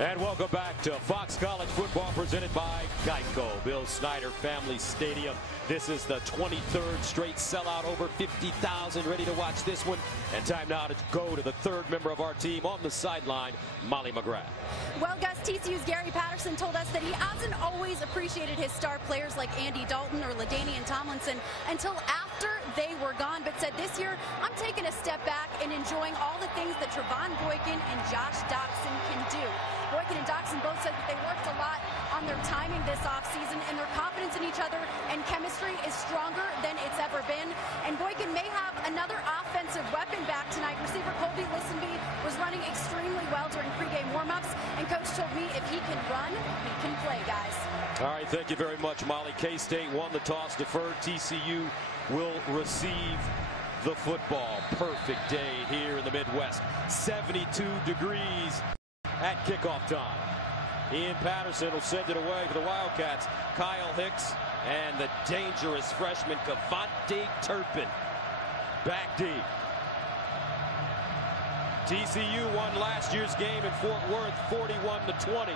And welcome back to Fox College Football presented by Geico. Bill Snyder Family Stadium. This is the 23rd straight sellout, over 50,000 ready to watch this one. And time now to go to the third member of our team on the sideline, Molly McGrath. Well, Gus, TCU's Gary Patterson told us that he hasn't always appreciated his star players like Andy Dalton or LaDainian Tomlinson until after they were gone, but said this year, I'm taking a step back and enjoying all the things that Trevon Boykin and Josh Doctson can do. Boykin and Doctson both said that they worked a lot on their timing this offseason, and their confidence in each other and chemistry is stronger than it's ever been. And Boykin may have another offensive weapon back tonight. Receiver Colby Listenby was running extremely well during pregame warmups, and Coach told me if he can run, he can play, guys. All right, thank you very much, Molly. K-State won the toss, deferred. TCU will receive the football. Perfect day here in the Midwest. 72 degrees at kickoff time. Ian Patterson will send it away for the Wildcats. Kyle Hicks and the dangerous freshman Kavontae Turpin back deep. TCU won last year's game in Fort Worth 41-20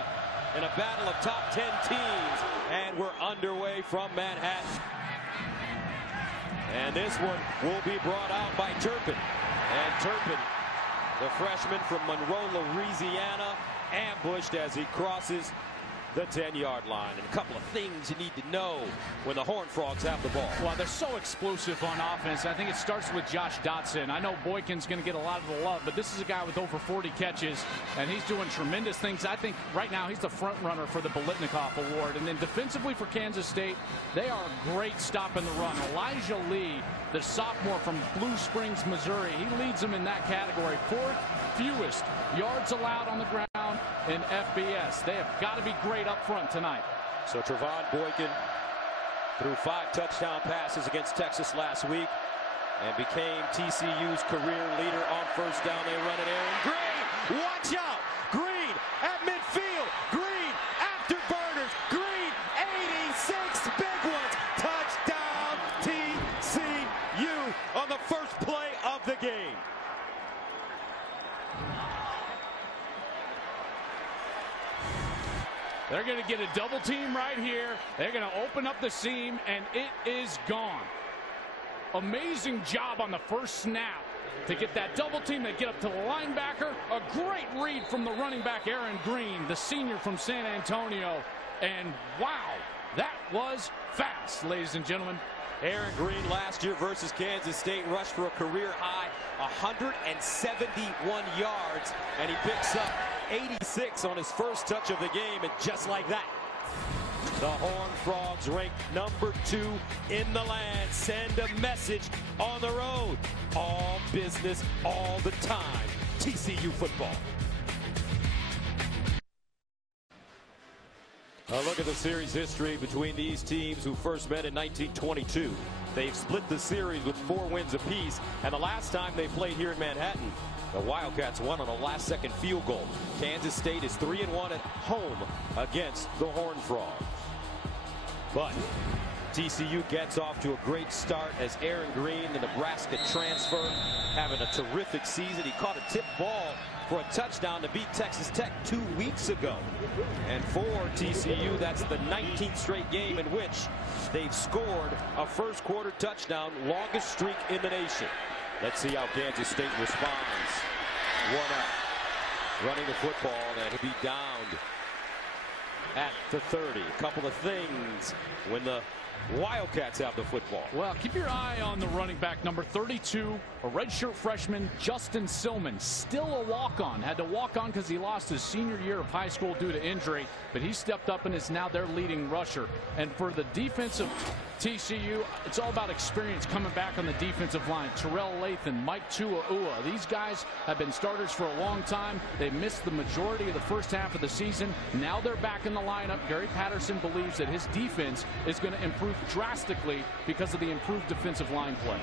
in a battle of top 10 teams, and we're underway from Manhattan. And this one will be brought out by Turpin. And Turpin, the freshman from Monroe, Louisiana, ambushed as he crosses the 10-yard line. And a couple of things you need to know when the Horned Frogs have the ball. Well, they're so explosive on offense. I think it starts with Josh Doctson. I know Boykin's going to get a lot of the love, but this is a guy with over 40 catches, and he's doing tremendous things. I think right now he's the front runner for the Bolitnikoff Award. And then defensively for Kansas State, they are a great stop in the run. Elijah Lee, the sophomore from Blue Springs, Missouri, he leads them in that category. Fourth fewest yards allowed on the ground in FBS. They have got to be great up front tonight. So Trevon Boykin threw 5 touchdown passes against Texas last week and became TCU's career leader on first down. They run it. Aaron Green, watch out! Green at midfield. Green afterburners. Green 86 big ones. Touchdown TCU on the first play of the game. They're going to get a double team right here. They're going to open up the seam, and it is gone. Amazing job on the first snap to get that double team. They get up to the linebacker. A great read from the running back, Aaron Green, the senior from San Antonio. And wow, that was fast, ladies and gentlemen. Aaron Green last year versus Kansas State rushed for a career high 171 yards, and he picks up 86 on his first touch of the game, and just like that, the Horned Frogs ranked number 2 in the land. Send a message on the road. All business all the time. TCU football. A look at the series history between these teams who first met in 1922. They've split the series with 4 wins apiece, and the last time they played here in Manhattan, the Wildcats won on a last-second field goal. Kansas State is 3-1 at home against the Horned Frogs. But TCU gets off to a great start as Aaron Green, the Nebraska transfer, having a terrific season. He caught a tip ball for a touchdown to beat Texas Tech 2 weeks ago. And for TCU, that's the 19th straight game in which they've scored a first-quarter touchdown, longest streak in the nation. Let's see how Kansas State responds. 1 up, running the football, and he'll be downed at the 30. A couple of things when the Wildcats have the football. Well, keep your eye on the running back, number 32, a redshirt freshman, Justin Silman, still a walk-on. Had to walk on because he lost his senior year of high school due to injury, but he stepped up and is now their leading rusher. And for the defensive TCU, it's all about experience coming back on the defensive line. Terrell Lathan, Mike Tuaua, these guys have been starters for a long time. They missed the majority of the first half of the season. Now they're back in the lineup. Gary Patterson believes that his defense is going to improve drastically because of the improved defensive line play.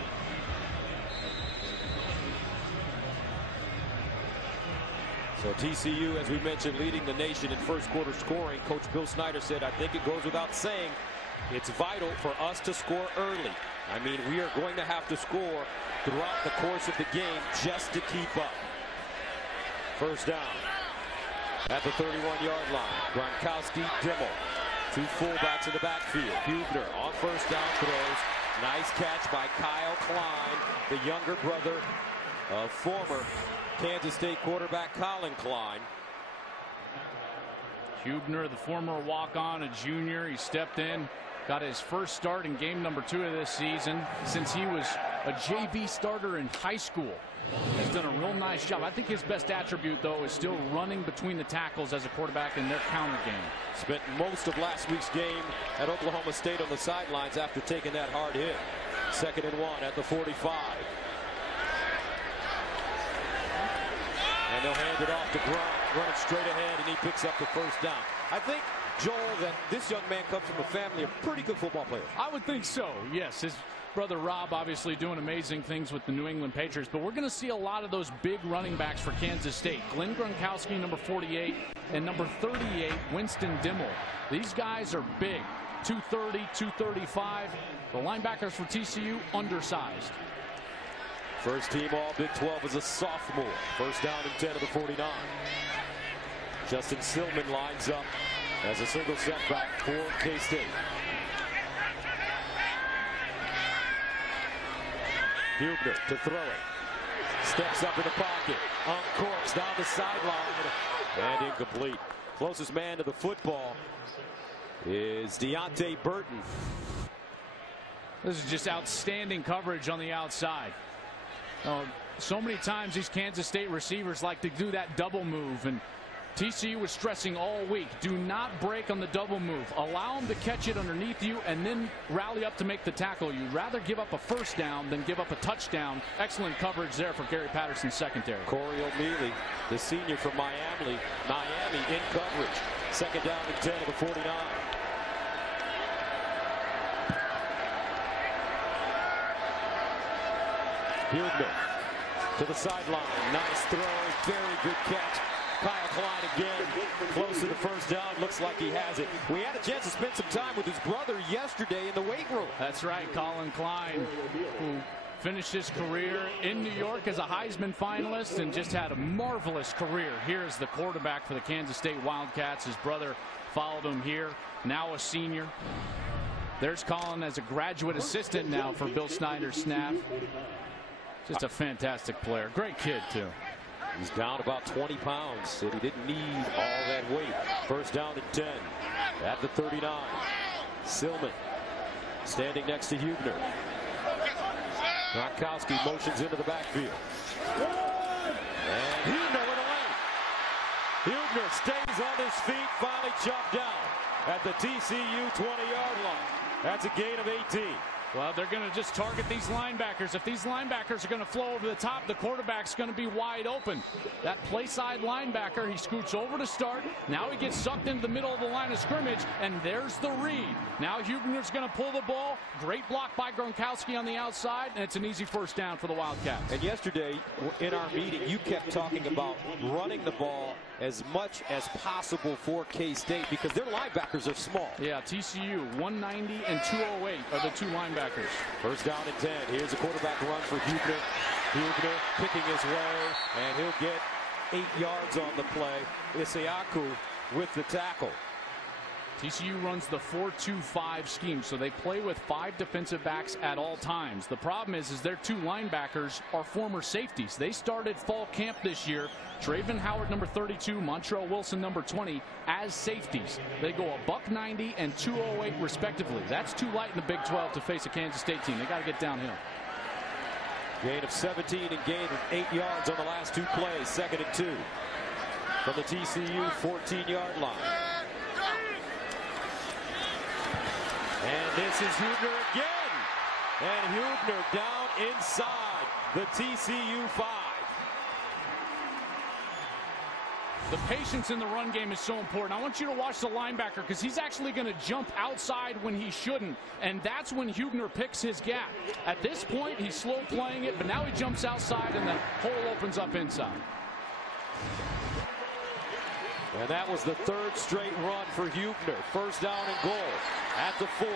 So TCU, as we mentioned, leading the nation in first quarter scoring. Coach Bill Snyder said, I think it goes without saying, it's vital for us to score early. I mean, we are going to have to score throughout the course of the game just to keep up. First down. At the 31-yard line, Gronkowski, Dimmel. Two fullbacks in the backfield. Hubner on first down throws. Nice catch by Kyle Klein, the younger brother of former Kansas State quarterback Colin Klein. Hubner, the former walk-on, a junior. He stepped in, got his first start in game number 2 of this season since he was a JV starter in high school. Has done a real nice job. I think his best attribute, though, is still running between the tackles as a quarterback in their counter game. Spent most of last week's game at Oklahoma State on the sidelines after taking that hard hit. 2nd and 1 at the 45. And they'll hand it off to Gronk, running straight ahead, and he picks up the first down. I think, Joel, that this young man comes from a family of pretty good football players. I would think so, yes. His brother Rob obviously doing amazing things with the New England Patriots, but we're going to see a lot of those big running backs for Kansas State. Glenn Gronkowski, number 48, and number 38, Winston Dimmel. These guys are big, 230, 235. The linebackers for TCU, undersized. First team all Big 12 as a sophomore. First down and 10 of the 49. Justin Silman lines up as a single setback for K-State. Hubner to throw it. Steps up in the pocket. Uncorks down the sideline. And incomplete. Closest man to the football is Deontay Burton. This is just outstanding coverage on the outside. So many times these Kansas State receivers like to do that double move, and TCU was stressing all week. Do not break on the double move. Allow them to catch it underneath you and then rally up to make the tackle. You'd rather give up a first down than give up a touchdown. Excellent coverage there for Gary Patterson's secondary. Corey O'Mealy, the senior from Miami in coverage. 2nd down and 10 of the 49. Hubner to the sideline. Nice throw. Very good catch. Kyle Klein again, close to the first down. Looks like he has it. We had a chance to spend some time with his brother yesterday in the weight room. That's right, Colin Klein, who finished his career in New York as a Heisman finalist and just had a marvelous career here as the quarterback for the Kansas State Wildcats. His brother followed him here, now a senior. There's Colin as a graduate assistant now for Bill Snyder's staff. Just a fantastic player. Great kid, too. He's down about 20 pounds. Said he didn't need all that weight. First down and 10 at the 39. Silman standing next to Hubner. Gronkowski motions into the backfield. And Hubner with a lane. Hubner stays on his feet, finally chopped down at the TCU 20-yard line. That's a gain of 18. Well, they're going to just target these linebackers. If these linebackers are going to flow over the top, the quarterback's going to be wide open. That play side linebacker, he scoots over to start. Now he gets sucked into the middle of the line of scrimmage, and there's the read. Now Hubner's going to pull the ball. Great block by Gronkowski on the outside, and it's an easy first down for the Wildcats. And yesterday in our meeting, you kept talking about running the ball as much as possible for K-State because their linebackers are small. Yeah, TCU 190 and 208 are the two linebackers. First down and 10. Here's a quarterback run for Hubner. Hubner picking his way, and he'll get 8 yards on the play. Isiaku with the tackle. TCU runs the 4-2-5 scheme, so they play with 5 defensive backs at all times. The problem is their 2 linebackers are former safeties. They started fall camp this year. Traven Howard, number 32, Montrell Wilson, number 20, as safeties. They go $190 and 208 respectively. That's too light in the Big 12 to face a Kansas State team. They got to get downhill. Gain of 17 and gain of 8 yards on the last 2 plays. 2nd and 2 from the TCU 14-yard line. And this is Hubner again. And Hubner down inside the TCU 5. The patience in the run game is so important. I want you to watch the linebacker because he's actually going to jump outside when he shouldn't. And that's when Hubner picks his gap. At this point, he's slow playing it, but now he jumps outside and the hole opens up inside. And that was the 3rd straight run for Hubner. First down and goal at the 4.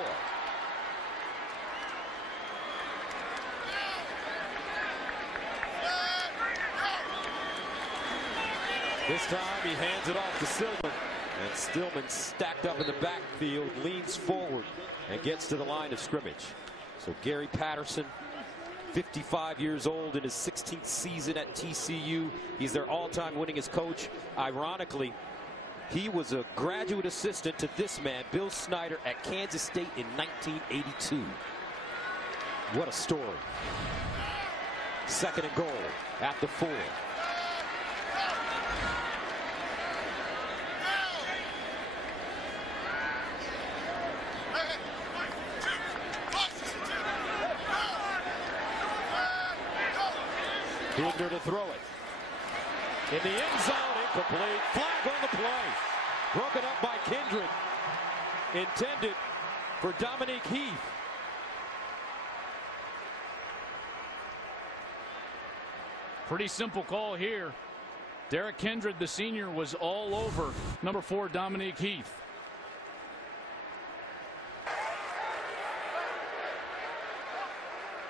This time he hands it off to Stillman. And Stillman, stacked up in the backfield, leans forward and gets to the line of scrimmage. So Gary Patterson, 55 years old, in his 16th season at TCU. He's their all-time winningest coach. Ironically, he was a graduate assistant to this man, Bill Snyder, at Kansas State in 1982. What a story. 2nd and goal at the 4. Hubner to throw it. In the end zone, incomplete. Flag on the play. Broken up by Kindred. Intended for Dominique Heath. Pretty simple call here. Derek Kindred, the senior, was all over number 4, Dominique Heath.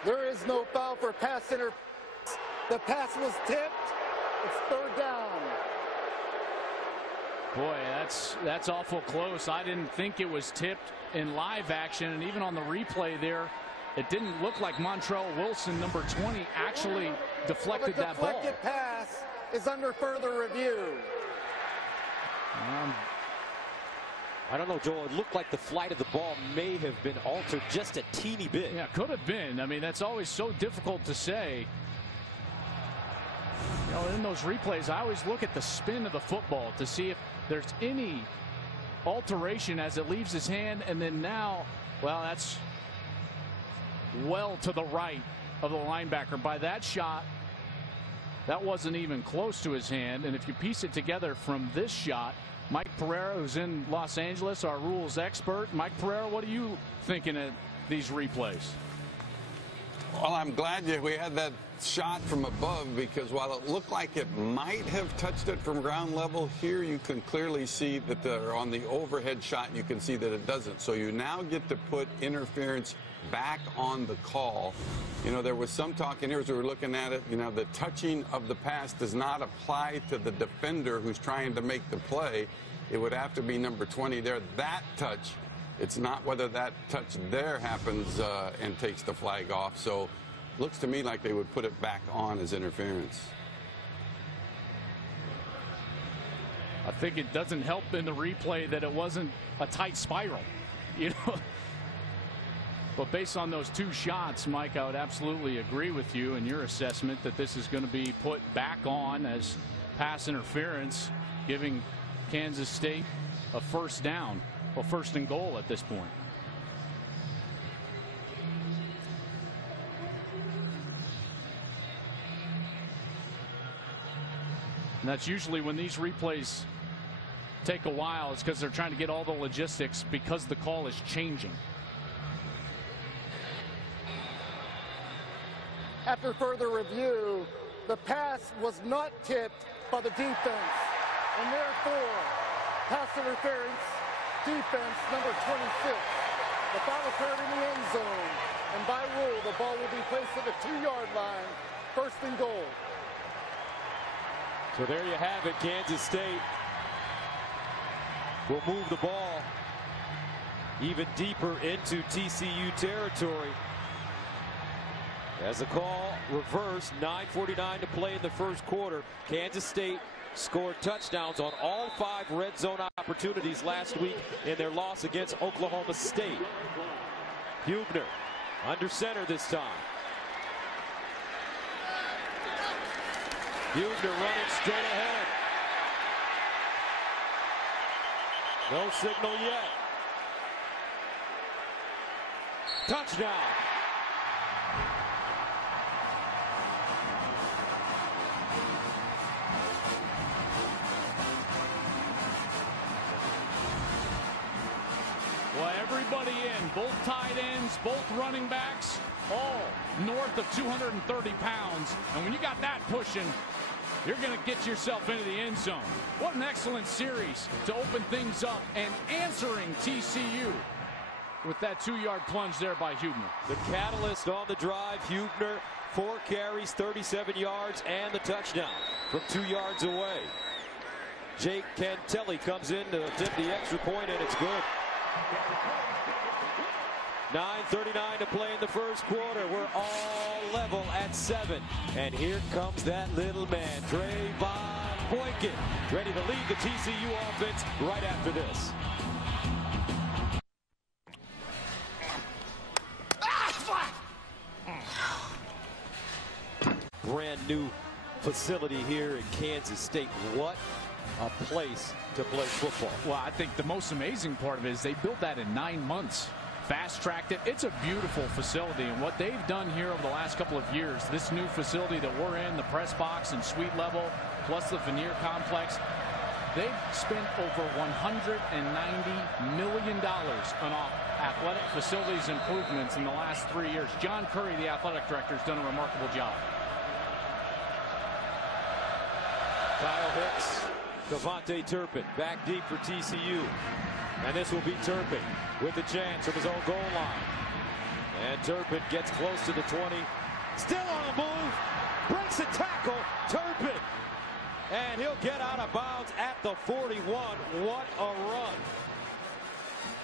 There is no foul for pass interference. The pass was tipped. It's 3rd down. Boy, that's awful close. I didn't think it was tipped in live action, and even on the replay there, it didn't look like Montrell Wilson, number 20, actually deflected that ball. The deflected pass is under further review. I don't know, Joel. It looked like the flight of the ball may have been altered just a teeny bit. Yeah, could have been. I mean, that's always so difficult to say. You know, in those replays, I always look at the spin of the football to see if there's any alteration as it leaves his hand, and then now, well, that's well to the right of the linebacker. By that shot, that wasn't even close to his hand, and if you piece it together from this shot, Mike Pereira, who's in Los Angeles, our rules expert. Mike Pereira, what are you thinking of these replays? Well, I'm glad we had that shot from above, because while it looked like it might have touched it from ground level, here you can clearly see that they're on the overhead shot. You can see that it doesn't. So you now get to put interference back on the call. You know, there was some talk in here as we were looking at it. You know, the touching of the pass does not apply to the defender who's trying to make the play. It would have to be number 20 there. That touch, it's not whether that touch there happens and takes the flag off. So looks to me like they would put it back on as interference. I think it doesn't help in the replay that it wasn't a tight spiral, you know. But based on those 2 shots, Mike, I would absolutely agree with you in your assessment that this is going to be put back on as pass interference, giving Kansas State a 1st down, well, 1st and goal at this point. And that's usually when these replays take a while. It's because they're trying to get all the logistics because the call is changing. After further review, the pass was not tipped by the defense, and therefore, pass interference, defense number 26. The foul occurred in the end zone, and by rule, the ball will be placed at the 2-yard line, 1st and goal. So there you have it. Kansas State will move the ball even deeper into TCU territory. As the call reversed, 9:49 to play in the 1st quarter. Kansas State scored touchdowns on all 5 red zone opportunities last week in their loss against Oklahoma State. Hubner under center this time. Hubner running straight ahead. No signal yet. Touchdown. Well, everybody in, both tight ends, both running backs, all north of 230 pounds. And when you got that pushing, you're going to get yourself into the end zone. What an excellent series to open things up and answering TCU with that 2-yard plunge there by Hubner. The catalyst on the drive, Hubner, 4 carries, 37 yards, and the touchdown from 2 yards away. Jake Cantelli comes in to attempt the extra point, and it's good. 9:39 to play in the first quarter. We're all level at 7. And here comes that little man, Trayvon Boykin, ready to lead the TCU offense right after this. Brand new facility here in Kansas State. What a place to play football. Well, I think the most amazing part of it is they built that in 9 months. Fast-tracked it. It's a beautiful facility, and what they've done here over the last couple of years, this new facility that we're in, the press box and suite level, plus the veneer complex, they've spent over $190 million on athletic facilities improvements in the last 3 years. John Curry, the athletic director, has done a remarkable job. Kyle Hicks, Devontae Turpin back deep for TCU. And this will be Turpin with a chance from his own goal line. And Turpin gets close to the 20. Still on the move. Breaks a tackle. Turpin. And he'll get out of bounds at the 41. What a run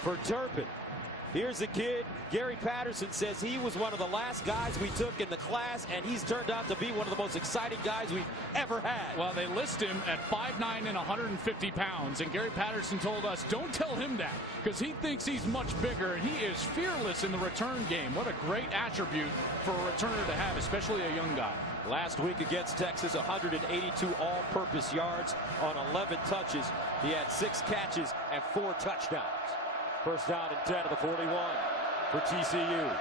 for Turpin. Here's a kid. Gary Patterson says he was one of the last guys we took in the class, and he's turned out to be one of the most exciting guys we've ever had. Well, they list him at 5'9" and 150 pounds, and Gary Patterson told us, don't tell him that, because he thinks he's much bigger, and he is fearless in the return game. What a great attribute for a returner to have, especially a young guy. Last week against Texas, 182 all-purpose yards on 11 touches. He had 6 catches and 4 touchdowns. First down and 10 of the 41 for TCU.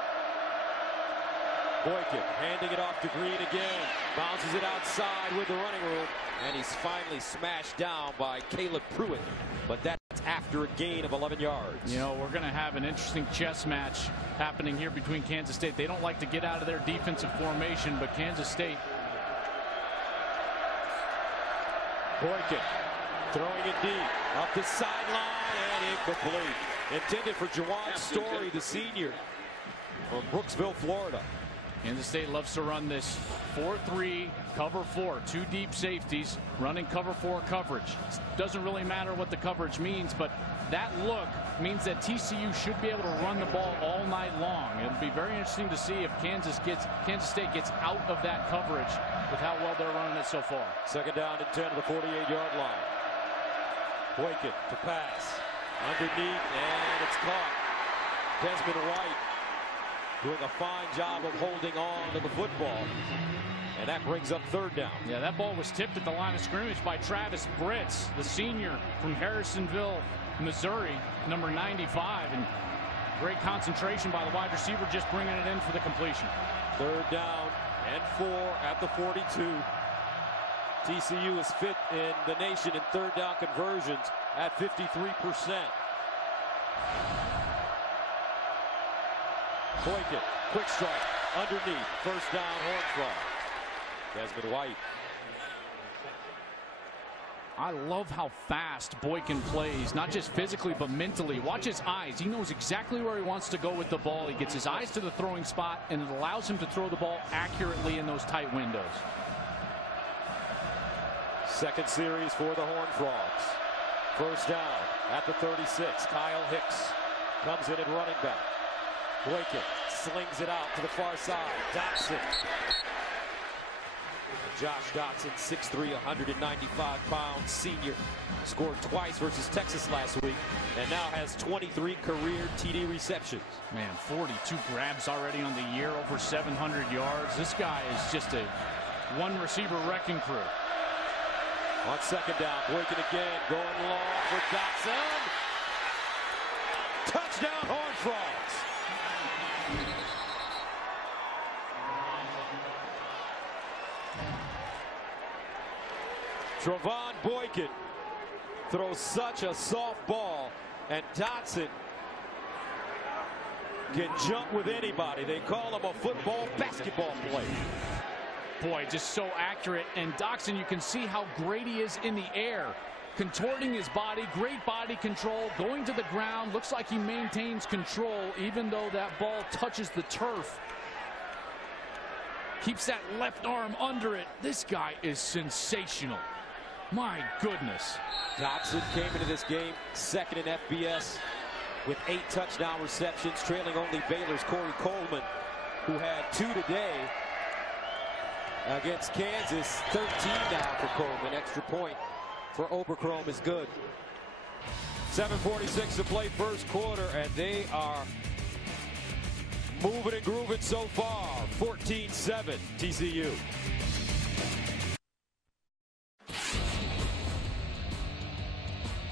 Boykin handing it off to Green again. Bounces it outside with the running room. And he's finally smashed down by Caleb Pruitt. But that's after a gain of 11 yards. You know, we're going to have an interesting chess match happening here between Kansas State. They don't like to get out of their defensive formation, but Kansas State. Boykin throwing it deep. Up the sideline and incomplete. Intended for Jawan Story, the senior from Brooksville, Florida. Kansas State loves to run this 4-3 cover 4, 2 deep safeties running cover 4 coverage. Doesn't really matter what the coverage means, but that look means that TCU should be able to run the ball all night long. It'll be very interesting to see if Kansas State gets out of that coverage with how well they're running it so far. Second down and 10 to the 48-yard line. Boykin to pass. Underneath, and it's caught. Desmond White doing a fine job of holding on to the football. And that brings up third down. Yeah, that ball was tipped at the line of scrimmage by Travis Britz, the senior from Harrisonville, Missouri, number 95. And great concentration by the wide receiver, just bringing it in for the completion. Third down and 4 at the 42. TCU is 5th in the nation in third down conversions at 53%. Boykin, quick strike, underneath, first down, Horned Frog. Desmond White. I love how fast Boykin plays, not just physically, but mentally. Watch his eyes. He knows exactly where he wants to go with the ball. He gets his eyes to the throwing spot, and it allows him to throw the ball accurately in those tight windows. Second series for the Horned Frogs. First down at the 36. Kyle Hicks comes in at running back. Boykin slings it out to the far side. Dotson. Josh Dotson, 6'3", 195-pound senior. Scored twice versus Texas last week and now has 23 career TD receptions. Man, 42 grabs already on the year, over 700 yards. This guy is just a one receiver wrecking crew. On second down, Boykin again, going long for Dotson. Touchdown, Horned Frogs. Trayvon Boykin throws such a soft ball, and Dotson can jump with anybody. They call him a football basketball player. Boy, just so accurate. And Dotson, you can see how great he is in the air. Contorting his body, great body control, going to the ground. Looks like he maintains control even though that ball touches the turf. Keeps that left arm under it. This guy is sensational. My goodness. Dotson came into this game second in FBS with 8 touchdown receptions, trailing only Baylor's Corey Coleman, who had 2 today against Kansas. 13 now for Coleman. Extra point for Oberchrome is good. 7:46 to play first quarter, and they are moving and grooving so far. 14-7 TCU.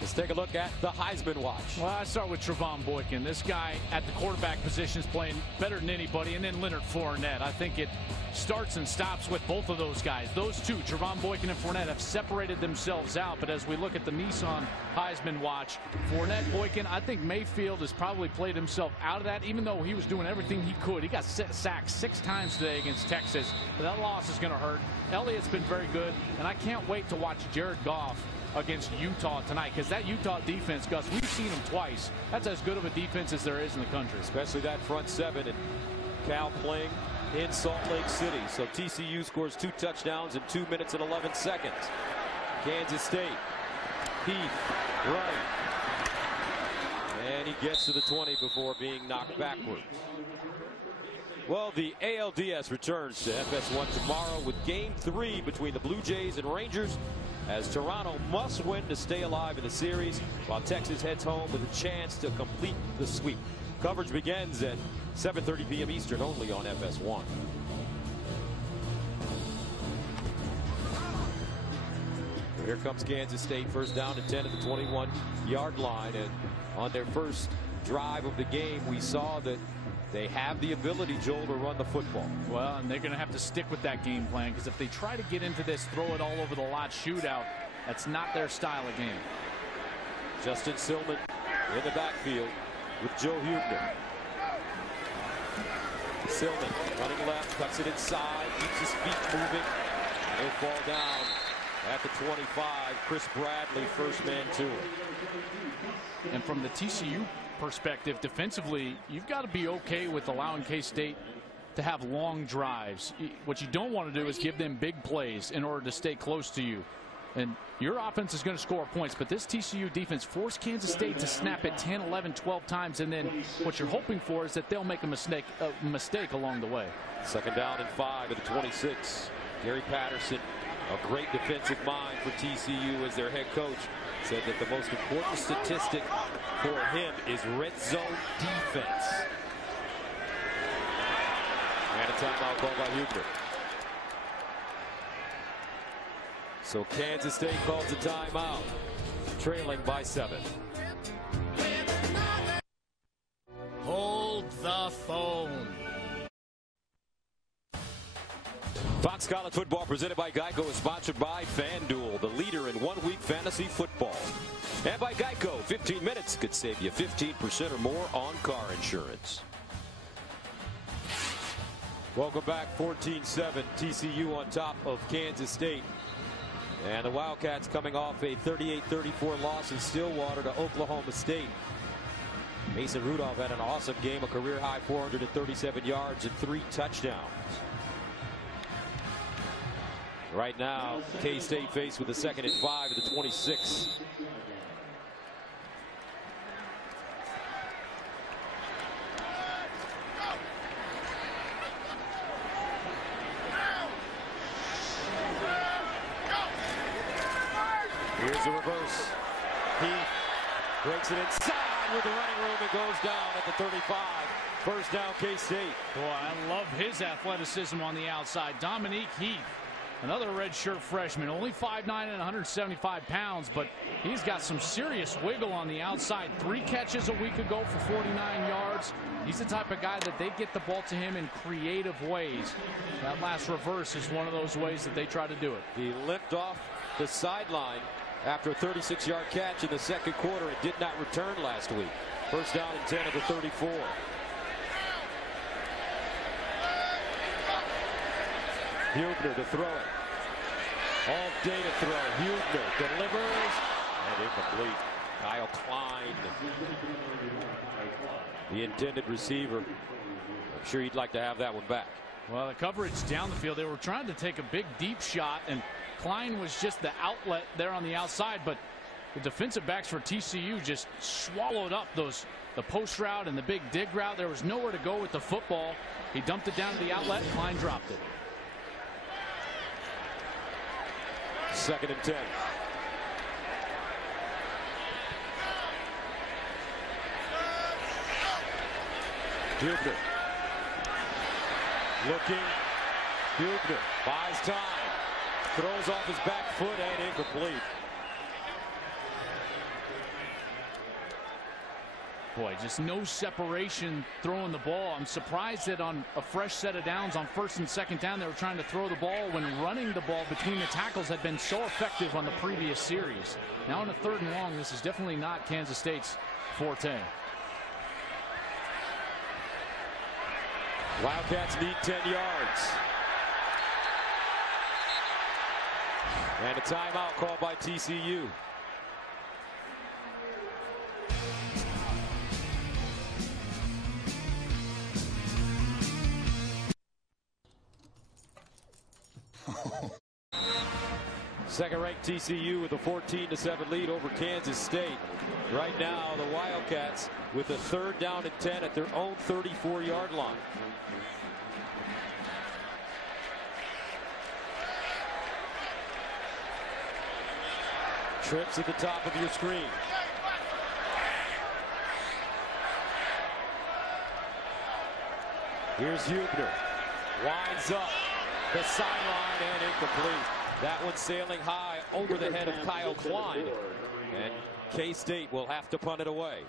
Let's take a look at the Heisman watch. Well, I start with Trevon Boykin. This guy at the quarterback position is playing better than anybody, and then Leonard Fournette. I think it starts and stops with both of those guys. Those two, Trevon Boykin and Fournette, have separated themselves out. But as we look at the Nissan Heisman watch, Fournette, Boykin, I think Mayfield has probably played himself out of that, even though he was doing everything he could. He got sacked 6 times today against Texas. But that loss is going to hurt. Elliott's been very good, and I can't wait to watch Jared Goff against Utah tonight, because that Utah defense, Gus, we've seen them twice. That's as good of a defense as there is in the country. Especially that front 7, and Cal playing in Salt Lake City. So TCU scores 2 touchdowns in 2 minutes and 11 seconds. Kansas State, Heath, right. And he gets to the 20 before being knocked backwards. Well, the ALDS returns to FS1 tomorrow with Game 3 between the Blue Jays and Rangers, as Toronto must win to stay alive in the series, while Texas heads home with a chance to complete the sweep. Coverage begins at 7:30 p.m. Eastern, only on FS1. Here comes Kansas State, first down and 10 at the 21-yard line, and on their first drive of the game, we saw that they have the ability, Joel, to run the football. Well, and they're going to have to stick with that game plan, because if they try to get into this throw it all over the lot shootout, that's not their style of game. Justin Silman in the backfield with Joe Huebner. Silman running left, cuts it inside, keeps his feet moving. He'll fall down at the 25. Chris Bradley, first man to it. And from the TCU perspective, defensively, you've got to be okay with allowing K-State to have long drives. What you don't want to do is give them big plays in order to stay close to you. And your offense is going to score points, but this TCU defense forced Kansas State to snap it 10, 11, 12 times, and then what you're hoping for is that they'll make a mistake along the way. Second down and 5 at the 26. Gary Patterson, a great defensive mind for TCU as their head coach, said that the most important statistic for him is red zone defense. And a timeout called by Huebner. So Kansas State calls a timeout, trailing by 7. Hold the phone. Fox College Football presented by Geico is sponsored by FanDuel, the leader in one-week fantasy football. And by Geico, 15 minutes could save you 15% or more on car insurance. Welcome back. 14-7, TCU on top of Kansas State. And the Wildcats coming off a 38-34 loss in Stillwater to Oklahoma State. Mason Rudolph had an awesome game, a career-high 437 yards and 3 touchdowns. Right now, K-State faced with a 2nd and 5 at the 26. Here's the reverse. He breaks it inside with the running room. It goes down at the 35. First down, K-State. Boy, I love his athleticism on the outside. Dominique Heath, another redshirt freshman, only 5'9" and 175 pounds, but he's got some serious wiggle on the outside. 3 catches a week ago for 49 yards. He's the type of guy that they get the ball to him in creative ways. That last reverse is one of those ways that they try to do it. He limped off the sideline after a 36-yard catch in the second quarter and did not return last week. First down and 10 at the 34. Huebner to throw it. All day to throw. Huebner delivers and incomplete. Kyle Klein, the intended receiver. I'm sure he'd like to have that one back. Well, the coverage down the field, they were trying to take a big deep shot, and Klein was just the outlet there on the outside, but the defensive backs for TCU just swallowed up the post route and the big dig route. There was nowhere to go with the football. He dumped it down to the outlet. Klein dropped it. 2nd and 10. Hubner. Looking. Hubner buys time. Throws off his back foot and incomplete. Boy, just no separation throwing the ball. I'm surprised that on a fresh set of downs on 1st and 2nd down they were trying to throw the ball when running the ball between the tackles had been so effective on the previous series. Now on a 3rd and long, this is definitely not Kansas State's forte. Wildcats need 10 yards. And a timeout called by TCU. Second-ranked TCU with a 14-7 lead over Kansas State. Right now, the Wildcats with a 3rd down and 10 at their own 34-yard line. Trips at the top of your screen. Here's Hubner. Winds up the sideline and incomplete. That one sailing high over the head of Kyle Klein. And K-State will have to punt it away.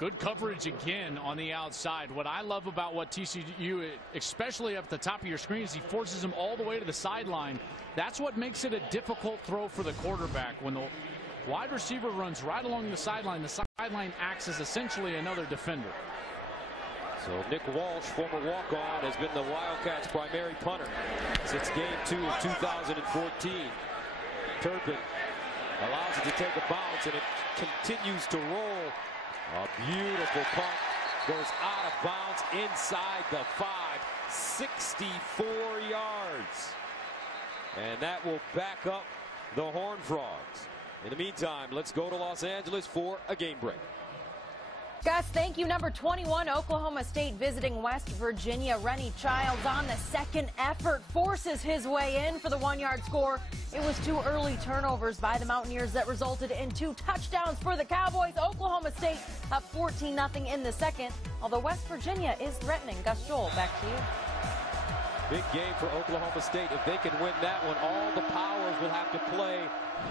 Good coverage again on the outside. What I love about what TCU, especially up at the top of your screen, is he forces them all the way to the sideline. That's what makes it a difficult throw for the quarterback. When the wide receiver runs right along the sideline acts as essentially another defender. So Nick Walsh, former walk-on, has been the Wildcats' primary punter since game 2 of 2014. Turpin allows it to take a bounce, and it continues to roll. A beautiful punt goes out of bounds inside the 5, 64 yards. And that will back up the Horned Frogs. In the meantime, let's go to Los Angeles for a game break. Gus, thank you. Number 21, Oklahoma State visiting West Virginia. Rennie Childs on the second effort forces his way in for the 1-yard score. It was 2 early turnovers by the Mountaineers that resulted in 2 touchdowns for the Cowboys. Oklahoma State up 14-0 in the second, although West Virginia is threatening. Gus Joel, back to you. Big game for Oklahoma State. If they can win that one, all the powers will have to play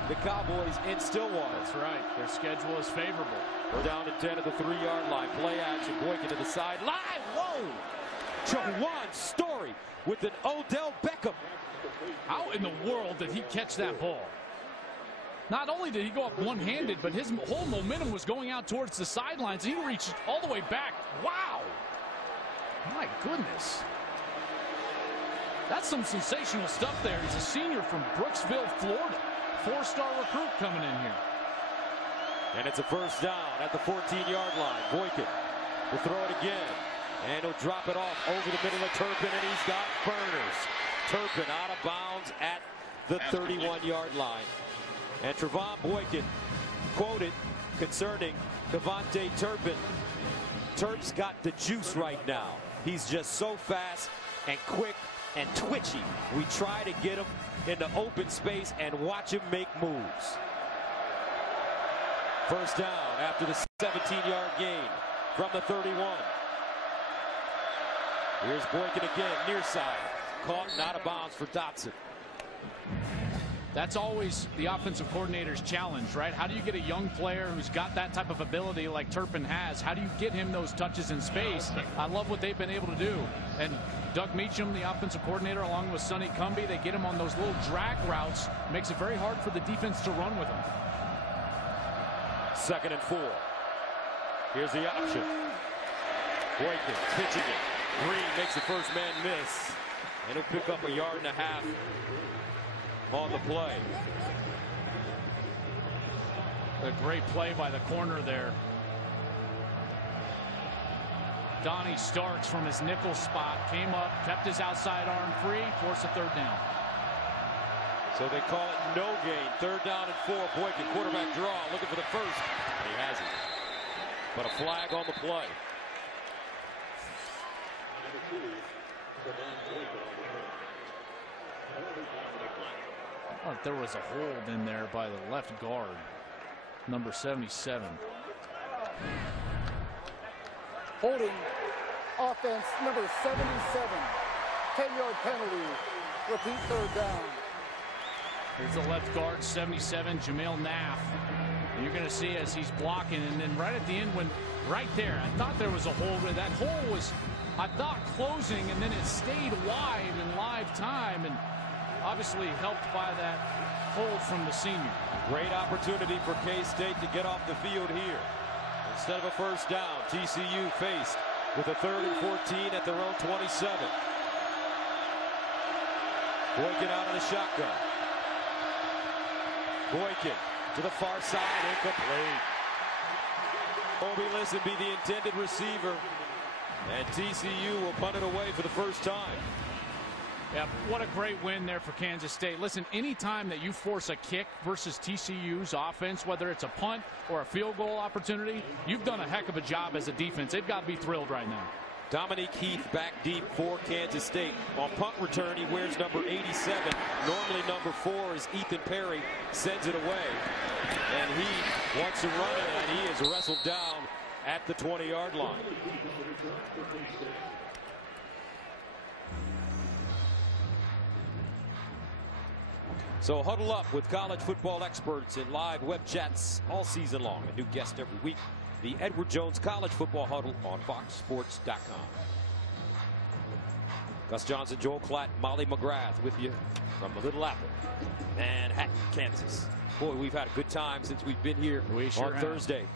the Cowboys in Stillwater. That's right. Their schedule is favorable. We're down to 10 at the 3-yard line. Play action. Boykin to the sideline. Whoa! Jawan Story with an Odell Beckham. How in the world did he catch that ball? Not only did he go up one-handed, but his whole momentum was going out towards the sidelines. He reached all the way back. Wow! My goodness. That's some sensational stuff there. He's a senior from Brooksville, Florida. 4-star recruit coming in here. And it's a first down at the 14-yard line. Boykin will throw it again. And he'll drop it off over the middle of Turpin, and he's got burners. Turpin out of bounds at the 31-yard line. And Trevon Boykin quoted concerning Devontae Turpin. Terp's got the juice right now. He's just so fast and quick and twitchy. We try to get him in the open space and watch him make moves. First down after the 17-yard gain from the 31. Here's Boykin again, near side. Caught and out of bounds for Dotson. That's always the offensive coordinator's challenge, right? How do you get a young player who's got that type of ability like Turpin has? How do you get him those touches in space? I love what they've been able to do. And Doug Meacham, the offensive coordinator, along with Sonny Cumbie, they get him on those little drag routes. Makes it very hard for the defense to run with him. 2nd and 4. Here's the option. Boykin pitching it. Green makes the first man miss. And he'll pick up 1.5 yards on the play. A great play by the corner there. Donnie Starks from his nickel spot came up, kept his outside arm free, forced a 3rd down. So they call it no gain. 3rd down and 4. Boykin, quarterback draw, looking for the first. He has it. But a flag on the play. I thought there was a hold in there by the left guard, number 77. Holding offense number 77. 10-yard penalty. Repeat 3rd down. Here's the left guard, 77, Jamil Naff. And you're going to see as he's blocking, and then right at the end, when right there, I thought there was a hole. That hole was, I thought, closing, and then it stayed wide in live time, and obviously helped by that hold from the senior. Great opportunity for K-State to get off the field here. Instead of a first down, TCU faced with a 3rd and 14 at their own 27. Boykin out of the shotgun. Boykin to the far side, incomplete. Obi Listen be the intended receiver, and TCU will punt it away for the first time. Yeah, what a great win there for Kansas State. Listen, anytime that you force a kick versus TCU's offense, whether it's a punt or a field goal opportunity, you've done a heck of a job as a defense. They've got to be thrilled right now. Dominique Heath back deep for Kansas State. On punt return, he wears number 87. Normally number 4 is Ethan Perry. Sends it away. And he wants to run it, and he is wrestled down at the 20-yard line. So huddle up with college football experts in live web chats all season long. A new guest every week. The Edward Jones College Football Huddle on FoxSports.com. Gus Johnson, Joel Klatt, Molly McGrath with you from the Little Apple, Manhattan, Kansas. Boy, we've had a good time since we've been here on Thursday.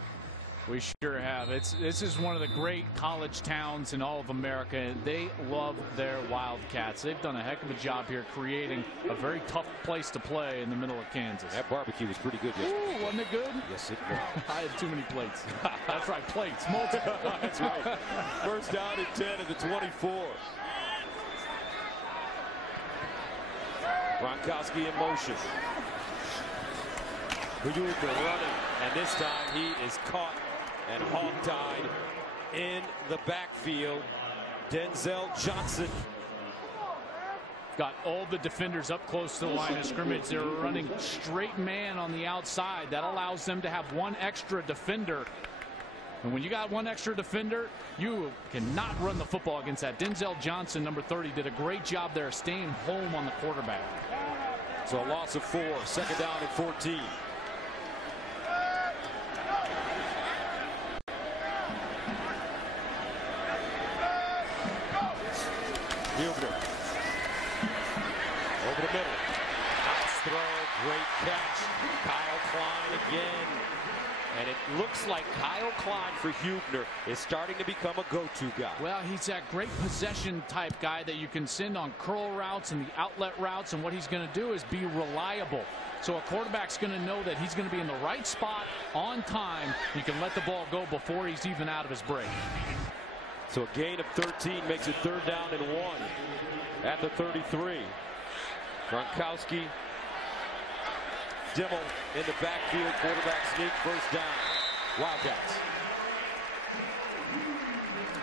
We sure have. This is one of the great college towns in all of America, and they love their Wildcats. They've done a heck of a job here creating a very tough place to play in the middle of Kansas. That barbecue was pretty good yesterday. Ooh, wasn't it good? Yes, it was. I had too many plates. That's right, plates. Multiple. That's right. First down and 10 at the 24. Gronkowski in motion. Huger running, and this time he is caught and hog-tied in the backfield. Denzel Johnson. Got all the defenders up close to the line of scrimmage. They're running straight man on the outside. That allows them to have one extra defender. And when you got one extra defender, you cannot run the football against that. Denzel Johnson, number 30, did a great job there staying home on the quarterback. So a loss of 4, 2nd down and 14. Huger. Over the middle. Nice throw. Great catch. Kyle Klein again. And it looks like Kyle Klein for Huebner is starting to become a go-to guy. Well, he's that great possession type guy that you can send on curl routes and the outlet routes, and what he's going to do is be reliable. So a quarterback's going to know that he's going to be in the right spot on time. You can let the ball go before he's even out of his break. So a gain of 13 makes it 3rd down and 1 at the 33. Gronkowski, Dimmel in the backfield, quarterback sneak, first down. Wildcats.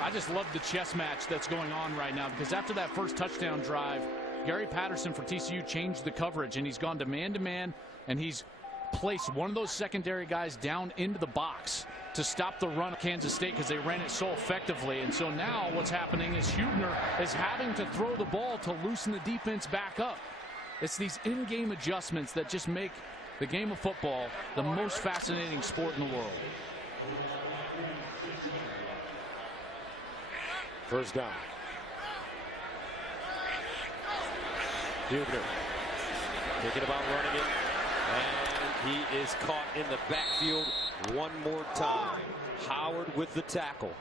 I just love the chess match that's going on right now, because after that first touchdown drive, Gary Patterson for TCU changed the coverage, and he's gone to man, and he's placed one of those secondary guys down into the box to stop the run of Kansas State, because they ran it so effectively. And so now what's happening is Huebner is having to throw the ball to loosen the defense back up. It's these in-game adjustments that just make the game of football the most fascinating sport in the world. First down. Huebner thinking about running it, and he is caught in the backfield one more time. Howard with the tackle.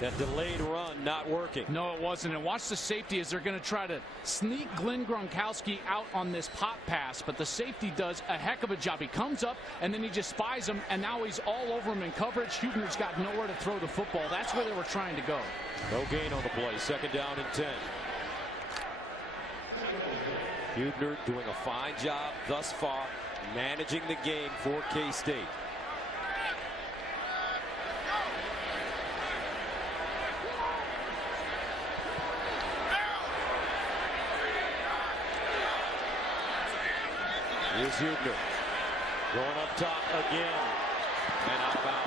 That delayed run not working. No, it wasn't. And watch the safety as they're going to try to sneak Glenn Gronkowski out on this pop pass. But the safety does a heck of a job. He comes up, and then he just spies him, and now he's all over him in coverage. Huebner's got nowhere to throw the football. That's where they were trying to go. No gain on the play. 2nd down and 10. Huebner doing a fine job thus far managing the game for K-State. Here's Huebner going up top again and out of bounds.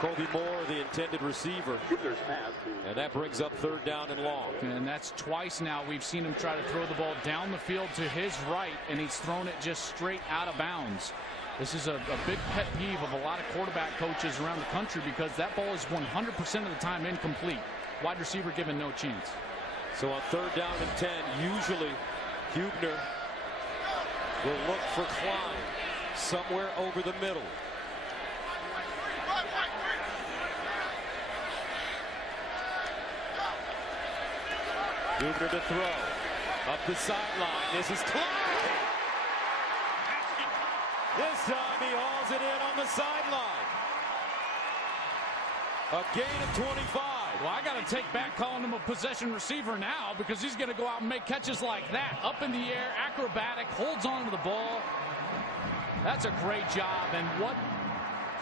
Colby Moore, the intended receiver, and that brings up 3rd down and long. And that's twice now we've seen him try to throw the ball down the field to his right, and he's thrown it just straight out of bounds. This is a big pet peeve of a lot of quarterback coaches around the country, because that ball is 100% of the time incomplete. Wide receiver given no chance. So on 3rd down and 10, usually Huebner will look for Klein somewhere over the middle. Huebner to throw. Up the sideline. This is Klein. This time he hauls it in on the sideline. A gain of 25. Well, I got to take back calling him a possession receiver now, because he's going to go out and make catches like that. Up in the air, acrobatic, holds on to the ball. That's a great job. And what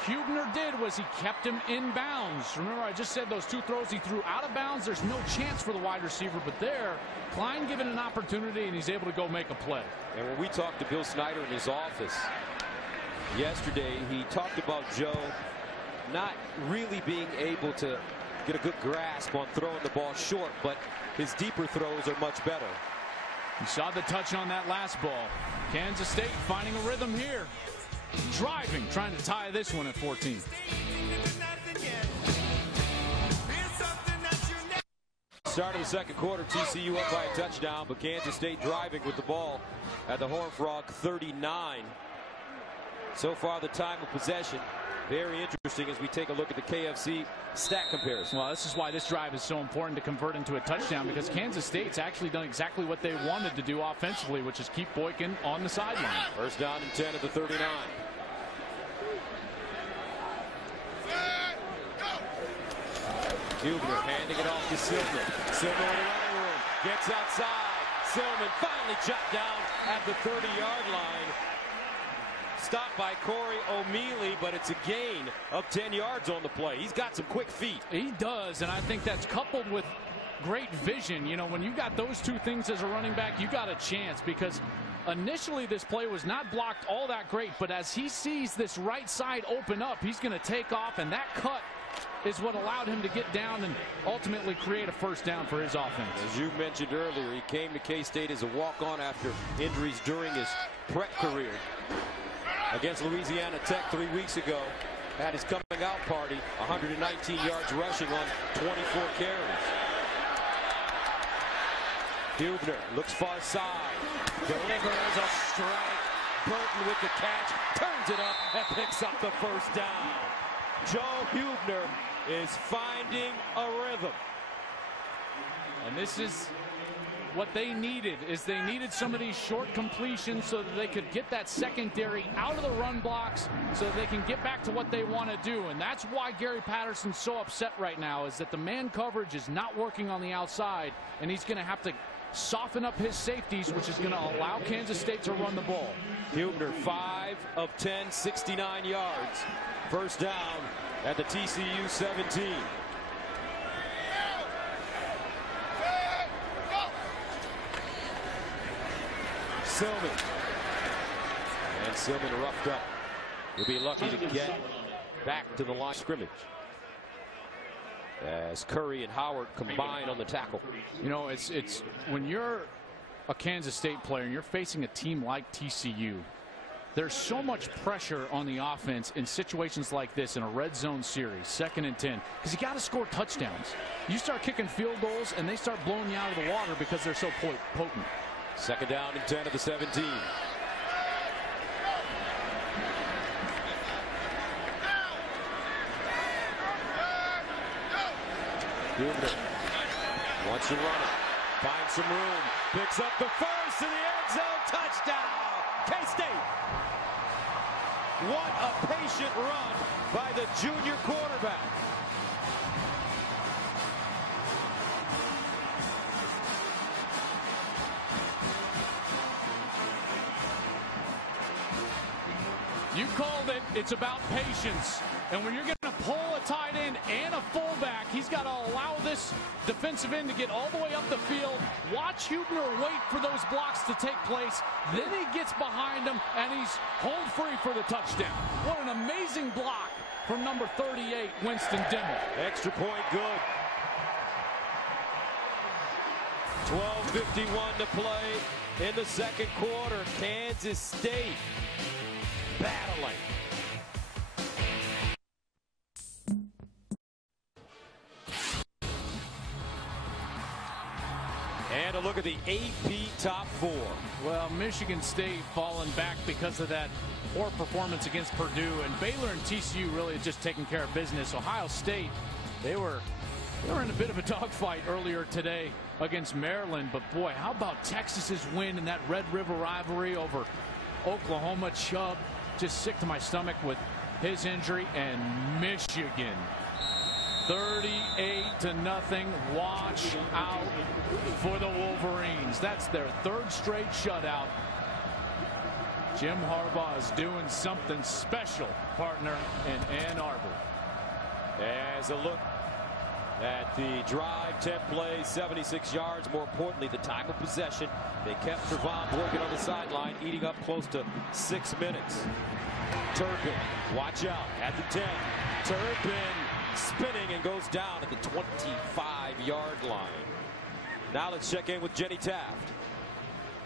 Huebner did was he kept him in bounds. Remember, I just said those 2 throws he threw out of bounds. There's no chance for the wide receiver, but there, Klein given an opportunity, and he's able to go make a play. And when we talked to Bill Snyder in his office yesterday, he talked about Joe not really being able to get a good grasp on throwing the ball short, but his deeper throws are much better. You saw the touch on that last ball. Kansas State finding a rhythm here. Driving, trying to tie this one at 14. Start of the 2nd quarter, TCU up by a touchdown, but Kansas State driving with the ball at the Horned Frog 39. So far, the time of possession, very interesting as we take a look at the KFC stat comparison. Well, this is why this drive is so important to convert into a touchdown, because Kansas State's actually done exactly what they wanted to do offensively, which is keep Boykin on the sideline. 1st down and 10 at the 39. Huebner handing it off to Silman. Silman in the running room, gets outside. Silman finally chopped down at the 30-yard line. Stopped by Corey O'Mealy, but it's a gain of 10 yards on the play. He's got some quick feet. He does, and I think that's coupled with great vision. You know, when you got those 2 things as a running back, you got a chance, because initially this play was not blocked all that great, but as he sees this right side open up, he's going to take off, and that cut is what allowed him to get down and ultimately create a 1st down for his offense. As you mentioned earlier, he came to K-State as a walk-on after injuries during his prep career. Against Louisiana Tech 3 weeks ago, had his coming out party, 119 yards rushing on 24 carries. Huebner looks far side, delivers a strike. Burton with the catch, turns it up and picks up the 1st down. Joe Huebner is finding a rhythm. And this is what they needed, is they needed some of these short completions so that they could get that secondary out of the run blocks so that they can get back to what they want to do. And that's why Gary Patterson's so upset right now, is that the man coverage is not working on the outside, and he's going to have to soften up his safeties, which is going to allow Kansas State to run the ball. Huebner 5 of 10, 69 yards. 1st down at the TCU 17. Silman. And Silman roughed up. He'll be lucky to get back to the line of scrimmage as Curry and Howard combine on the tackle. You know, it's when you're a Kansas State player and you're facing a team like TCU, there's so much pressure on the offense in situations like this in a red zone series, 2nd and 10, because you got to score touchdowns. You start kicking field goals and they start blowing you out of the water because they're so potent. 2nd down and 10 at the 17. Huebner wants to run it, finds some room, picks up the 1st in the end zone, touchdown, K-State. What a patient run by the junior quarterback. called it. It's about patience. And when you're going to pull a tight end and a fullback, he's got to allow this defensive end to get all the way up the field. Watch Huebner wait for those blocks to take place. Then he gets behind him, and he's home free for the touchdown. What an amazing block from number 38, Winston Dimmel. Extra point good. 12:51 to play in the second quarter. Kansas State battling. And a look at the AP top four. Well, Michigan State falling back because of that poor performance against Purdue, and Baylor and TCU really just taking care of business. Ohio State, they were in a bit of a dogfight earlier today against Maryland, but boy, how about Texas's win in that Red River rivalry over Oklahoma? Chubb just sick to my stomach with his injury, and Michigan 38-0. Watch out for the Wolverines. That's their third straight shutout. Jim Harbaugh is doing something special, partner, in Ann Arbor. As a look at the drive, 10 plays, 76 yards. More importantly, the time of possession. They kept Trevon Boykin on the sideline, eating up close to 6 minutes. Turpin, watch out at the 10. Turpin spinning and goes down at the 25-yard line. Now let's check in with Jenny Taft.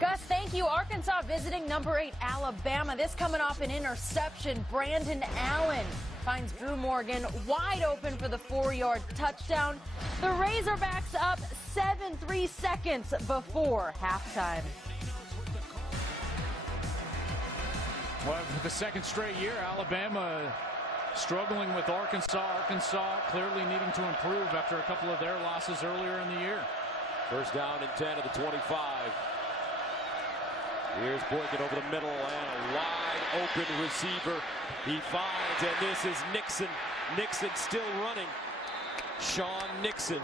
Gus, thank you. Arkansas visiting number 8 Alabama. This coming off an interception. Brandon Allen finds Drew Morgan wide open for the 4-yard touchdown. The Razorbacks up 7-3 seconds before halftime. Well, for the second straight year, Alabama struggling with Arkansas. Arkansas clearly needing to improve after a couple of their losses earlier in the year. First down and 10 at the 25. Here's Boykin over the middle and a wide open receiver. He finds, and this is Nixon. Nixon still running. Sean Nixon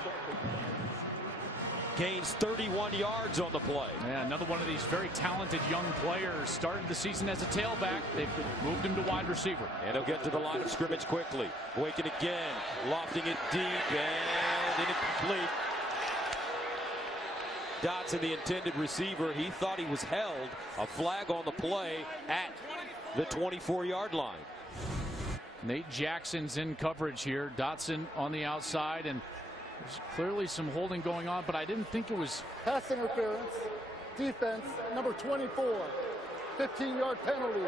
gains 31 yards on the play. Yeah, another one of these very talented young players. Started the season as a tailback. They've moved him to wide receiver. And he'll get to the line of scrimmage quickly. Boykin again, lofting it deep and incomplete. Dotson, the intended receiver, he thought he was held. A flag on the play at the 24-yard line. Nate Jackson's in coverage here. Dotson on the outside, and there's clearly some holding going on, but I didn't think it was. Pass interference, defense, number 24, 15-yard penalty,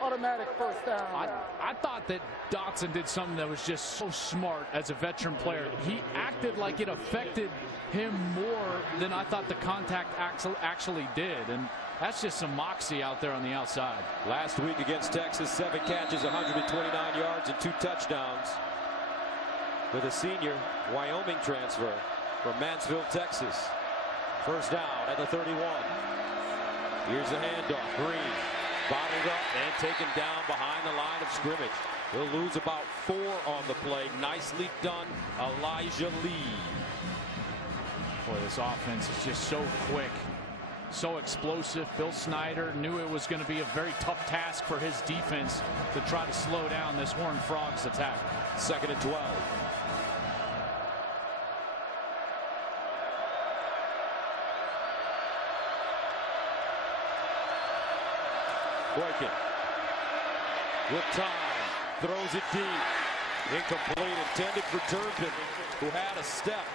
automatic first down. I thought that Dotson did something that was just so smart as a veteran player. He acted like it affected him more than I thought the contact actually did, and that's just some moxie out there on the outside. Last week against Texas, 7 catches, 129 yards, and 2 touchdowns. With a senior Wyoming transfer from Mansfield, Texas. First down at the 31. Here's the handoff. Green bottled up and taken down behind the line of scrimmage. He'll lose about 4 on the play. Nicely done, Elijah Lee. Boy, this offense is just so quick, so explosive. Bill Snyder knew it was going to be a very tough task for his defense to try to slow down this Horned Frogs attack. 2nd and 12. Boykin with time, throws it deep, incomplete, intended for Turpin, who had a step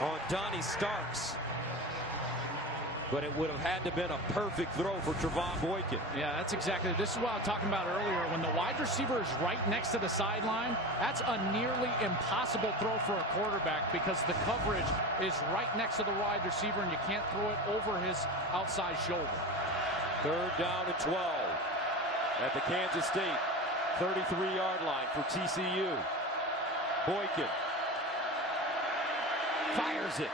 on Donnie Starks, but it would have had to have been a perfect throw for Trevon Boykin. Yeah, that's exactly. This is what I was talking about earlier. When the wide receiver is right next to the sideline, that's a nearly impossible throw for a quarterback because the coverage is right next to the wide receiver and you can't throw it over his outside shoulder. 3rd down and 12 at the Kansas State 33-yard line for TCU. Boykin fires it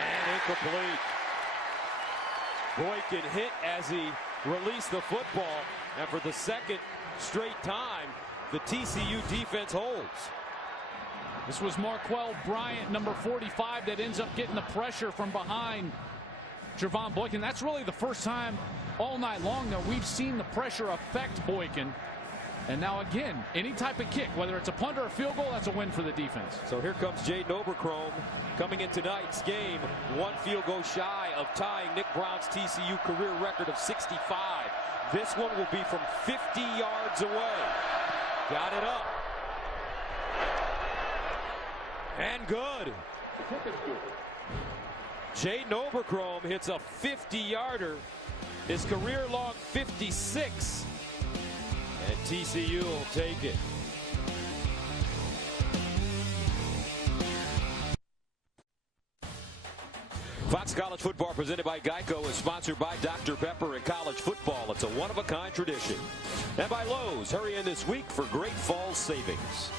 and incomplete. Boykin hit as he released the football, and for the second straight time the TCU defense holds. This was Marquell Bryant, number 45, that ends up getting the pressure from behind Trevon Boykin. That's really the first time all night long that we've seen the pressure affect Boykin. And now again, any type of kick, whether it's a punt or a field goal, that's a win for the defense. So here comes Jaden Oberchrome coming in tonight's game. One field goal shy of tying Nick Brown's TCU career record of 65. This one will be from 50 yards away. Got it up. And good. Jaden Oberchrome hits a 50-yarder. His career-long 56. And TCU will take it. Fox College Football presented by Geico is sponsored by Dr. Pepper and college football. It's a one-of-a-kind tradition. And by Lowe's, hurry in this week for great fall savings.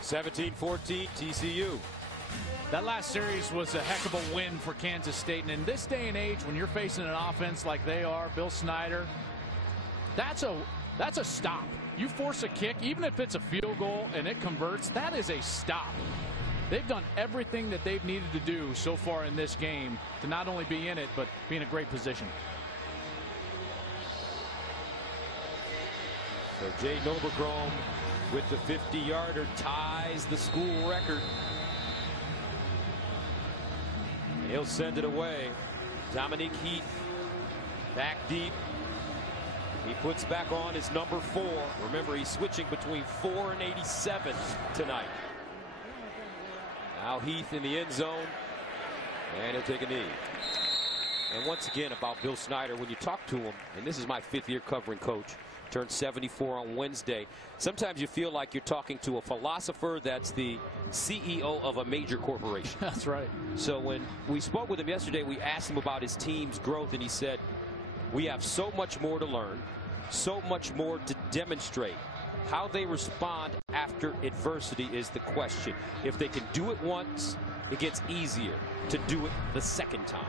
17-14 TCU. That last series was a heck of a win for Kansas State. And in this day and age, when you're facing an offense like they are, Bill Snyder, that's a stop. You force a kick, even if it's a field goal and it converts, that is a stop. They've done everything that they've needed to do so far in this game to not only be in it, but be in a great position. So Jaden Oberchrome with the 50-yarder ties the school record. He'll send it away. Dominique Heath back deep. He puts back on his number 4. Remember, he's switching between 4 and 87 tonight. Now Heath in the end zone, and he'll take a knee. And once again about Bill Snyder, when you talk to him, and this is my 5th year covering coach, turned 74 on Wednesday. Sometimes you feel like you're talking to a philosopher that's the CEO of a major corporation. That's right. So when we spoke with him yesterday, we asked him about his team's growth, and he said, we have so much more to learn, so much more to demonstrate. How they respond after adversity is the question. If they can do it once, it gets easier to do it the second time.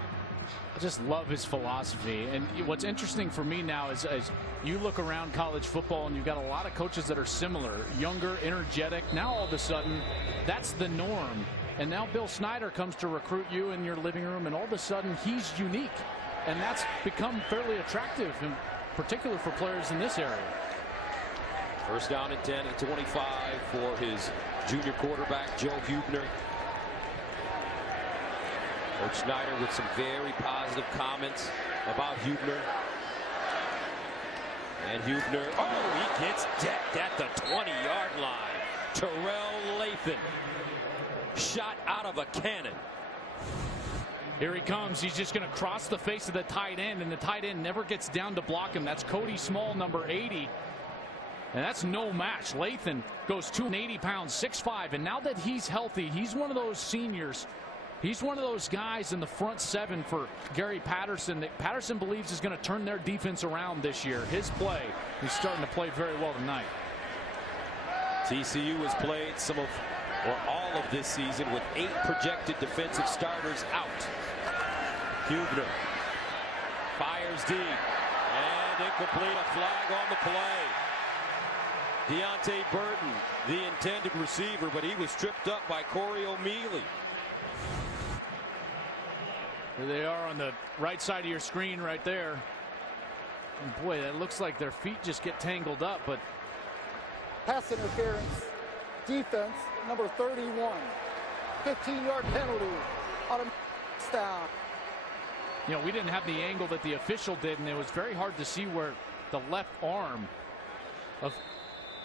I just love his philosophy. And what's interesting for me now is as you look around college football and you've got a lot of coaches that are similar, younger, energetic. Now all of a sudden, that's the norm. And now Bill Snyder comes to recruit you in your living room, and all of a sudden he's unique. And that's become fairly attractive, in particular for players in this area. First down and 10 at 25 for his junior quarterback, Joe Huebner. Coach Snyder with some very positive comments about Huebner. And Huebner, oh, he gets decked at the 20-yard line. Terrell Lathan, shot out of a cannon. Here he comes. He's just going to cross the face of the tight end, and the tight end never gets down to block him. That's Cody Small, number 80. And that's no match. Lathan goes 280 pounds, 6'5", and now that he's healthy, he's one of those seniors. He's one of those guys in the front 7 for Gary Patterson that Patterson believes is going to turn their defense around this year. His play, he's starting to play very well tonight. TCU has played some of, or all of this season with 8 projected defensive starters out. Huebner fires deep, and incomplete, a flag on the play. Deontay Burton, the intended receiver, but he was tripped up by Corey O'Mealy. Here they are on the right side of your screen right there. And boy, that looks like their feet just get tangled up, but Pass interference, defense, number 31. 15-yard penalty, automatic down. you know, we didn't have the angle that the official did, and it was very hard to see where the left arm of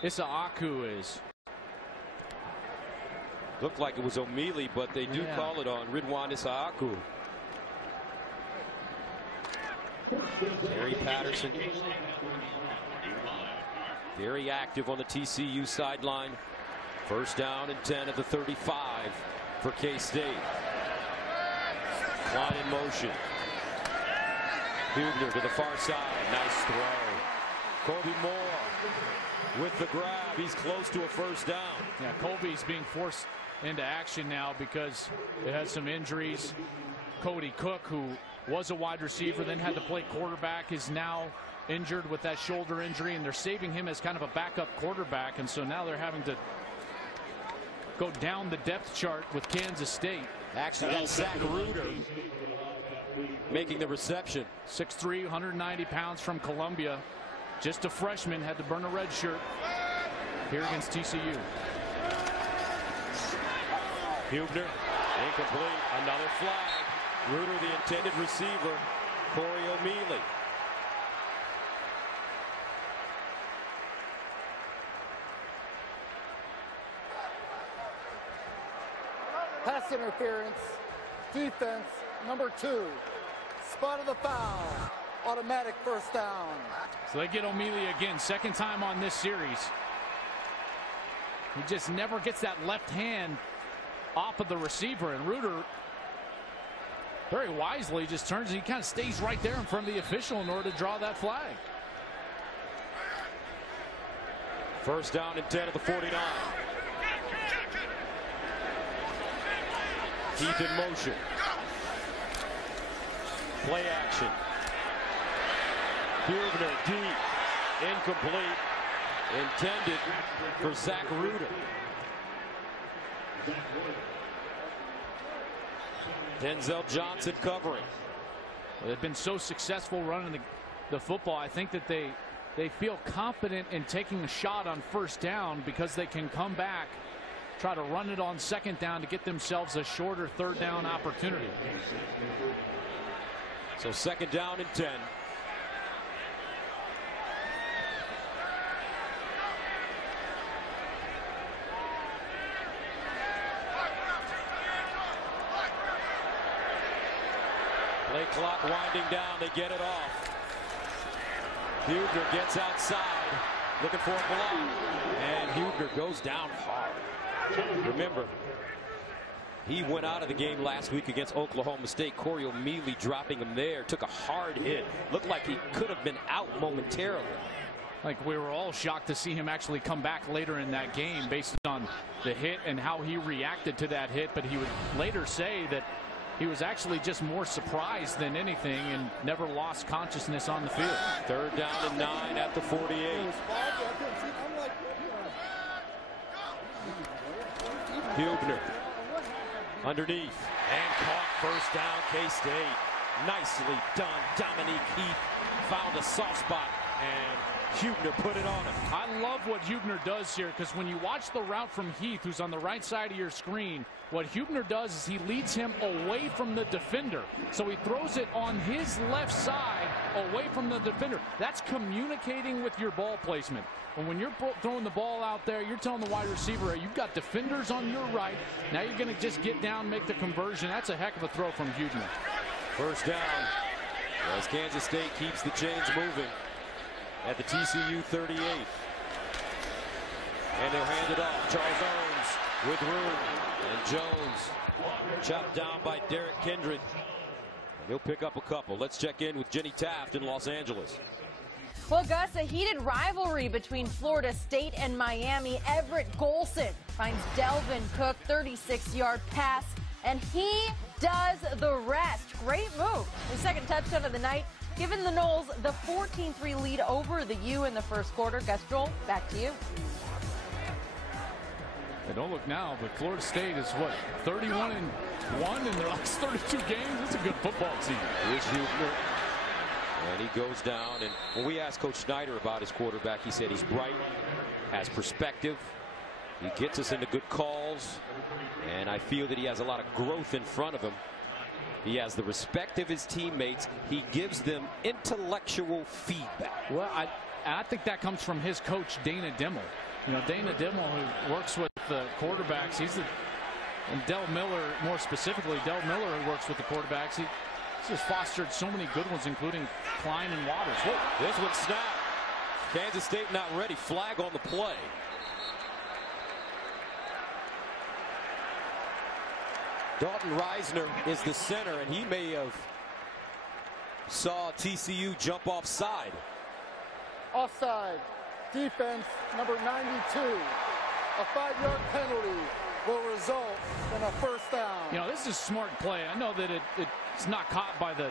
Isaaku is. Looked like it was O'Mealy, but they do call it on Ridwan Isaaku. Gary Patterson, very active on the TCU sideline. First down and 10 at the 35 for K-State. Klein in motion. Huebner to the far side. Nice throw. Kobe Moore with the grab. He's close to a first down. Yeah, Colby's being forced into action now because it has some injuries. Cody Cook, who was a wide receiver, then had to play quarterback, is now injured with that shoulder injury, and they're saving him as kind of a backup quarterback, and so now they're having to go down the depth chart with Kansas State. Actually, that's Zach Ruder making the reception. 6'3", 190 pounds from Columbia. just a freshman, had to burn a red shirt here against TCU. Hubner, incomplete, another flag. Reuter, the intended receiver, Corey O'Mealy. Pass interference, defense, number 2. Spot of the foul, automatic first down. So they get O'Mealy again, second time on this series. He just never gets that left hand off of the receiver, and Reuter very wisely just turns and he kind of stays right there in front of the official in order to draw that flag. First down and 10 at the 49. Heath in motion. Play action. Hubner deep. Incomplete. Intended for Zach Reuter. Denzel Johnson covering. Well, they've been so successful running the football. I think that they feel confident in taking a shot on first down because they can come back, try to run it on second down to get themselves a shorter third down opportunity. So second down and 10. Play clock winding down. They get it off. Hubner gets outside, looking for a block, and Hubner goes down hard. Remember, he went out of the game last week against Oklahoma State. Corey O'Mealy dropping him there. Took a hard hit. Looked like he could have been out momentarily. Like we were all shocked to see him actually come back later in that game based on the hit and how he reacted to that hit. But he would later say that he was actually just more surprised than anything and never lost consciousness on the field. Third down and 9 at the 48. Hubner underneath and caught. First down, K-State. Nicely done. Dominique Heath found a soft spot and Hubner put it on him. I love what Hubner does here because when you watch the route from Heath, who's on the right side of your screen, what Hubner does is he leads him away from the defender. So he throws it on his left side away from the defender. That's communicating with your ball placement. And when you're throwing the ball out there, you're telling the wide receiver, hey, you've got defenders on your right. Now you're going to just get down, make the conversion. That's a heck of a throw from Hubner. First down as Kansas State keeps the chains moving at the TCU 38. And they'll hand it off. Charles Owens with room. And Jones chopped down by Derek Kindred. And he'll pick up a couple. Let's check in with Jenny Taft in Los Angeles. Well, Gus, a heated rivalry between Florida State and Miami. Everett Golson finds Delvin Cook, 36-yard pass, and he does the rest. Great move. His second touchdown of the night, giving the Noles the 14-3 lead over the U in the first quarter. Gus Joel, back to you. They don't look now, but Florida State is what, 31-1 in their last 32 games? That's a good football team. Here's Hubner. And he goes down. And when we asked Coach Snyder about his quarterback, he said he's bright, has perspective. He gets us into good calls. And I feel that he has a lot of growth in front of him. He has the respect of his teammates. He gives them intellectual feedback. Well, I think that comes from his coach, Dana Dimmel. You know, Dana Dimmel, who works with the quarterbacks, and Del Miller, more specifically, Del Miller, who works with the quarterbacks, he's just fostered so many good ones, including Klein and Waters. Whoa, this one snapped. Kansas State not ready. Flag on the play. Dalton Reisner is the center, and he may have saw TCU jump offside. Offside. Defense, number 92. A 5-yard penalty will result in a first down. You know, this is a smart play. I know that it's not caught by the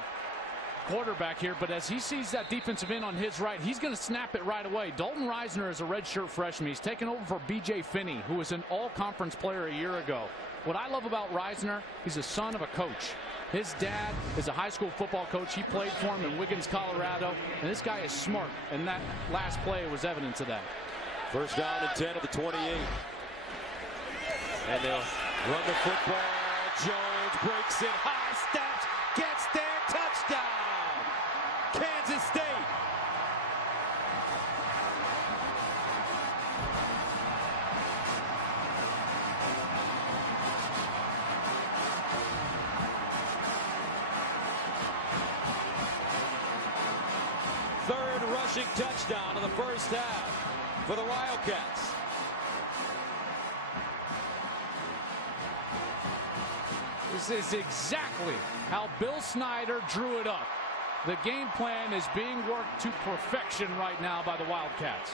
quarterback here, but as he sees that defensive end on his right, he's going to snap it right away. Dalton Reisner is a redshirt freshman. He's taken over for B.J. Finney, who was an all-conference player a year ago. What I love about Reisner, he's a son of a coach. His dad is a high school football coach. He played for him in Wiggins, Colorado. And this guy is smart. And that last play was evidence of that. First down and 10 of the 28. And they'll run the football. Jones breaks it, high steps, gets there, touchdown! Kansas State. Third rushing touchdown of the first half for the Wildcats. This is exactly how Bill Snyder drew it up. The game plan is being worked to perfection right now by the Wildcats.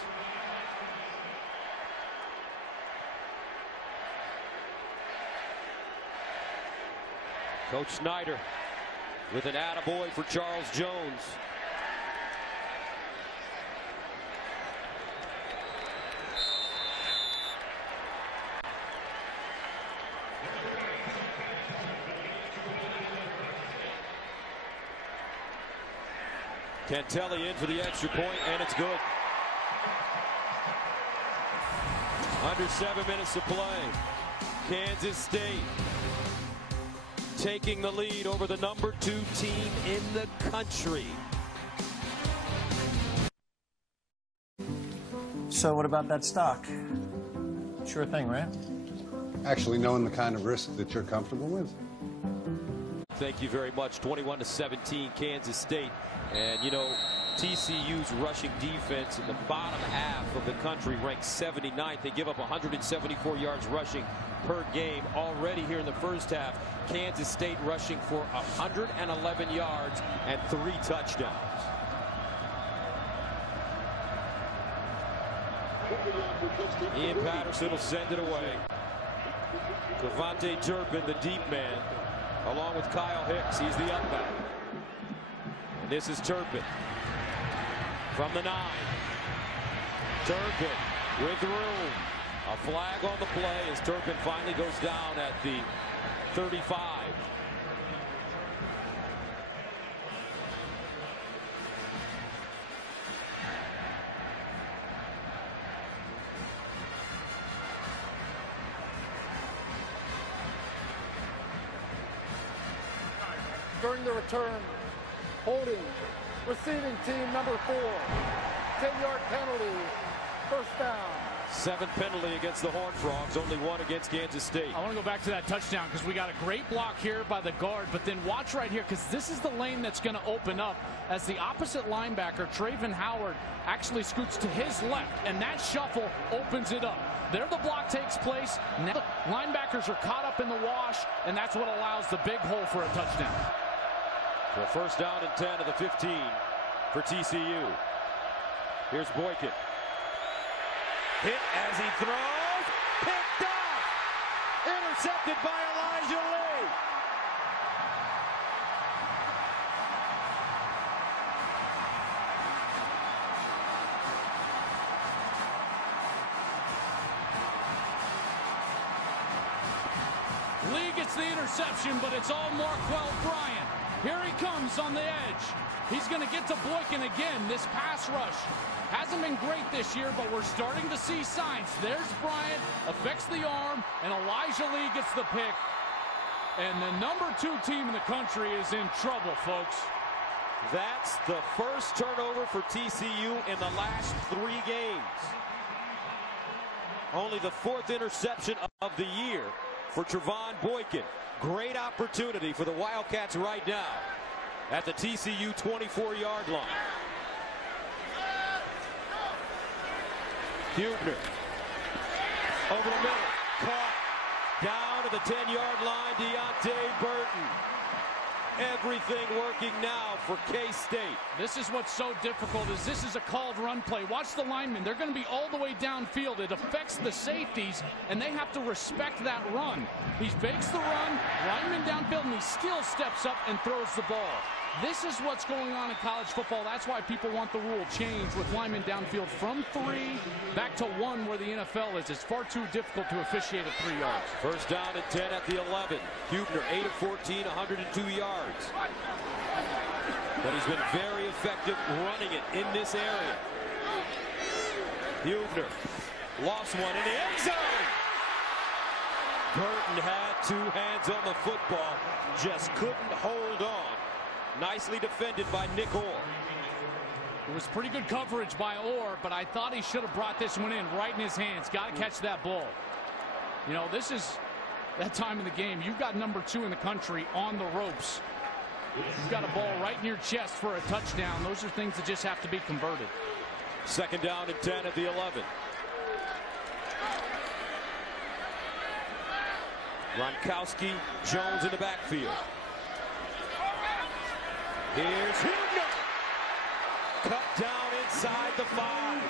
Coach Snyder with an attaboy for Charles Jones. Cantelli in for the extra point, and it's good. Under 7 minutes to play. Kansas State taking the lead over the #2 team in the country. So what about that stock? Sure thing, right? Actually knowing the kind of risk that you're comfortable with. Thank you very much. 21-17 Kansas State. And you know, TCU's rushing defense in the bottom half of the country ranks 79th. They give up 174 yards rushing per game already here in the first half. Kansas State rushing for 111 yards and 3 touchdowns. Ian Patterson will send it away. Devontae Turpin, the deep man, along with Kyle Hicks. He's the up back. And this is Turpin from the 9. Turpin with room. A flag on the play as Turpin finally goes down at the 35. During the return, holding, receiving team number 4. 10-yard penalty, first down. 7th penalty against the Horned Frogs, only 1 against Kansas State. I want to go back to that touchdown because we got a great block here by the guard, but then watch right here because this is the lane that's going to open up as the opposite linebacker, Traven Howard, actually scoots to his left, and that shuffle opens it up. There the block takes place. Now the linebackers are caught up in the wash, and that's what allows the big hole for a touchdown. So first down and 10 of the 15 for TCU. Here's Boykin. Hit as he throws. Picked off. Intercepted by Elijah Lee. Lee gets the interception, but it's all Marquell Bryant. Here he comes on the edge. He's going to get to Boykin again. This pass rush hasn't been great this year, but we're starting to see signs. There's Bryant, affects the arm, and Elijah Lee gets the pick. And the #2 team in the country is in trouble, folks. That's the first turnover for TCU in the last 3 games. Only the 4th interception of the year for Trevon Boykin. Great opportunity for the Wildcats right now at the TCU 24-yard line. Hubner over the middle, caught down to the 10-yard line. Deontay Burton. Everything working now for K-State. This is what's so difficult is this is a called run play. Watch the linemen. They're going to be all the way downfield. It affects the safeties, and they have to respect that run. He fakes the run, lineman downfield, and he still steps up and throws the ball. This is what's going on in college football. That's why people want the rule changed with linemen downfield from 3 back to 1 where the NFL is. It's far too difficult to officiate at 3 yards. First down and 10 at the 11. Hubner 8 of 14, 102 yards. But he's been very effective running it in this area. Hubner lost one in the end zone. Burton had 2 hands on the football, just couldn't hold on. Nicely defended by Nick Orr. It was pretty good coverage by Orr, but I thought he should have brought this one in right in his hands. Got to catch that ball. You know, this is that time in the game. You've got number 2 in the country on the ropes. You've got a ball right in your chest for a touchdown. Those are things that just have to be converted. Second down and 10 at the 11. Gronkowski, Jones in the backfield. Here's Hubner. Cut down inside the 5.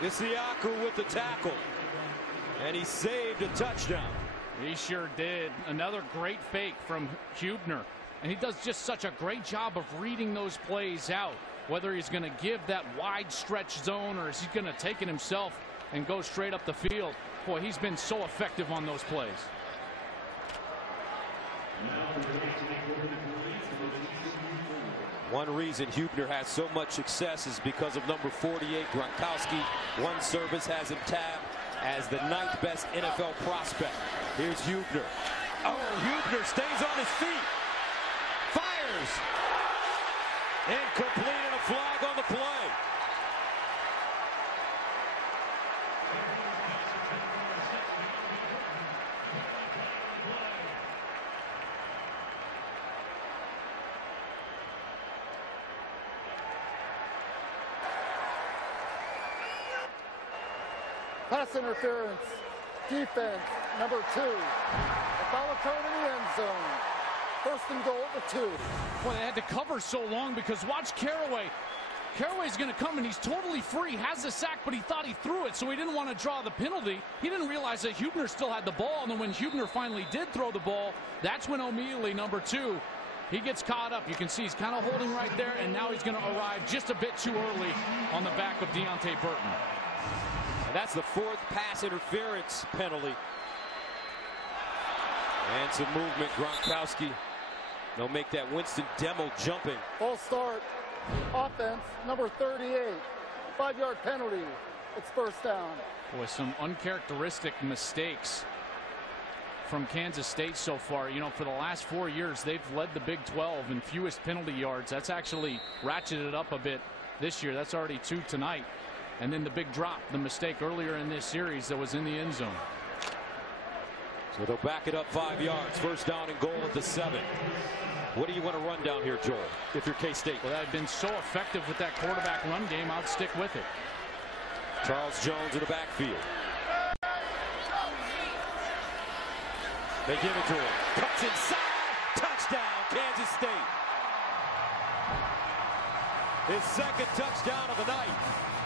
Isiaku with the tackle. And he saved a touchdown. He sure did. Another great fake from Hubner. And he does just such a great job of reading those plays out. Whether he's going to give that wide stretch zone or is he going to take it himself and go straight up the field. Boy, he's been so effective on those plays. One reason Hubner has so much success is because of number 48, Gronkowski. One service has him tabbed as the 9th best NFL prospect. Here's Hubner. Oh, Hubner stays on his feet. Fires. Incomplete and a flag on the play. Pass interference. Defense, number 2. The ball returned in the end zone. First and goal at the 2. Well, they had to cover so long because watch Caraway. Caraway's going to come and he's totally free. Has the sack, but he thought he threw it, so he didn't want to draw the penalty. He didn't realize that Hubner still had the ball, and then when Hubner finally did throw the ball, that's when immediately number 2, he gets caught up. You can see he's kind of holding right there, and now he's going to arrive just a bit too early on the back of Deontay Burton. That's the 4th pass interference penalty. And some movement. Gronkowski. They'll make that Winston demo jumping. Full start. Offense, number 38. 5-yard penalty. It's first down. Boy, some uncharacteristic mistakes from Kansas State so far. You know, for the last 4 years, they've led the Big 12 in fewest penalty yards. That's actually ratcheted up a bit this year. That's already 2 tonight. And then the big drop, the mistake earlier in this series that was in the end zone. So they'll back it up 5 yards. First down and goal at the 7. What do you want to run down here, Joel, if you're K-State? Well, that had been so effective with that quarterback run game, I'd stick with it. Charles Jones in the backfield. They give it to him. Cuts inside. Touchdown, Kansas State. His 2nd touchdown of the night.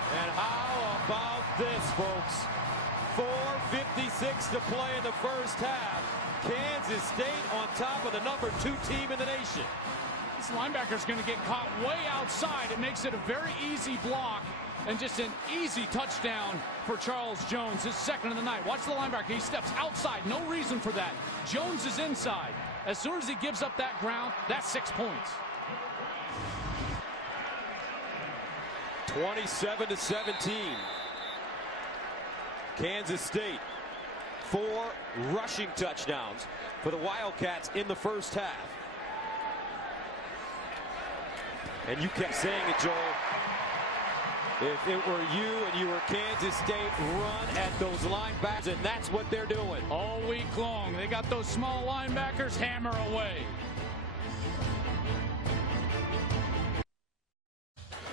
And how about this, folks? 4:56 to play in the first half. Kansas State on top of the number 2 team in the nation. This linebacker's going to get caught way outside. It makes it a very easy block and just an easy touchdown for Charles Jones, his 2nd of the night. Watch the linebacker. He steps outside. No reason for that. Jones is inside. As soon as he gives up that ground, that's 6 points. 27-17. Kansas State. 4 rushing touchdowns for the Wildcats in the first half. And you kept saying it, Joel. If it were you and you were Kansas State, run at those linebackers, and that's what they're doing. All week long, they got those small linebackers, hammer away.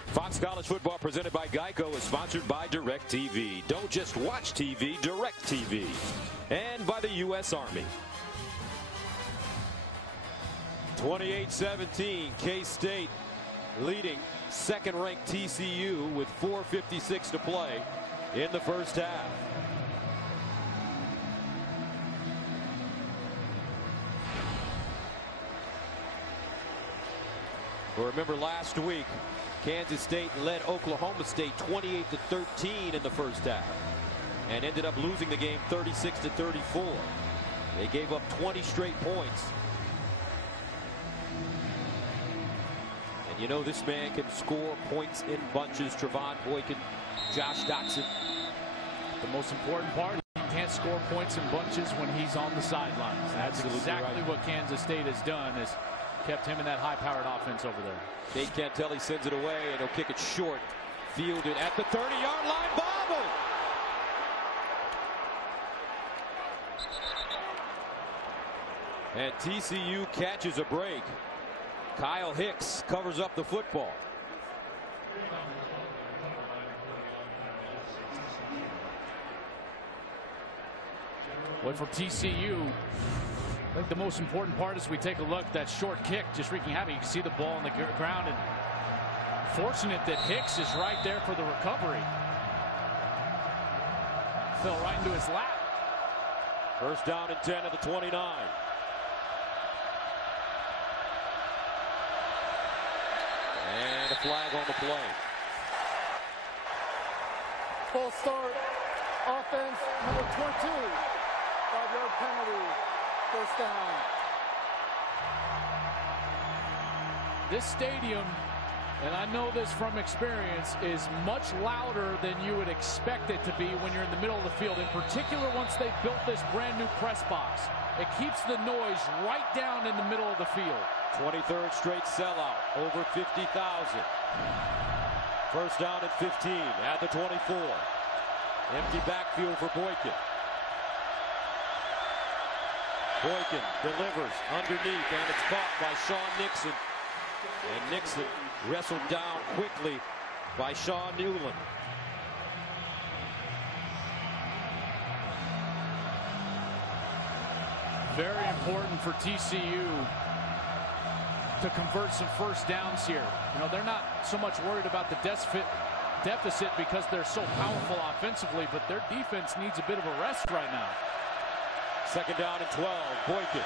Fox College Football presented by Geico is sponsored by DirecTV. Don't just watch TV, DirecTV. And by the U.S. Army. 28-17, K-State leading 2nd-ranked TCU with 4:56 to play in the first half. Well, remember last week, Kansas State led Oklahoma State 28-13 in the first half and ended up losing the game 36-34. They gave up 20 straight points. And you know this man can score points in bunches. Trevon Boykin, Josh Dotson. The most important part, he can't score points in bunches when he's on the sidelines. That's Absolutely exactly right. what Kansas State has done, is kept him in that high-powered offense over there. Nate Cantelli sends it away, and he'll kick it short. Fielded at the 30-yard line. Bobble! And TCU catches a break. Kyle Hicks covers up the football. But for TCU, I think the most important part is we take a look, that short kick just wreaking havoc. You can see the ball on the ground, and fortunate that Hicks is right there for the recovery. Fell right into his lap. First down and 10 at the 29. And a flag on the play. Full start. Offense number 22. 5-yard penalty. First down. This stadium, and I know this from experience, is much louder than you would expect it to be when you're in the middle of the field. In particular, once they built this brand new press box, it keeps the noise right down in the middle of the field. 23rd straight sellout, over 50,000. First down and 15 at the 24. Empty backfield for Boykin. Boykin delivers underneath, and it's caught by Sean Nixon. And Nixon wrestled down quickly by Sean Newland. Very important for TCU to convert some first downs here. You know, they're not so much worried about the deficit because they're so powerful offensively, but their defense needs a bit of a rest right now. Second down and 12. Boykin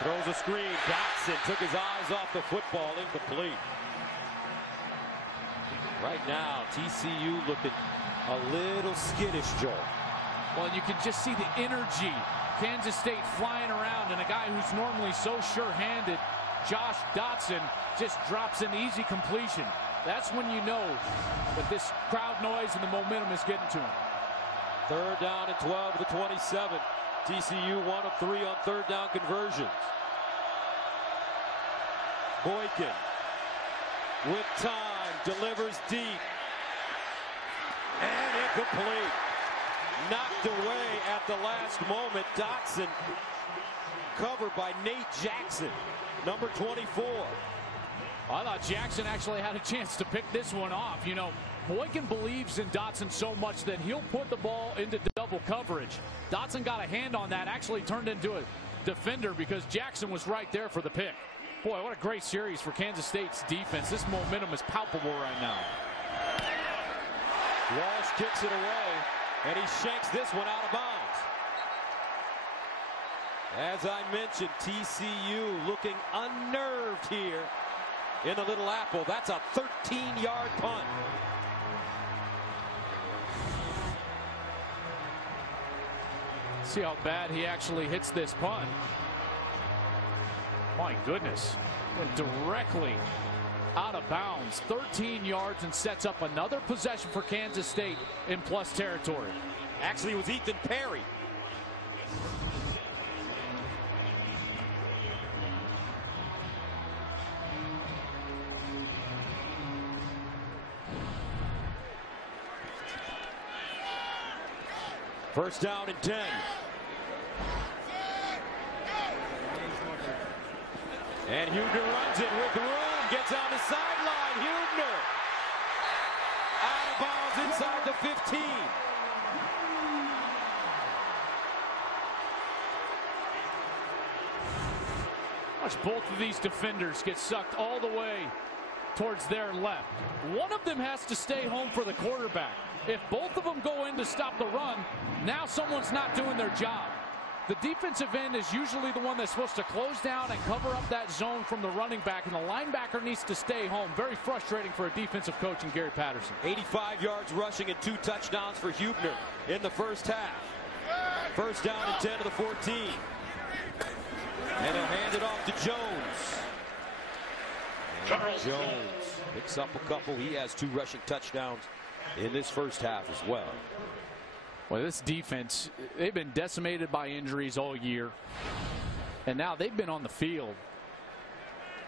throws a screen. Dotson took his eyes off the football. Incomplete. Right now, TCU looking a little skittish, Joel. Well, you can just see the energy. Kansas State flying around, and a guy who's normally so sure-handed, Josh Dotson, just drops an easy completion. That's when you know that this crowd noise and the momentum is getting to him. Third down and 12 to the 27. TCU 1 of 3 on third down conversions. Boykin with time delivers deep and incomplete. Knocked away at the last moment. Dotson covered by Nate Jackson, number 24. I thought Jackson actually had a chance to pick this one off. You know, Boykin believes in Dotson so much that he'll put the ball into double coverage. Dotson got a hand on that, actually turned into a defender because Jackson was right there for the pick. Boy, what a great series for Kansas State's defense. This momentum is palpable right now. Walsh kicks it away, and he shanks this one out of bounds. As I mentioned, TCU looking unnerved here in the Little Apple. That's a 13-yard punt. See how bad he actually hits this punt. My goodness. Went directly out of bounds. 13 yards and sets up another possession for Kansas State in plus territory. Actually, it was Ethan Perry. First down and 10. And Huebner runs it with room, gets on the sideline. Huebner out of bounds inside the 15. Watch both of these defenders get sucked all the way towards their left. One of them has to stay home for the quarterback. If both of them go in to stop the run, now someone's not doing their job. The defensive end is usually the one that's supposed to close down and cover up that zone from the running back, and the linebacker needs to stay home. Very frustrating for a defensive coach in Gary Patterson. 85 yards rushing and 2 touchdowns for Hubner in the first half. First down and 10 to the 14. And they'll hand it off to Jones. And Jones picks up a couple. He has 2 rushing touchdowns in this first half as well. Well, this defense, they've been decimated by injuries all year. And now they've been on the field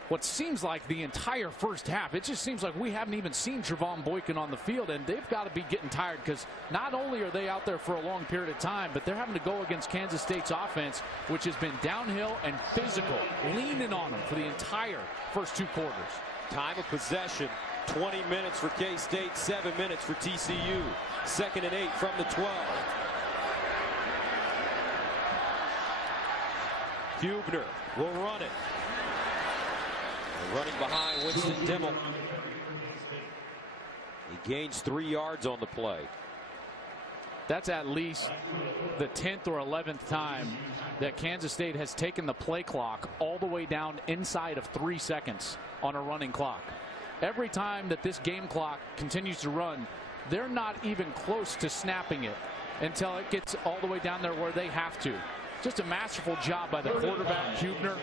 what seems like the entire first half. It just seems like we haven't even seen Trevon Boykin on the field, and they've got to be getting tired, because not only are they out there for a long period of time, but they're having to go against Kansas State's offense, which has been downhill and physical, leaning on them for the entire first 2 quarters. Time of possession, 20 minutes for K-State, 7 minutes for TCU. 2nd and 8 from the 12. Hubner will run it. Running behind Winston Dimmel. He gains 3 yards on the play. That's at least the 10th or 11th time that Kansas State has taken the play clock all the way down inside of 3 seconds on a running clock. Every time that this game clock continues to run, they're not even close to snapping it until it gets all the way down there where they have to. Just a masterful job by the quarterback, Hubner,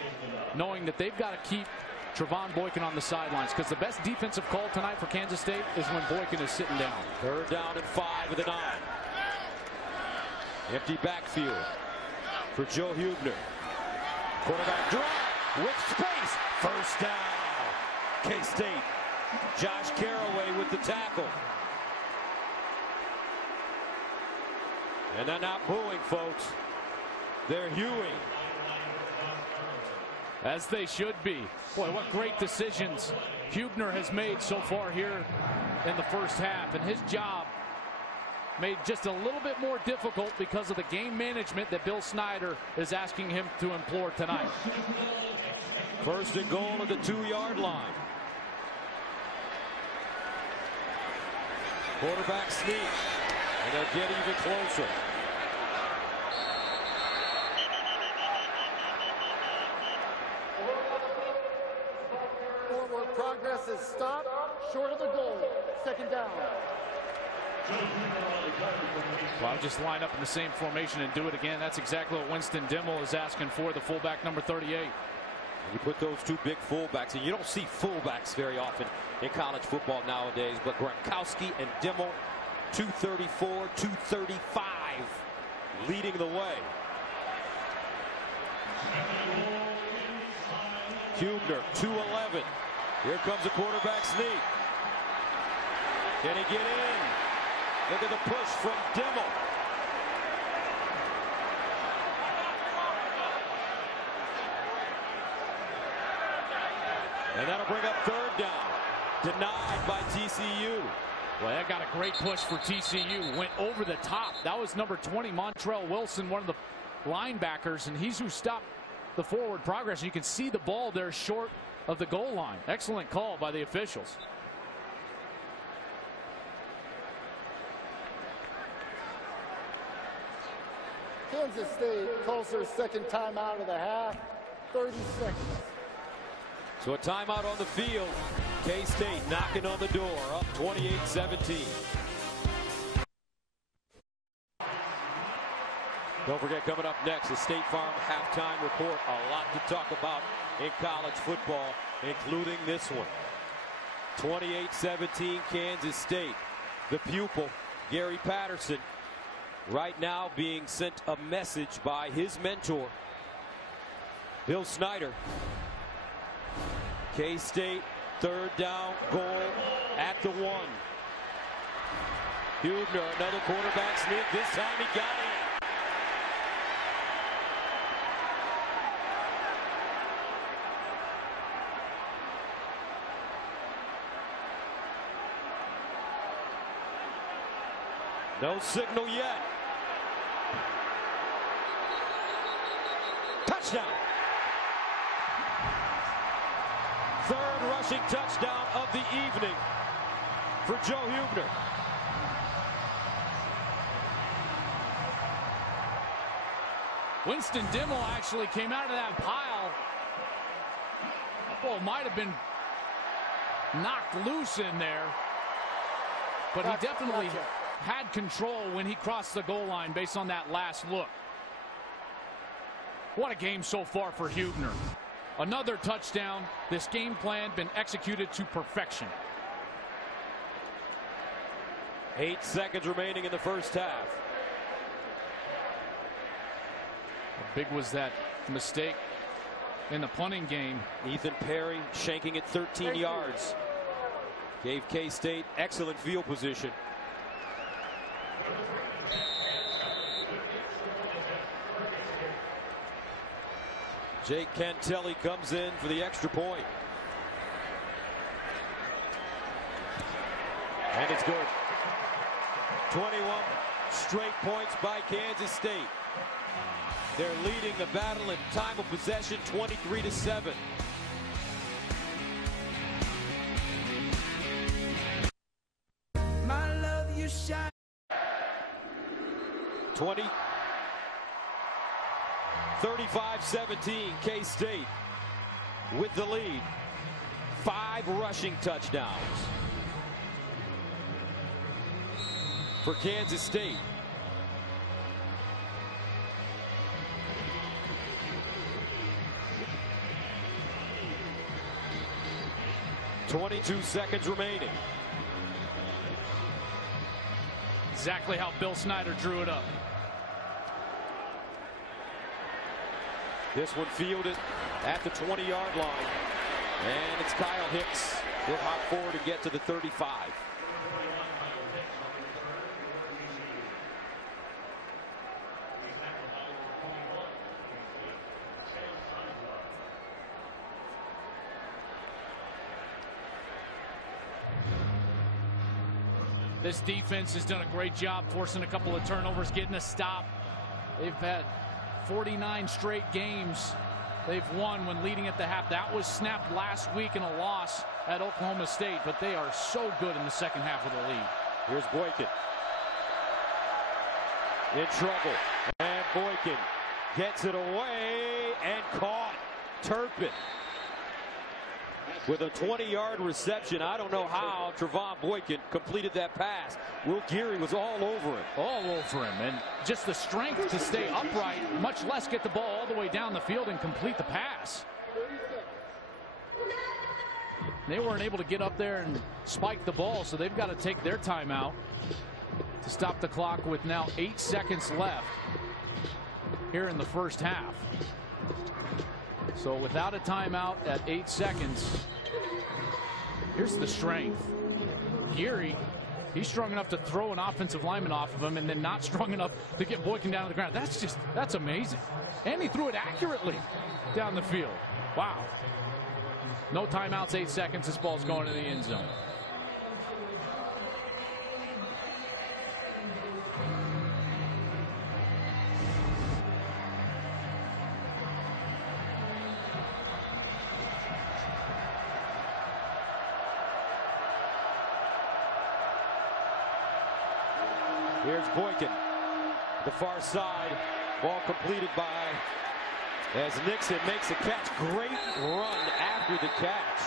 knowing that they've got to keep Trevon Boykin on the sidelines, because the best defensive call tonight for Kansas State is when Boykin is sitting down. 3rd down and 5 with a 9. Empty backfield for Joe Hubner. Quarterback draw with space. First down. K-State. Josh Caraway with the tackle. And they're not booing, folks. They're hewing. As they should be. Boy, what great decisions Hubner has made so far here in the first half. And his job made just a little bit more difficult because of the game management that Bill Snyder is asking him to employ tonight. 1st and goal at the 2-yard line. Quarterback sneak. And they'll get even closer. Forward progress is stopped short of the goal. 2nd down. Well, I'll just line up in the same formation and do it again. That's exactly what Winston Dimmel is asking for, the fullback number 38. You put those 2 big fullbacks, and you don't see fullbacks very often in college football nowadays, but Gronkowski and Dimmel, 234, 235, leading the way. Hubner, 211. Here comes a quarterback sneak. Can he get in? Look at the push from Dimmel. And that'll bring up 3rd down. Denied by TCU. Well, that got a great push for TCU. Went over the top. That was number 20, Montrell Wilson, one of the linebackers, and he's who stopped the forward progress. You can see the ball there short of the goal line. Excellent call by the officials. Kansas State calls their 2nd timeout of the half. 30 seconds. So a timeout on the field. K-State knocking on the door, up 28-17. Don't forget, coming up next, the State Farm halftime report. A lot to talk about in college football, including this one. 28-17 Kansas State. The pupil, Gary Patterson, right now being sent a message by his mentor, Bill Snyder. K-State, 3rd down, goal at the 1. Hubner, another quarterback sneak. This time he got it. No signal yet. Touchdown. 3rd rushing touchdown of the evening for Joe Hubner. Winston Dimmel actually came out of that pile. That ball might have been knocked loose in there, but he definitely had control when he crossed the goal line based on that last look. What a game so far for Huebner. Another touchdown. This game plan been executed to perfection. 8 seconds remaining in the first half. How big was that mistake in the punting game? Ethan Perry shanking it 13 yards. Gave K-State excellent field position. Jake Cantelli comes in for the extra point. And it's good. 21 straight points by Kansas State. They're leading the battle in time of possession 23-7. My love, you shine. 35-17, K-State with the lead. 5 rushing touchdowns for Kansas State. .22 seconds remaining. Exactly how Bill Snyder drew it up. This one fielded at the 20-yard line. And it's Kyle Hicks. He'll hop forward and get to the 35. This defense has done a great job forcing a couple of turnovers, getting a stop. They've had 49 straight games they've won when leading at the half. That was snapped last week in a loss at Oklahoma State, but they are so good in the second half of the league. Here's Boykin. In trouble. And Boykin gets it away and caught. Turpin with a 20-yard reception. I don't know how Trevon Boykin completed that pass. Will Geary was all over him. All over him. And just the strength to stay upright, much less get the ball all the way down the field and complete the pass. They weren't able to get up there and spike the ball, so they've got to take their timeout to stop the clock with now 8 seconds left here in the first half. So without a timeout at 8 seconds, here's the strength. Geary, he's strong enough to throw an offensive lineman off of him and then not strong enough to get Boykin down to the ground. That's amazing. And he threw it accurately down the field. Wow. No timeouts, 8 seconds. This ball's going to the end zone. Here's Boykin. The far side. Ball completed by as Nixon makes a catch. Great run after the catch.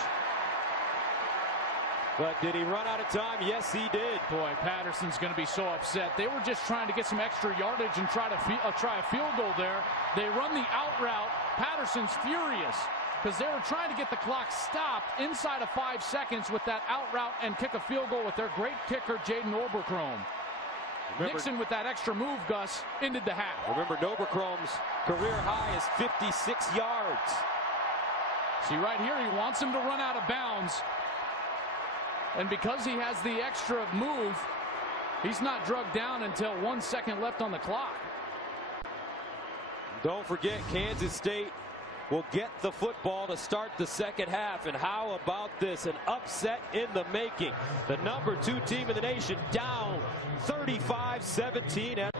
But did he run out of time? Yes, he did. Boy, Patterson's going to be so upset. They were just trying to get some extra yardage and try a field goal there. They run the out route. Patterson's furious because they were trying to get the clock stopped inside of 5 seconds with that out route and kick a field goal with their great kicker, Jaden Oberchrome. Nixon with that extra move, Gus, ended the half. Remember, Oberchrome's career high is 56 yards. See right here, he wants him to run out of bounds. And because he has the extra move, he's not drugged down until 1 second left on the clock. Don't forget, Kansas State will get the football to start the second half. And how about this? An upset in the making. The number 2 team in the nation down 35-17.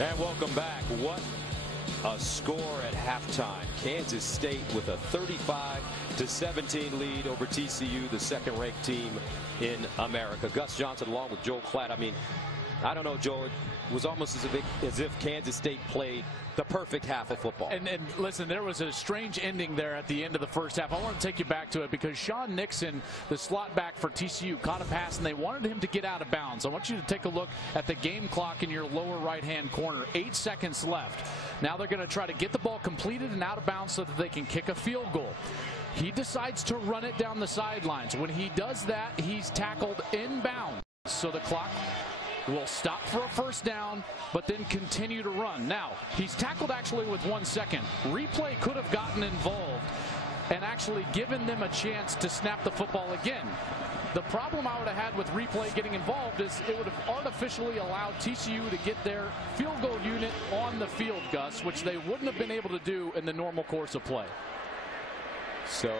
And welcome back. What a score at halftime. Kansas State with a 35-17 lead over TCU, the second-ranked team in America. Gus Johnson along with Joel Klatt. I mean, I don't know, Joel. It was almost as if Kansas State played the perfect half of football. And listen, there was a strange ending there at the end of the first half. I want to take you back to it because Sean Nixon, the slot back for TCU, caught a pass and they wanted him to get out of bounds. I want you to take a look at the game clock in your lower right-hand corner. 8 seconds left. Now they're going to try to get the ball completed and out of bounds so that they can kick a field goal. He decides to run it down the sidelines. When he does that, he's tackled inbound. So the clock will stop for a first down, but then continue to run. Now, he's tackled actually with 1 second. Replay could have gotten involved and actually given them a chance to snap the football again. The problem I would have had with replay getting involved is it would have artificially allowed TCU to get their field goal unit on the field, Gus, which they wouldn't have been able to do in the normal course of play. So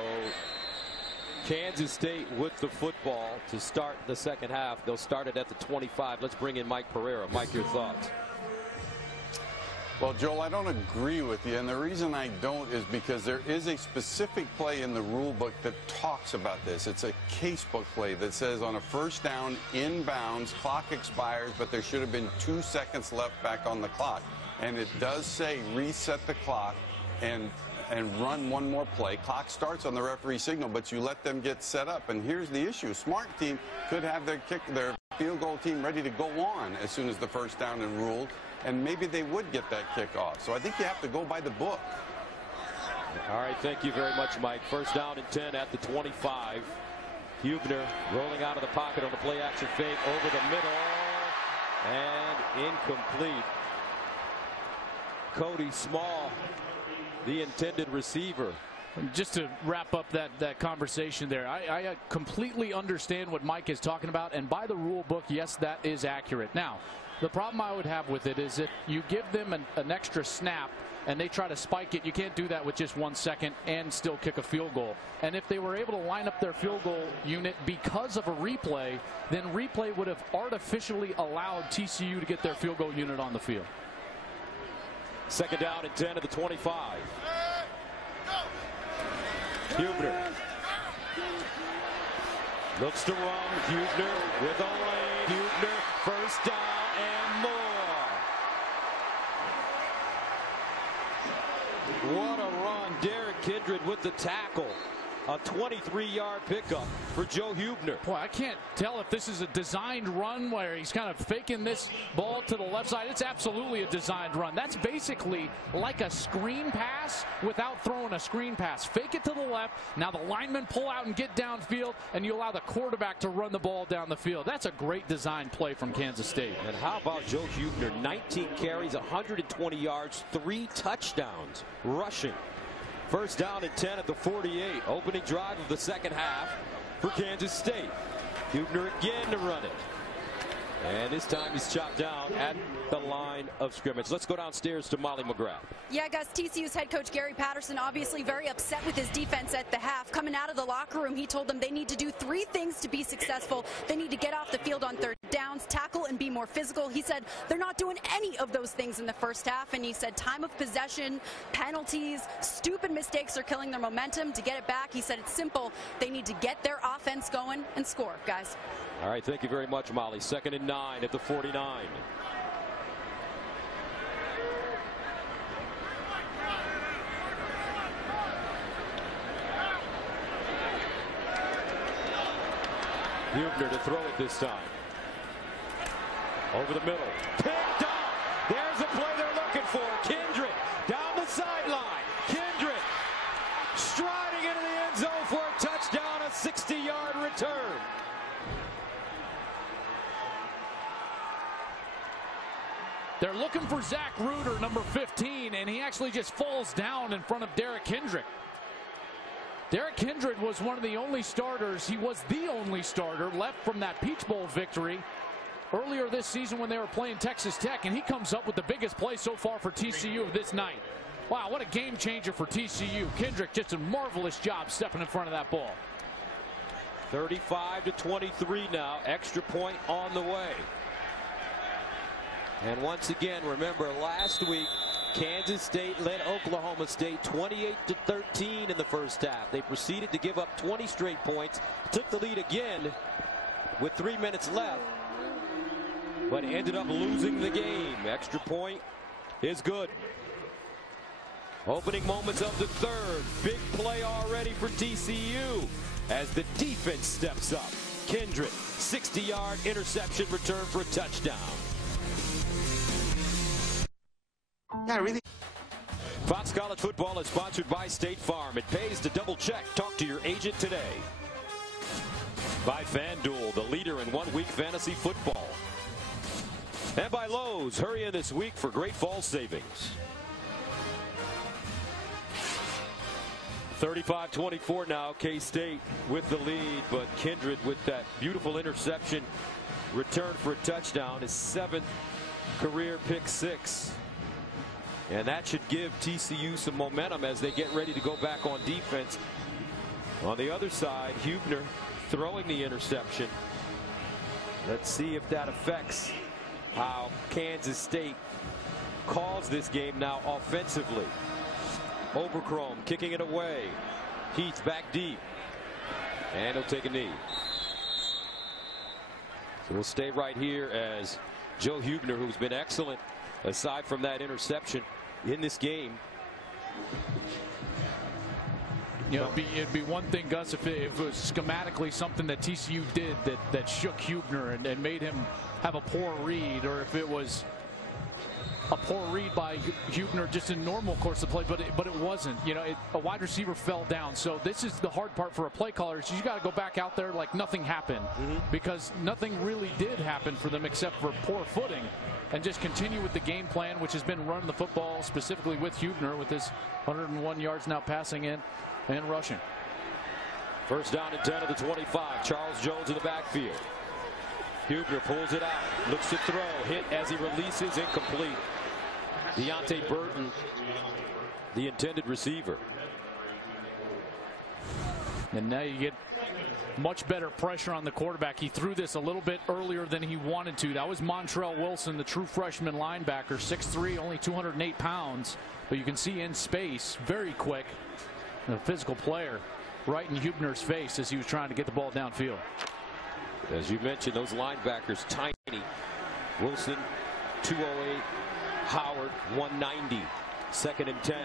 Kansas State with the football to start the second half. They'll start it at the 25. Let's bring in Mike Pereira. Mike, your thoughts? Well, Joel, I don't agree with you, and the reason I don't is because there is a specific play in the rule book that talks about this. It's a casebook play that says on a first down, inbounds, clock expires, but there should have been 2 seconds left back on the clock. And it does say reset the clock and run one more play. Clock starts on the referee signal, but you let them get set up. And here's the issue. Smart team could have their field goal team ready to go on as soon as the first down and ruled, and maybe they would get that kick off. So I think you have to go by the book. All right, thank you very much, Mike. First down and 10 at the 25. Hubner rolling out of the pocket on the play action fake over the middle and incomplete. Cody Small, the intended receiver. Just to wrap up that conversation there, I completely understand what Mike is talking about, and by the rule book, yes, that is accurate. Now, the problem I would have with it is if you give them an extra snap and they try to spike it, you can't do that with just 1 second and still kick a field goal. And if they were able to line up their field goal unit because of a replay, then replay would have artificially allowed TCU to get their field goal unit on the field. Second down and 10 at the 25. Hubner looks to run. Hubner with a lane. Hubner first down and more. What a run. Derek Kindred with the tackle. A 23-yard pickup for Joe Hubner. Boy, I can't tell if this is a designed run where he's kind of faking this ball to the left side. It's absolutely a designed run. That's basically like a screen pass without throwing a screen pass. Fake it to the left. Now the linemen pull out and get downfield, and you allow the quarterback to run the ball down the field. That's a great design play from Kansas State. And how about Joe Hubner? 19 carries, 120 yards, 3 touchdowns rushing. First down and 10 at the 48. Opening drive of the second half for Kansas State. Hubner again to run it. And this time he's chopped down at the line of scrimmage. Let's go downstairs to Molly McGrath. Yeah, Gus, TCU's head coach Gary Patterson obviously very upset with his defense at the half. Coming out of the locker room, he told them they need to do 3 things to be successful. They need to get off the field on third downs, tackle, and be more physical. He said they're not doing any of those things in the first half, and he said time of possession, penalties, stupid mistakes are killing their momentum. To get it back, he said it's simple. They need to get their offense going and score, guys. All right, thank you very much, Molly. Second and 9 at the 49. Hubner to throw it this time. Over the middle. Picked off. There's the play they're looking for. Kindred down the sideline. Kindred striding into the end zone for a touchdown, a 60-yard return. They're looking for Zach Reuter, number 15, and he actually just falls down in front of Derek Kindred. Derek Kindred was one of the only starters. He was the only starter left from that Peach Bowl victory earlier this season when they were playing Texas Tech, and he comes up with the biggest play so far for TCU of this night. Wow, what a game changer for TCU. Kindred just a marvelous job stepping in front of that ball. 35-23 now. Extra point on the way. And once again, remember last week, Kansas State led Oklahoma State 28-13 in the first half. They proceeded to give up 20 straight points, took the lead again with 3 minutes left, but ended up losing the game. Extra point is good. Opening moments of the third. Big play already for TCU as the defense steps up. Kindred, 60-yard interception return for a touchdown. Yeah, really. Fox College Football is sponsored by State Farm. It pays to double check. Talk to your agent today. By FanDuel, the leader in one-week fantasy football. And by Lowe's, hurry in this week for great fall savings. 35-24 now, K-State with the lead, but Kindred with that beautiful interception return for a touchdown, his 7th career pick 6. And that should give TCU some momentum as they get ready to go back on defense. On the other side, Huebner throwing the interception. Let's see if that affects how Kansas State calls this game now offensively. Oberchrome kicking it away. Heath back deep. And he'll take a knee. So we'll stay right here as Joe Huebner, who's been excellent aside from that interception in this game. You know, it'd be one thing, Gus, if it was schematically something that TCU did that shook Huebner and made him have a poor read, or if it was a poor read by Huebner just in normal course of play, but it wasn't. You know, a wide receiver fell down. So this is the hard part for a play caller, is you got to go back out there like nothing happened, because nothing really did happen for them except for poor footing, and just continue with the game plan, which has been running the football specifically with Huebner with his 101 yards now passing in and rushing. First down and 10 of the 25. Charles Jones in the backfield. Huebner pulls it out, looks to throw, hit as he releases, incomplete. Deontay Burton, the intended receiver. And now you get much better pressure on the quarterback. He threw this a little bit earlier than he wanted to. That was Montrell Wilson, the true freshman linebacker, 6'3", only 208 pounds. But you can see in space, very quick, a physical player right in Huebner's face as he was trying to get the ball downfield. As you mentioned, those linebackers tiny. Wilson, 208. Howard, 190. 2nd and 10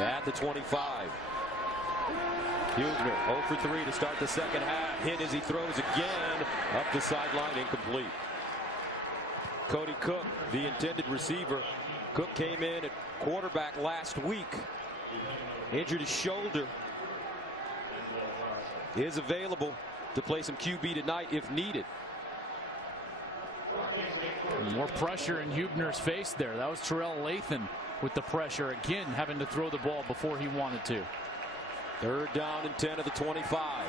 at the 25. Huebner 0 for 3 to start the second half. Hit as he throws again up the sideline, incomplete. Cody Cook, the intended receiver. Cook came in at quarterback last week. Injured his shoulder. Is available to play some QB tonight if needed. More pressure in Huebner's face there. That was Terrell Lathan with the pressure again, having to throw the ball before he wanted to. 3rd down and 10 of the 25.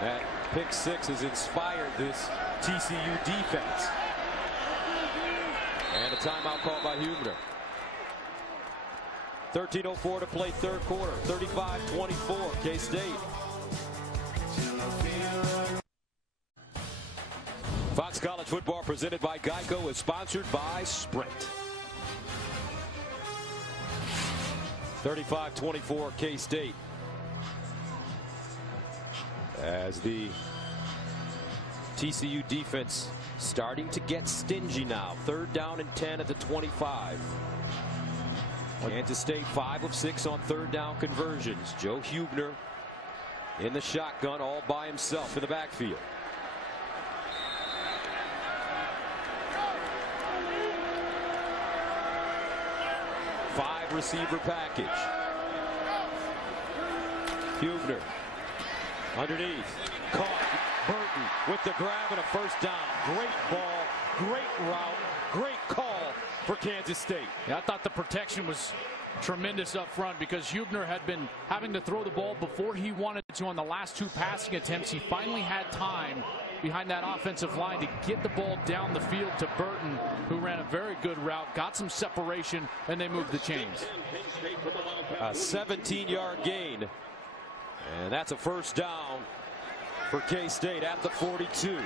That pick 6 has inspired this TCU defense. And a timeout called by Huebner. 13:04 to play third quarter. 35-24 K-State. Fox College Football presented by Geico is sponsored by Sprint. 35-24 K-State. As the TCU defense starting to get stingy now. 3rd down and 10 at the 25. Kansas State 5 of 6 on 3rd down conversions. Joe Huebner in the shotgun all by himself in the backfield. Receiver package. Huebner underneath, caught. Burton with the grab and a first down. Great ball, great route, great call for Kansas State. Yeah, I thought the protection was tremendous up front because Huebner had been having to throw the ball before he wanted to on the last 2 passing attempts. He finally had time behind that offensive line to get the ball down the field to Burton, who ran a very good route, got some separation, and they moved the chains. A 17-yard gain, and that's a first down for K-State at the 42.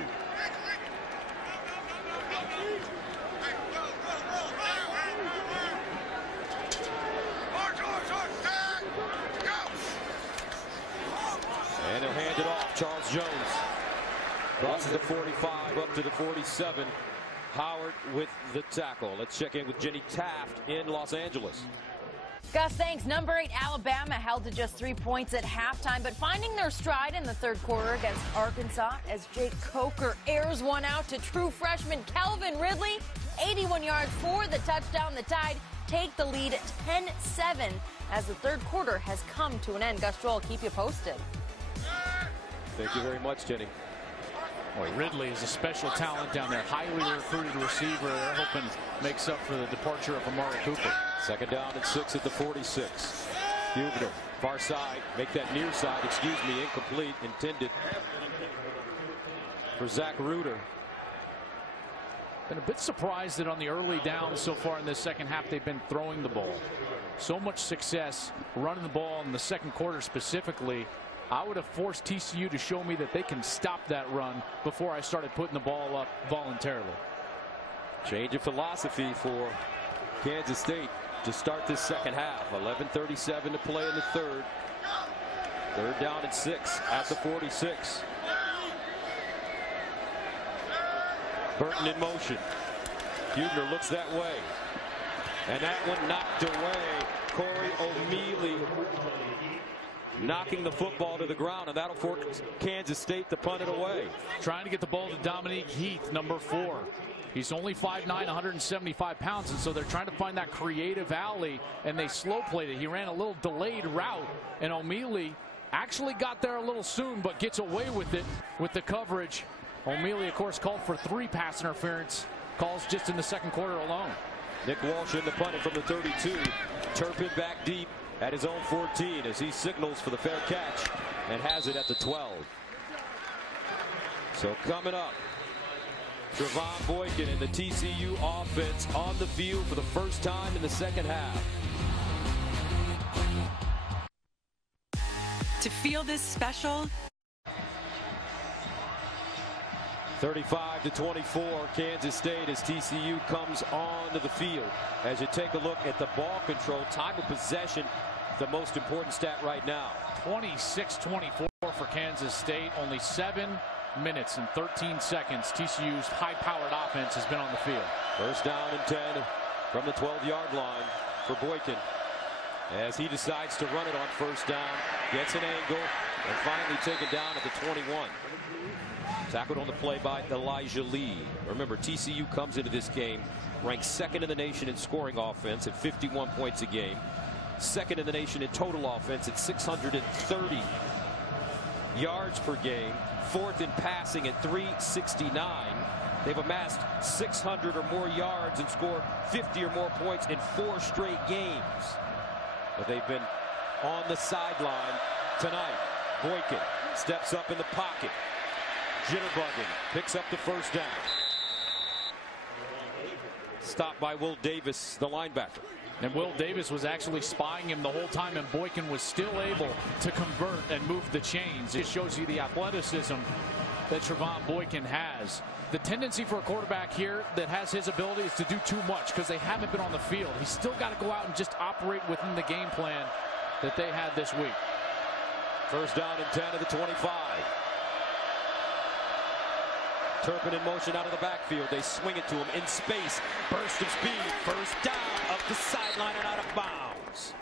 And he'll hand it off. Charles Jones crosses the 45 up to the 47. Howard with the tackle. Let's check in with Jenny Taft in Los Angeles. Gus, thanks. Number 8 Alabama held to just 3 points at halftime, but finding their stride in the third quarter against Arkansas as Jake Coker airs one out to true freshman Calvin Ridley. 81 yards for the touchdown. The Tide take the lead at 10-7 as the third quarter has come to an end. Gus, Joel, keep you posted. Thank you very much, Jenny. Boy, Ridley is a special talent down there. Highly recruited receiver. They're hoping makes up for the departure of Amari Cooper. Second down and 6 at the 46. Huebner, far side, make that near side, incomplete, intended for Zach Ruder. Been a bit surprised that on the early downs so far in this second half, they've been throwing the ball. So much success running the ball in the second quarter specifically. I would have forced TCU to show me that they can stop that run before I started putting the ball up voluntarily. Change of philosophy for Kansas State to start this second half. 11:37 to play in the third. Third down and 6 at the 46. Burton in motion. Huebner looks that way. And that one knocked away. Corey O'Mealy knocking the football to the ground, and that'll force Kansas State to punt it away. Trying to get the ball to Dominique Heath, number 4. He's only 5'9", 175 pounds, and so they're trying to find that creative alley, and they slow played it. He ran a little delayed route, and O'Mealy actually got there a little soon, but gets away with it with the coverage. O'Mealy, of course, called for 3 pass interference calls just in the second quarter alone. Nick Walsh in the punt from the 32. Turpin back deep at his own 14 as he signals for the fair catch and has it at the 12. So coming up, Trevon Boykin and the TCU offense on the field for the first time in the second half. To feel this special, 35-24 Kansas State as TCU comes onto the field. As you take a look at the ball control, time of possession, the most important stat right now. 26-24 for Kansas State. Only 7 minutes and 13 seconds. TCU's high-powered offense has been on the field. First down and 10 from the 12-yard line for Boykin as he decides to run it on first down, gets an angle, and finally taken down at the 21. Tackled on the play by Elijah Lee. Remember, TCU comes into this game ranked 2nd in the nation in scoring offense at 51 points a game. 2nd in the nation in total offense at 630 yards per game. 4th in passing at 369. They've amassed 600 or more yards and scored 50 or more points in 4 straight games. But they've been on the sideline tonight. Boykin steps up in the pocket. Jitterbugging, picks up the first down. Stopped by Will Davis, the linebacker. And Will Davis was actually spying him the whole time, and Boykin was still able to convert and move the chains. It shows you the athleticism that Trevon Boykin has. The tendency for a quarterback here that has his ability is to do too much because they haven't been on the field. He's still got to go out and just operate within the game plan that they had this week. First down and 10 at the 25. Turpin in motion out of the backfield. They swing it to him in space. Burst of speed. First down up the sideline and out of bounds.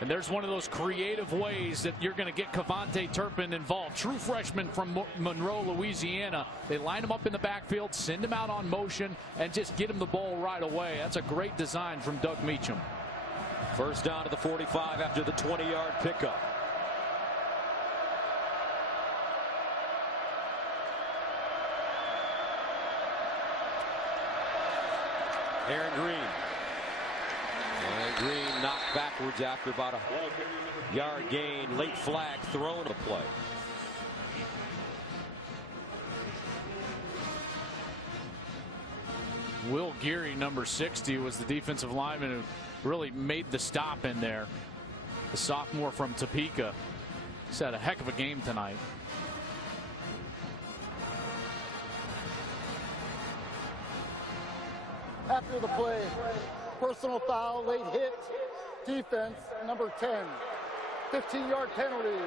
And there's one of those creative ways that you're going to get Cavante Turpin involved. True freshman from Monroe, Louisiana. They line him up in the backfield, send him out on motion, and just get him the ball right away. That's a great design from Doug Meacham. First down to the 45 after the 20-yard pickup. Aaron Green. Aaron Green knocked backwards after about a yard gain. Late flag thrown to play. Will Geary, number 60, was the defensive lineman who really made the stop in there. The sophomore from Topeka. He's had a heck of a game tonight. After the play, personal foul, late hit, defense, number 10. 15-yard penalty,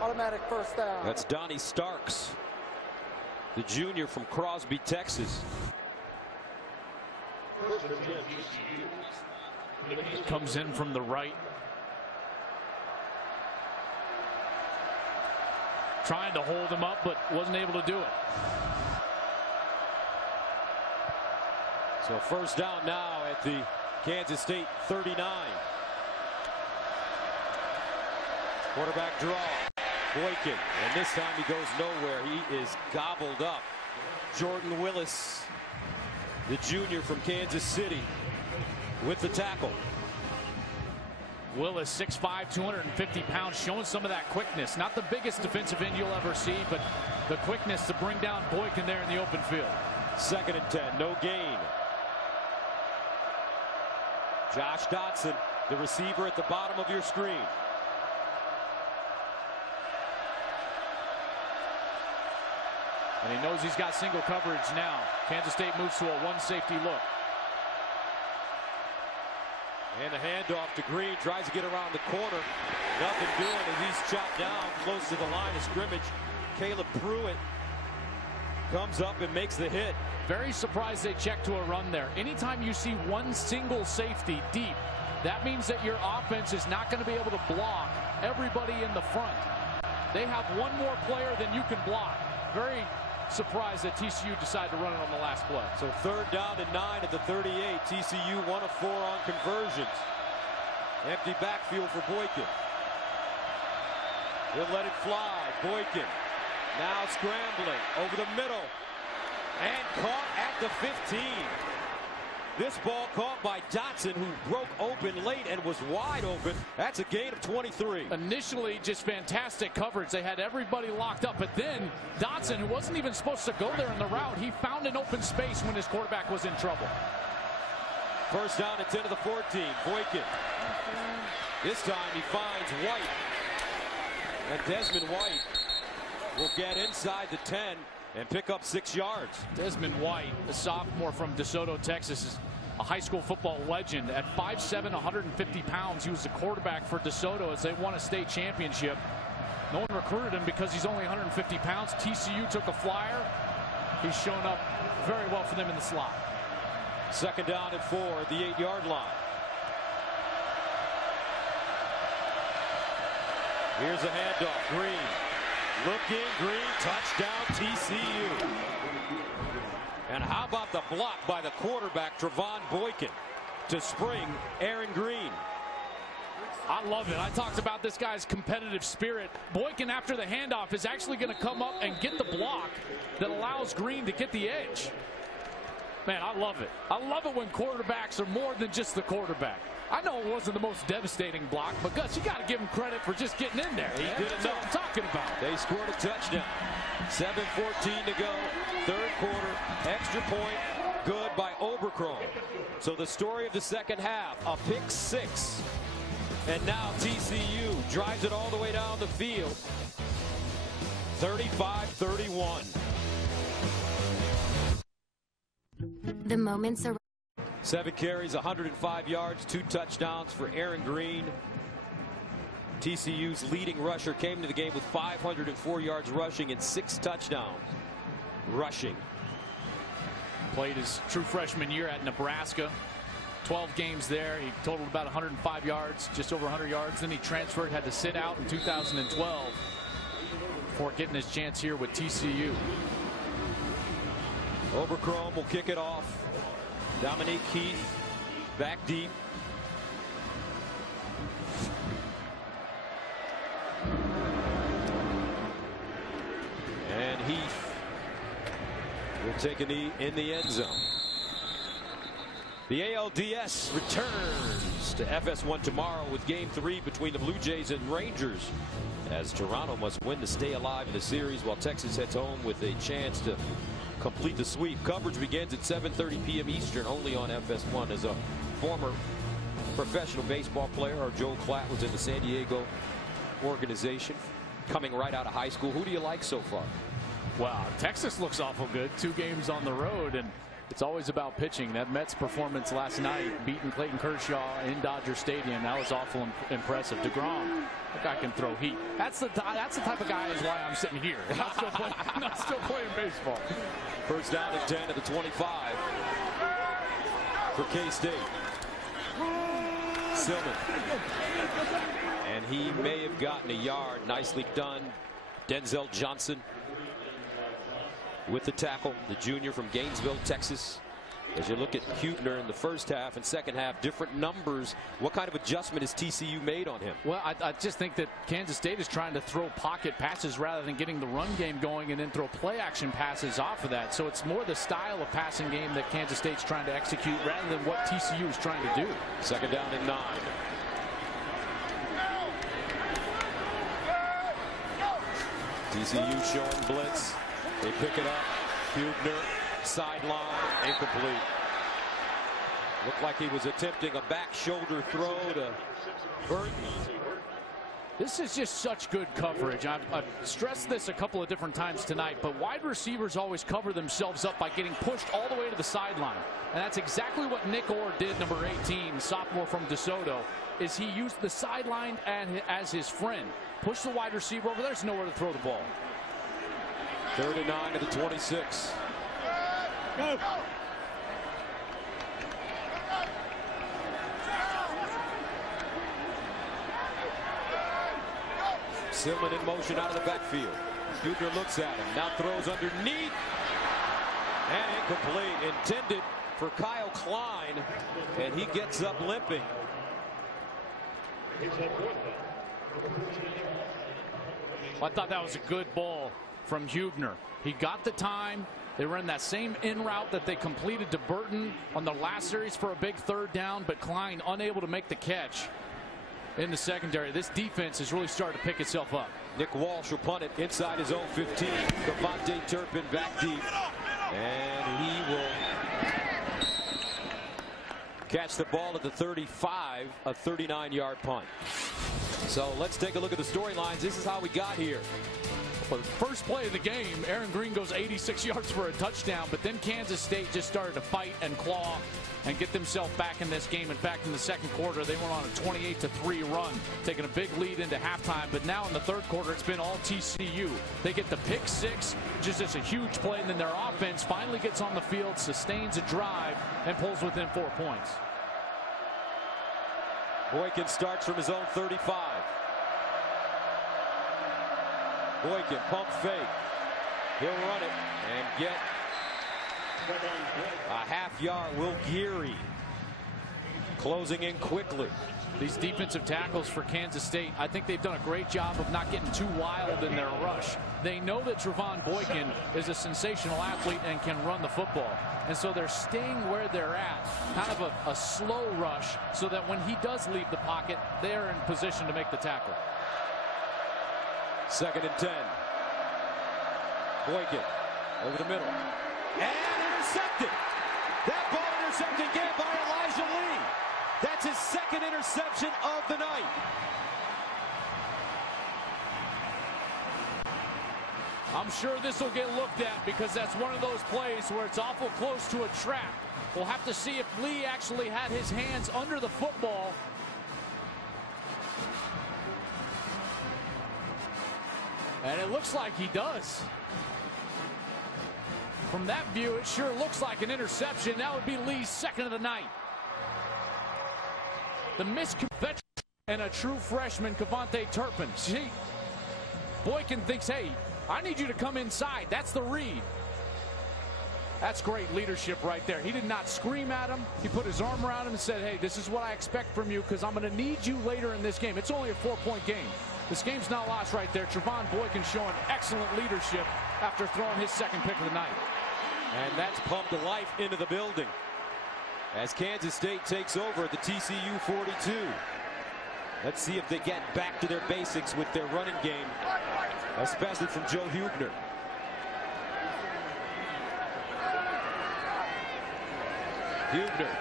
automatic first down. That's Donnie Starks, the junior from Crosby, Texas. Comes in from the right. Trying to hold him up, but wasn't able to do it. So first down now at the Kansas State 39. Quarterback draw. Boykin. And this time he goes nowhere. He is gobbled up. Jordan Willis, the junior from Kansas City, with the tackle. Willis, 6'5", 250 pounds, showing some of that quickness. Not the biggest defensive end you'll ever see, but the quickness to bring down Boykin there in the open field. 2nd and 10, no gain. Josh Dotson, the receiver at the bottom of your screen. And he knows he's got single coverage now. Kansas State moves to a one safety look. And the handoff to Green, tries to get around the corner. Nothing doing as he's chopped down close to the line of scrimmage. Caleb Pruitt comes up and makes the hit. Very surprised they checked to a run there. Anytime you see one single safety deep, that means that your offense is not going to be able to block everybody in the front. They have one more player than you can block. Very surprised that TCU decided to run it on the last play. So 3rd down and 9 at the 38. TCU 1 of 4 on conversions. Empty backfield for Boykin. He'll let it fly. Boykin now scrambling over the middle and caught at the 15. This ball caught by Dotson, who broke open late and was wide open. That's a gain of 23. Initially, just fantastic coverage. They had everybody locked up, but then Dotson, who wasn't even supposed to go there in the route, he found an open space when his quarterback was in trouble. First down at 10 to the 14. Boykin. This time he finds White. And Desmond White will get inside the 10 and pick up 6 yards. Desmond White, a sophomore from DeSoto, Texas, is a high school football legend. At 5'7", 150 pounds, he was the quarterback for DeSoto as they won a state championship. No one recruited him because he's only 150 pounds. TCU took a flyer. He's shown up very well for them in the slot. 2nd down and 4 at the 8-yard line. Here's a handoff. Green. Looking, Green, touchdown TCU. And how about the block by the quarterback, Trevon Boykin, to spring Aaron Green. I love it. I talked about this guy's competitive spirit. Boykin, after the handoff, is actually going to come up and get the block that allows Green to get the edge. Man, I love it. I love it when quarterbacks are more than just the quarterback. I know it wasn't the most devastating block, but Gus, you got to give him credit for just getting in there. He did That's what I'm talking about. They scored a touchdown. 7:14 to go. 3rd quarter. Extra point. Good by Oberkron. So the story of the 2nd half, a pick 6. And now TCU drives it all the way down the field. 35-31. The moments are 7 carries, 105 yards, 2 touchdowns for Aaron Green. TCU's leading rusher came to the game with 504 yards rushing and 6 touchdowns rushing. Played his true freshman year at Nebraska. 12 games there. He totaled about 105 yards, just over 100 yards. Then he transferred, had to sit out in 2012 before getting his chance here with TCU. Oberkron will kick it off. Dominique Heath back deep. And Heath will take a knee in the end zone. The ALDS returns to FS1 tomorrow with Game 3 between the Blue Jays and Rangers, as Toronto must win to stay alive in the series while Texas heads home with a chance to complete the sweep. Coverage begins at 7:30 p.m. Eastern only on FS1. As a former professional baseball player, our Joe Klatt was in the San Diego organization coming right out of high school. Who do you like so far? Wow, Texas looks awful good. 2 games on the road, and it's always about pitching. That Mets performance last night, beating Clayton Kershaw in Dodger Stadium, that was awful impressive. DeGrom, that guy can throw heat. That's the type of guy is why I'm sitting here. Not still playing baseball. First down and 10 at the 25 for K-State. Silman. And he may have gotten a yard. Nicely done. Denzel Johnson with the tackle, the junior from Gainesville, Texas. As you look at Huebner in the first half and second half, different numbers. What kind of adjustment has TCU made on him? Well, I just think that Kansas State is trying to throw pocket passes rather than getting the run game going and then throw play action passes off of that. So it's more the style of passing game that Kansas State's trying to execute rather than what TCU is trying to do. Second down and 9. TCU showing blitz. They pick it up. Huebner, sideline, incomplete. Looked like he was attempting a back shoulder throw to Burton. This is just such good coverage. I've stressed this a couple of different times tonight, but wide receivers always cover themselves up by getting pushed all the way to the sideline. And that's exactly what Nick Orr did, number 18, sophomore from DeSoto, is he used the sideline as his friend. Push the wide receiver over. There's nowhere to throw the ball. 3rd and 9 at the 26. Silman in motion out of the backfield. Huebner looks at him. Now throws underneath. And incomplete. Intended for Kyle Klein. And he gets up limping. I thought that was a good ball from Huebner. He got the time. They ran that same in route that they completed to Burton on the last series for a big 3rd down, but Klein unable to make the catch in the secondary. This defense is really starting to pick itself up. Nick Walsh will punt it inside his own 15. Devontae Turpin back deep. And he will catch the ball at the 35, a 39-yard punt. So let's take a look at the storylines. This is how we got here. Well, the first play of the game, Aaron Green goes 86 yards for a touchdown, but then Kansas State just started to fight and claw and get themselves back in this game. In fact, in the second quarter, they went on a 28-3 run, taking a big lead into halftime. But now in the third quarter, it's been all TCU. They get the pick 6, which is just a huge play, and then their offense finally gets on the field, sustains a drive, and pulls within 4 points. Boykin starts from his own 35. Boykin, pump fake. He'll run it and get a half-yard. Will Geary closing in quickly. These defensive tackles for Kansas State, I think they've done a great job of not getting too wild in their rush. They know that Trevon Boykin is a sensational athlete and can run the football. And so they're staying where they're at, kind of a slow rush, so that when he does leave the pocket, they're in position to make the tackle. 2nd and 10. Boykin over the middle. And intercepted. That ball intercepted again by Elijah Lee. That's his 2nd interception of the night. I'm sure this will get looked at because that's one of those plays where it's awful close to a trap. We'll have to see if Lee actually had his hands under the football. And it looks like he does. From that view, it sure looks like an interception. That would be Lee's 2nd of the night. The misconception and a true freshman, Devontae Turpin. See, Boykin thinks, hey, I need you to come inside. That's the read. That's great leadership right there. He did not scream at him. He put his arm around him and said, hey, this is what I expect from you because I'm going to need you later in this game. It's only a 4-point game. This game's not lost right there. Trevon Boykin showing excellent leadership after throwing his 2nd pick of the night. And that's pumped life into the building as Kansas State takes over at the TCU 42. Let's see if they get back to their basics with their running game, especially from Joe Huebner. Huebner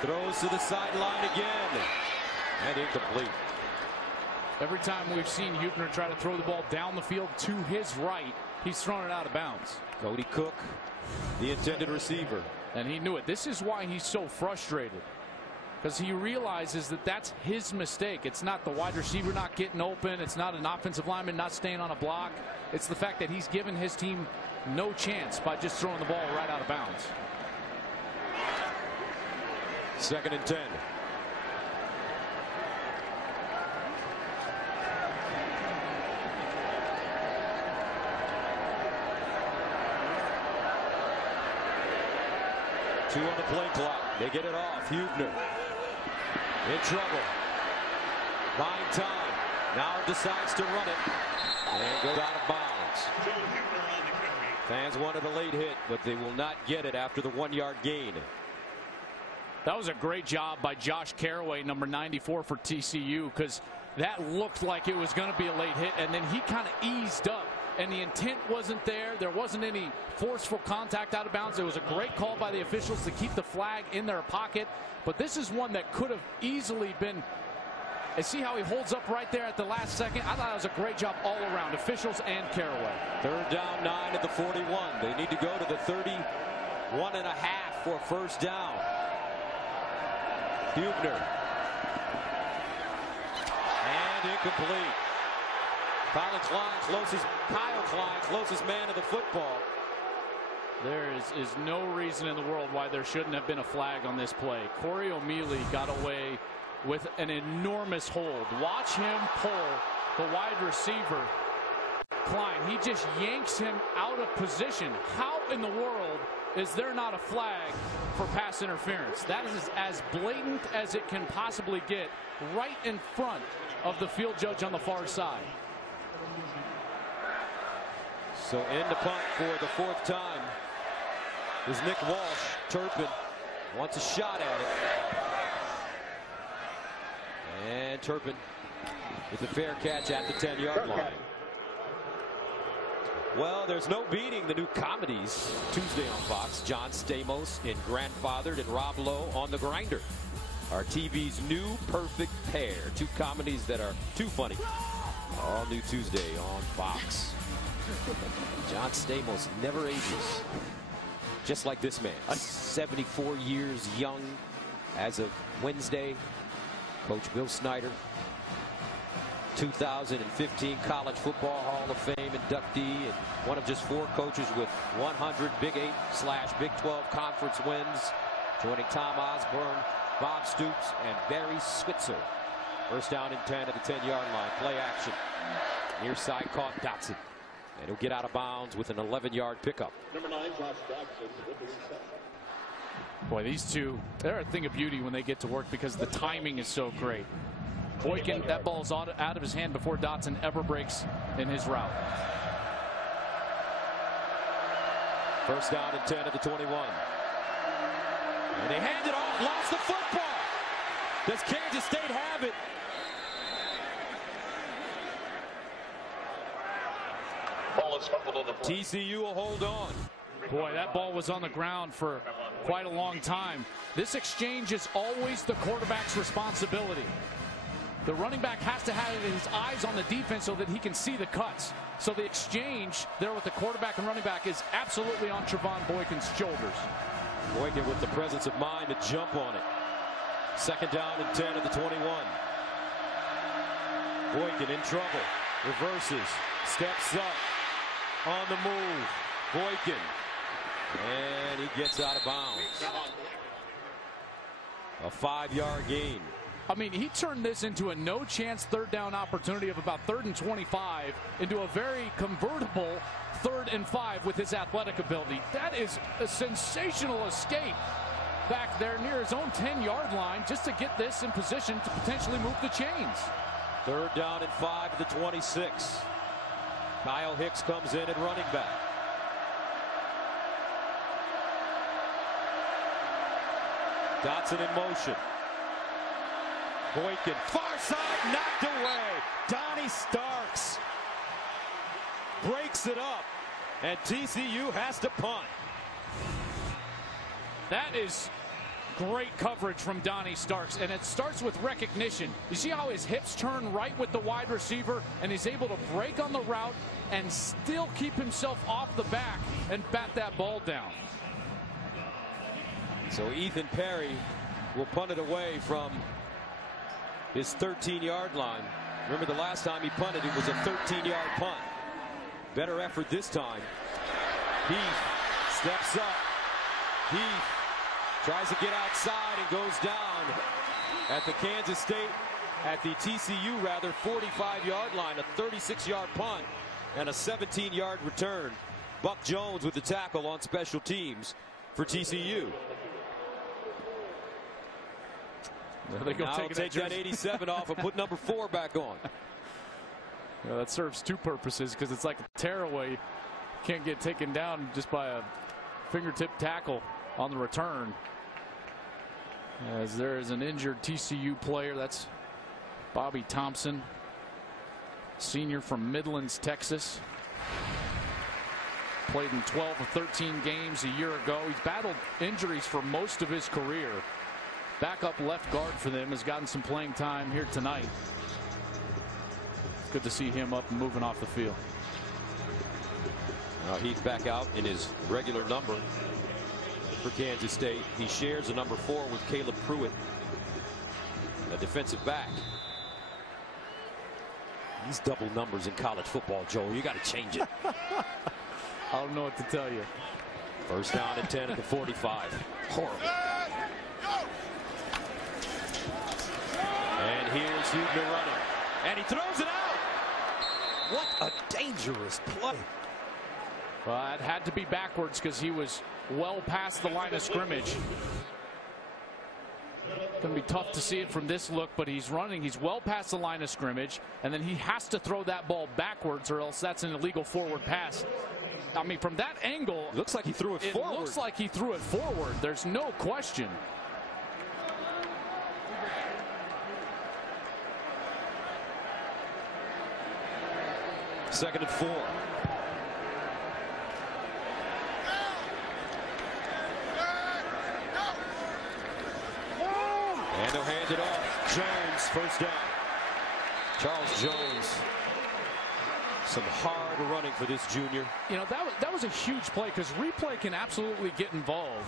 throws to the sideline again and incomplete. Every time we've seen Huebner try to throw the ball down the field to his right, he's thrown it out of bounds. Cody Cook, the intended receiver. And he knew it. This is why he's so frustrated, because he realizes that that's his mistake. It's not the wide receiver not getting open. It's not an offensive lineman not staying on a block. It's the fact that he's given his team no chance by just throwing the ball right out of bounds. 2nd and 10. Two on the play clock. They get it off. Huebner in trouble. Buying time. Now decides to run it and goes out of bounds. Fans wanted a late hit, but they will not get it after the 1-yard gain. That was a great job by Josh Caraway, number 94 for TCU, because that looked like it was going to be a late hit, and then he kind of eased up. And the intent wasn't there. There wasn't any forceful contact out of bounds. It was a great call by the officials to keep the flag in their pocket. But this is one that could have easily been. And see how he holds up right there at the last second? I thought it was a great job all around, officials and Caraway. 3rd down, 9 at the 41. They need to go to the 31.5 for 1st down. Huebner. And incomplete. Kyle Klein, closest man to the football. There is no reason in the world why there shouldn't have been a flag on this play. Corey O'Mealy got away with an enormous hold. Watch him pull the wide receiver, Klein. He just yanks him out of position. How in the world is there not a flag for pass interference? That is as blatant as it can possibly get, right in front of the field judge on the far side. So in the punt for the 4th time is Nick Walsh. Turpin wants a shot at it. And Turpin with a fair catch at the 10-yard line. Well, there's no beating the new comedies Tuesday on Fox. John Stamos in Grandfathered and Rob Lowe on The Grinder. Our TV's new perfect pair. 2 comedies that are too funny. All new Tuesday on Fox. John Stamos never ages. Just like this man. 74 years young as of Wednesday. Coach Bill Snyder. 2015 College Football Hall of Fame inductee and one of just 4 coaches with 100 Big 8/Big 12 conference wins. Joining Tom Osborne, Bob Stoops, and Barry Switzer. 1st down and 10 at the 10-yard line. Play action. Near side caught Dotson. And he'll get out of bounds with an 11-yard pickup. Number 9, Josh Dodson. Boy, these two, they're a thing of beauty when they get to work because the timing is so great. Boykin, that ball's out of his hand before Dotson ever breaks in his route. 1st down and 10 at the 21. And they hand it off, lost the football. Does Kansas State have it? TCU will hold on. Boy, that ball was on the ground for quite a long time. This exchange is always the quarterback's responsibility. The running back has to have his eyes on the defense so that he can see the cuts. So the exchange there with the quarterback and running back is absolutely on Trevon Boykin's shoulders. Boykin with the presence of mind to jump on it. 2nd down and 10 at the 21. Boykin in trouble. Reverses. Steps up. On the move. Boykin. And he gets out of bounds. A 5-yard gain. I mean, he turned this into a no-chance 3rd down opportunity of about 3rd and 25 into a very convertible 3rd and 5 with his athletic ability. That is a sensational escape back there near his own 10-yard line just to get this in position to potentially move the chains. 3rd down and 5 at the 26. Kyle Hicks comes in at running back. Dotson in motion. Boykin, far side, knocked away. Donnie Starks breaks it up, and TCU has to punt. That is Great coverage from Donnie Starks, and it starts with recognition. You see how his hips turn right with the wide receiver, and he's able to break on the route and still keep himself off the back and bat that ball down. So Ethan Perry will punt it away from his 13-yard line. Remember the last time he punted, it was a 13-yard punt. Better effort this time. Heath steps up. Heath tries to get outside and goes down at the Kansas State, at the TCU 45-yard line. A 36-yard punt and a 17-yard return. Buck Jones with the tackle on special teams for TCU. Now take that 87 off and put number 4 back on. Yeah, that serves two purposes, because it's like a tearaway. Can't get taken down just by a fingertip tackle on the return. As there is an injured TCU player. That's Bobby Thompson, senior from Midlands, Texas. Played in 12 of 13 games a year ago. He's battled injuries for most of his career. Backup left guard for them, has gotten some playing time here tonight. It's good to see him up and moving off the field. Heath back out in his regular number for Kansas State. He shares a number 4 with Caleb Pruitt, a defensive back. These double numbers in college football, Joel, you got to change it. I don't know what to tell you. First down and 10 at the 45. Horrible. And here's Huebner running, and he throws it out. What a dangerous play. Well, it had to be backwards because he was well past the line of scrimmage. Going to be tough to see it from this look, but he's running. He's well past the line of scrimmage, and then he has to throw that ball backwards, or else that's an illegal forward pass. I mean, from that angle, looks like he threw it forward. It looks like he threw it forward. There's no question. Second and 4. And they'll hand it off. Jones, first down. Charles Jones. Some hard running for this junior. You know, that was a huge play, because replay can absolutely get involved.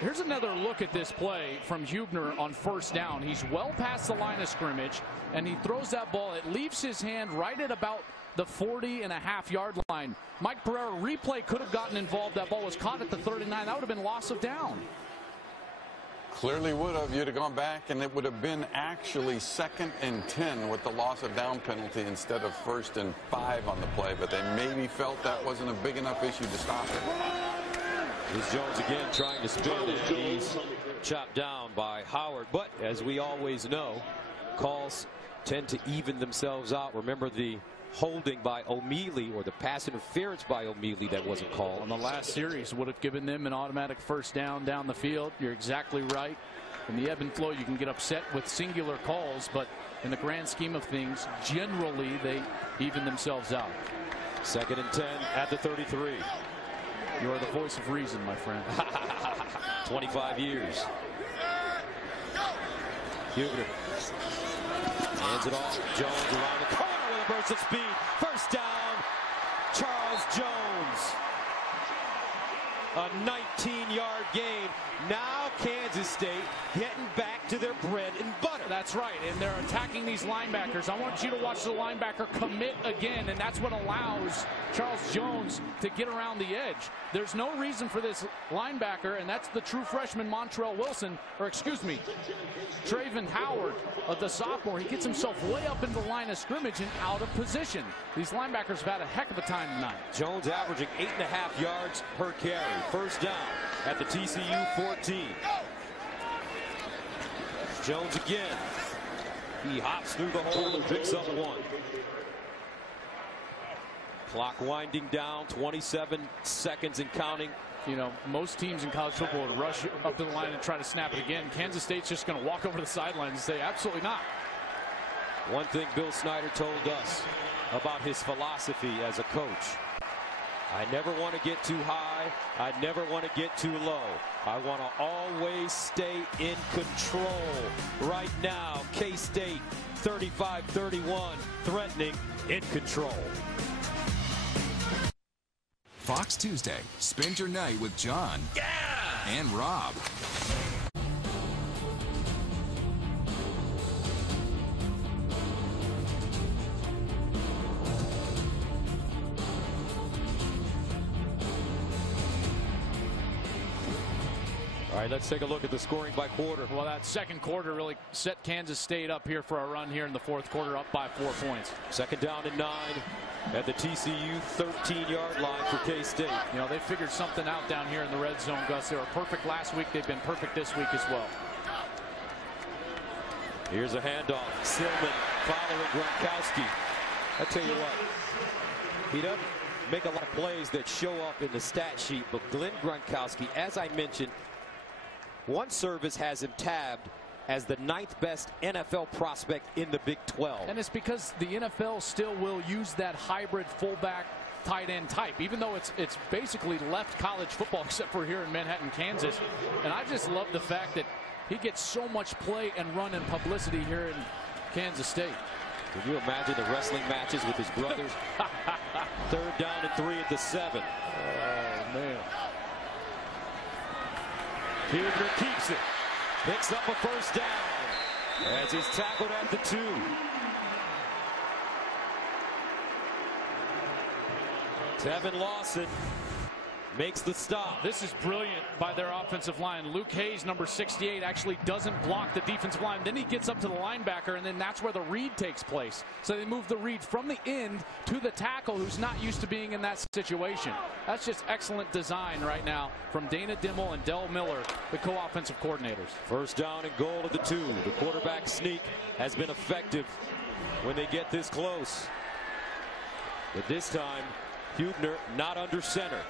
Here's another look at this play from Huebner on first down. He's well past the line of scrimmage, and he throws that ball. It leaves his hand right at about the 40.5-yard line. Mike Pereira, replay could have gotten involved. That ball was caught at the 39. That would have been loss of down. Clearly would have. You'd have gone back, and it would have been actually 2nd and 10 with the loss of down penalty instead of 1st and 5 on the play. But they maybe felt that wasn't a big enough issue to stop it. Here's Jones again trying to spin, and he's chopped down by Howard. But as we always know, calls tend to even themselves out. Remember the holding by O'Mealy, or the pass interference by O'Mealy that wasn't called. On the last series would have given them an automatic first down the field. You're exactly right. In the ebb and flow, you can get upset with singular calls, but in the grand scheme of things, generally they even themselves out. 2nd and 10 at the 33. You are the voice of reason, my friend. 25 years. Huebner hands it off. Jones around the corner with a burst of speed. First down, Charles Jones. A 19-yard gain. Now Kansas State getting back to their bread and butter. That's right, and they're attacking these linebackers. I want you to watch the linebacker commit again, and that's what allows Charles Jones to get around the edge. There's no reason for this linebacker, and that's the true freshman Montrell Wilson, or excuse me, Traven Howard, the sophomore. He gets himself way up in the line of scrimmage and out of position. These linebackers have had a heck of a time tonight. Jones averaging 8.5 yards per carry. First down at the TCU 14. Jones again. He hops through the hole and picks up 1. Clock winding down, 27 seconds and counting. You know, most teams in college football would rush up to the line and try to snap it again. Kansas State's just going to walk over the sidelines and say, absolutely not. One thing Bill Snyder told us about his philosophy as a coach: I never want to get too high. I never want to get too low. I want to always stay in control. Right now, K-State 35-31, threatening, in control. Fox Tuesday. Spend your night with John and Rob. All right, let's take a look at the scoring by quarter. Well, that second quarter really set Kansas State up here for a run here in the fourth quarter, up by 4 points. Second down and 9 at the TCU 13-yard line for K-State. You know, they figured something out down here in the red zone, Gus. They were perfect last week. They've been perfect this week as well. Here's a handoff. Silman following Gronkowski. I tell you what, he doesn't make a lot of plays that show up in the stat sheet, but Glenn Gronkowski, as I mentioned, one service has him tabbed as the 9th best NFL prospect in the Big 12. And it's because the NFL still will use that hybrid fullback tight end type, even though it's basically left college football except for here in Manhattan, Kansas. And I just love the fact that he gets so much play and run and publicity here in Kansas State. Can you imagine the wrestling matches with his brothers? Third down and 3 at the 7. Oh, man. Huebner keeps it. Picks up a first down as he's tackled at the 2. Tevin Lawson makes the stop. This is brilliant by their offensive line. Luke Hayes, number 68, actually doesn't block the defensive line. Then he gets up to the linebacker, and then that's where the read takes place. So they move the read from the end to the tackle, who's not used to being in that situation. That's just excellent design right now from Dana Dimmel and Del Miller, the co-offensive coordinators. First down and goal at the 2. The quarterback sneak has been effective when they get this close. But this time, Huebner not under center.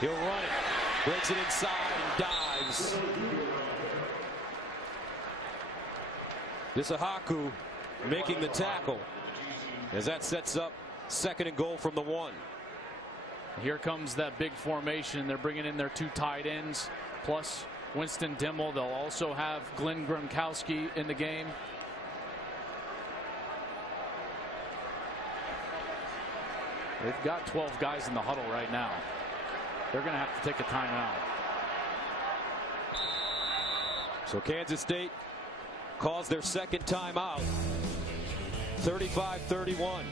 He'll run it, breaks it inside and dives. Disahaku making the tackle as that sets up second and goal from the 1. Here comes that big formation. They're bringing in their 2 tight ends plus Winston Dimmel. They'll also have Glenn Gronkowski in the game. They've got 12 guys in the huddle right now. They're going to have to take a timeout. So Kansas State calls their second timeout. 35-31.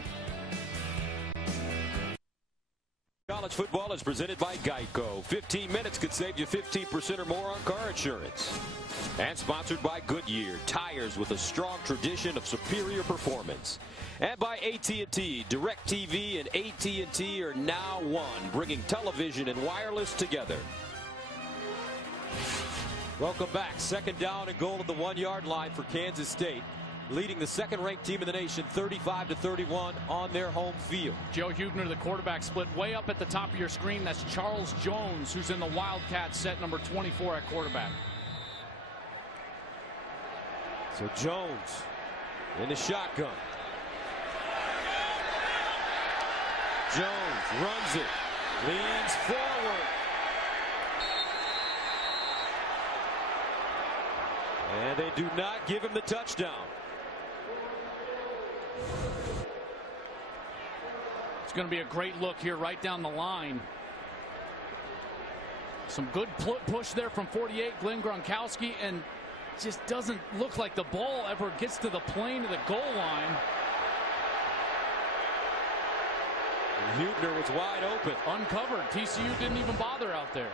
College football is presented by Geico. 15 minutes could save you 15% or more on car insurance. And sponsored by Goodyear, tires with a strong tradition of superior performance. And by AT&T. DirecTV and AT&T are now one, bringing television and wireless together. Welcome back. Second down and goal at the 1-yard line for Kansas State, leading the second-ranked team in the nation 35-31 on their home field. Joe Huebner, the quarterback, split way up at the top of your screen. That's Charles Jones, who's in the Wildcats set number 24 at quarterback. So Jones in the shotgun. Jones runs it, leans forward. And they do not give him the touchdown. It's going to be a great look here right down the line. Some good push there from 48, Glenn Gronkowski, and just doesn't look like the ball ever gets to the plane of the goal line. Huebner was wide open. Uncovered. TCU didn't even bother out there.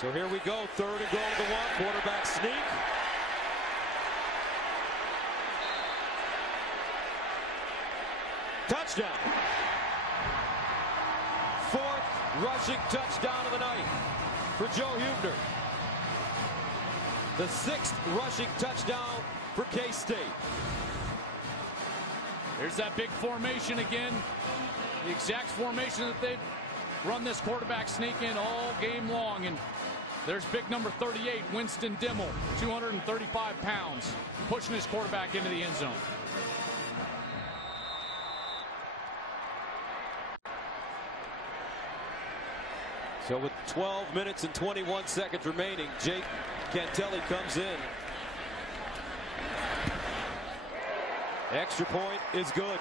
So here we go. Third and goal to the 1. Quarterback sneak. Touchdown. 4th rushing touchdown of the night for Joe Huebner. The 6th rushing touchdown for K-State. There's that big formation again. The exact formation that they've run this quarterback sneak in all game long. And there's big number 38, Winston Dimmel, 235 pounds, pushing his quarterback into the end zone. So with 12 minutes and 21 seconds remaining, Jake Cantelli comes in. Extra point is good.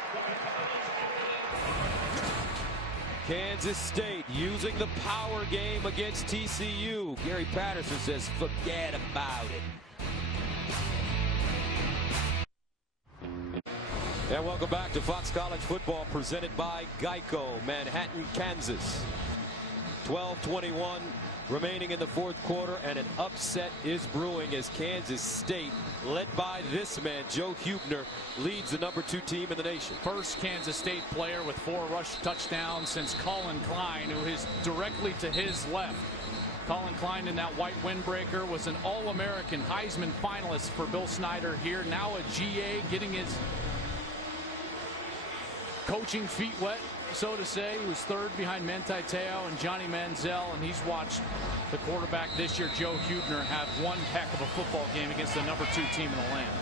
Kansas State using the power game against TCU. Gary Patterson says, forget about it. And welcome back to Fox College Football, presented by Geico, Manhattan, Kansas. 12:21 remaining in the fourth quarter, and an upset is brewing as Kansas State, led by this man, Joe Huebner, leads the #2 team in the nation. First Kansas State player with 4 rush touchdowns since Colin Klein, who is directly to his left. Colin Klein in that white windbreaker was an All-American Heisman finalist for Bill Snyder here. Now a GA, getting his coaching feet wet, so to say. He was third behind Manti Te'o and Johnny Manziel, and he's watched the quarterback this year, Joe Huebner, have one heck of a football game against the #2 team in the land.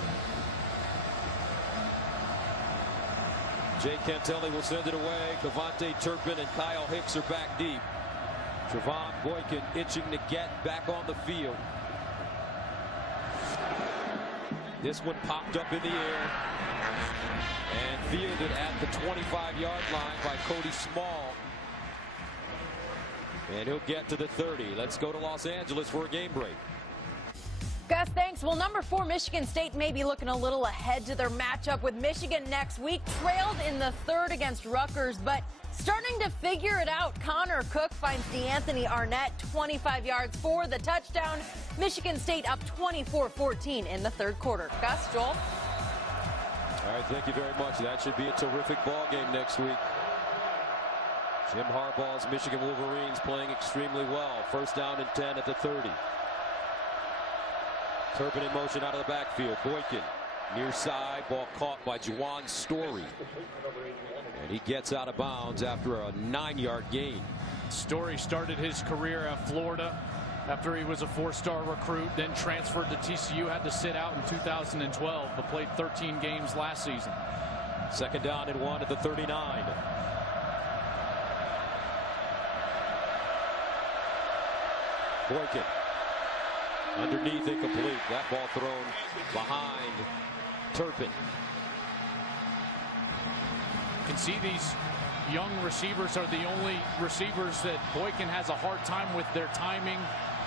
Jake Cantelli will send it away. Cavante Turpin and Kyle Hicks are back deep. Trevon Boykin itching to get back on the field. This one popped up in the air and fielded at the 25-yard line by Cody Small. And he'll get to the 30. Let's go to Los Angeles for a game break. Gus, thanks. Well, #4 Michigan State may be looking a little ahead to their matchup with Michigan next week. Trailed in the third against Rutgers, but starting to figure it out. Connor Cook finds DeAnthony Arnett 25 yards for the touchdown. Michigan State up 24-14 in the third quarter. Gus, Joel? All right, thank you very much. That should be a terrific ball game next week. Jim Harbaugh's Michigan Wolverines playing extremely well. First down and 10 at the 30. Turpin in motion out of the backfield. Boykin near side, ball caught by Juwan Story. And he gets out of bounds after a 9-yard gain. Story started his career at Florida after he was a 4-star recruit, then transferred to TCU, had to sit out in 2012, but played 13 games last season. Second down and 1 at the 39. Boykin underneath, incomplete. That ball thrown behind Turpin. You can see these young receivers are the only receivers that Boykin has a hard time with their timing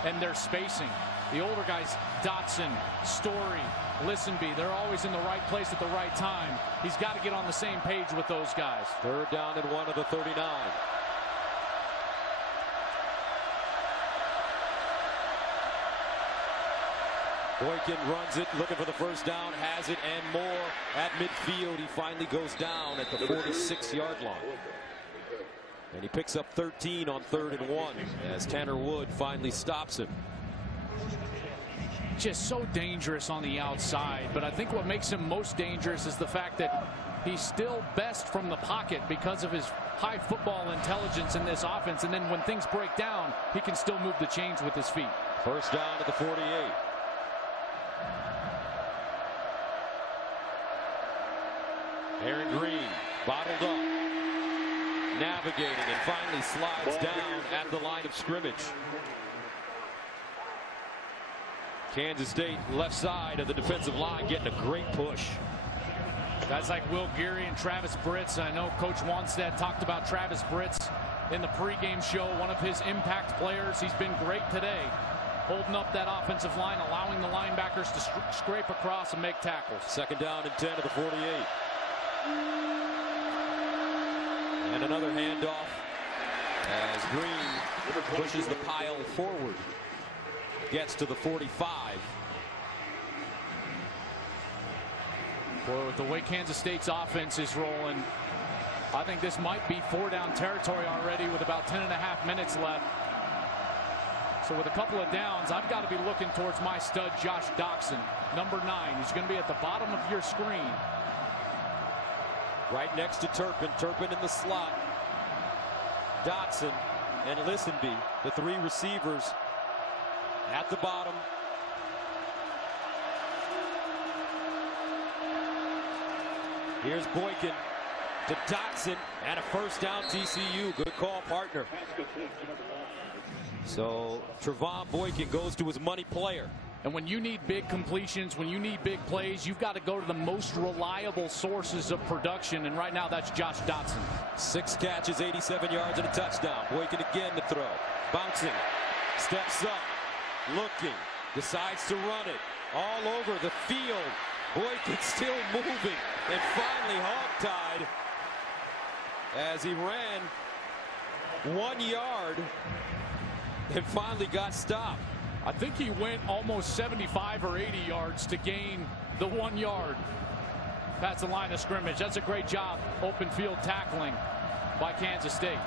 and their spacing. The older guys, Dotson, Story, Listenby, they're always in the right place at the right time. He's got to get on the same page with those guys. Third down and 1 at the 39. Boykin runs it, looking for the first down, has it and more at midfield. He finally goes down at the 46-yard line. And he picks up 13 on 3rd and 1 as Tanner Wood finally stops him. Just so dangerous on the outside, but I think what makes him most dangerous is the fact that he's still best from the pocket because of his high football intelligence in this offense. And then when things break down, he can still move the chains with his feet. First down at the 48. Aaron Green bottled up, navigating, and finally slides down at the line of scrimmage. Kansas State left side of the defensive line getting a great push. Guys like Will Geary and Travis Britz. I know Coach Wanstead talked about Travis Britz in the pregame show, one of his impact players. He's been great today, holding up that offensive line, allowing the linebackers to scrape across and make tackles. Second down and 10 at the 48. And another handoff as Green pushes the pile forward. Gets to the 45. Boy, with the way Kansas State's offense is rolling, I think this might be 4-down territory already with about 10.5 minutes left. So with a couple of downs, I've got to be looking towards my stud, Josh Doxson, number 9. He's going to be at the bottom of your screen. Right next to Turpin. Turpin in the slot. Dotson and Listenby, the 3 receivers at the bottom. Here's Boykin to Dotson, and a first down TCU. Good call, partner. So Trevon Boykin goes to his money player. And when you need big completions, when you need big plays, you've got to go to the most reliable sources of production. And right now, that's Josh Dotson. 6 catches, 87 yards, and a touchdown. Boykin again to throw. Bouncing. Steps up. Looking. Decides to run it. All over the field. Boykin still moving. And finally hog-tied as he ran 1 yard and finally got stopped. I think he went almost 75 or 80 yards to gain the 1 yard past the line of scrimmage. That's a great job, open field tackling by Kansas State.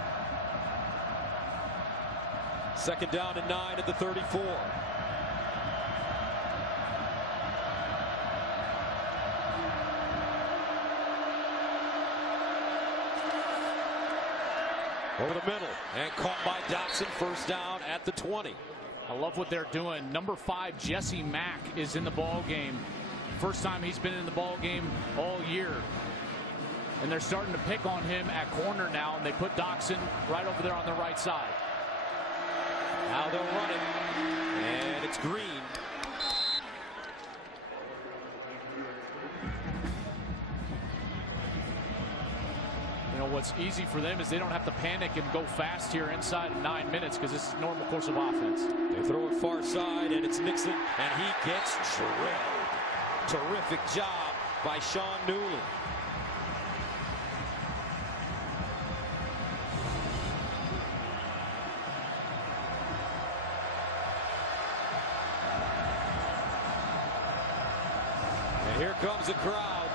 2nd down and 9 at the 34. Over the middle and caught by Dotson. 1st down at the 20. I love what they're doing. Number 5, Jesse Mack, is in the ball game. First time he's been in the ball game all year. And they're starting to pick on him at corner now, and they put Dotson right over there on the right side. Now they'll run it, and it's Green. You know, what's easy for them is they don't have to panic and go fast here inside of 9 minutes because this is normal course of offense. They throw it far side, and it's Nixon, and he gets drilled. Terrific job by Sean Newland. And here comes the crowd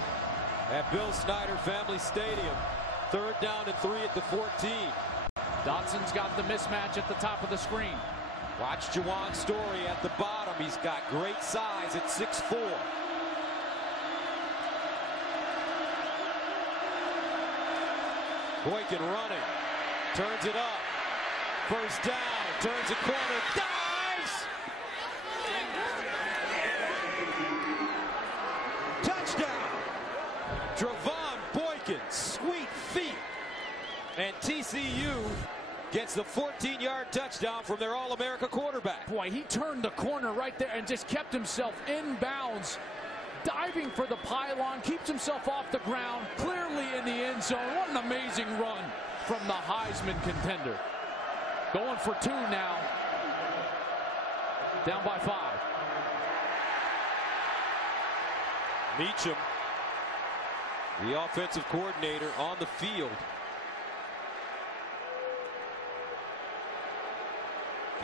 at Bill Snyder Family Stadium. 3rd down and 3 at the 14. Dotson's got the mismatch at the top of the screen. Watch Juwan Story at the bottom. He's got great size at 6'4". Boykin running. Turns it up. 1st down. Turns the corner. Dives! Touchdown! Trevon Boykin. Sweet feet. And TCU gets the 14-yard touchdown from their All-America quarterback. Boy, he turned the corner right there and just kept himself in bounds, diving for the pylon, keeps himself off the ground, clearly in the end zone. What an amazing run from the Heisman contender. Going for 2 now. Down by 5. Meacham, the offensive coordinator, on the field.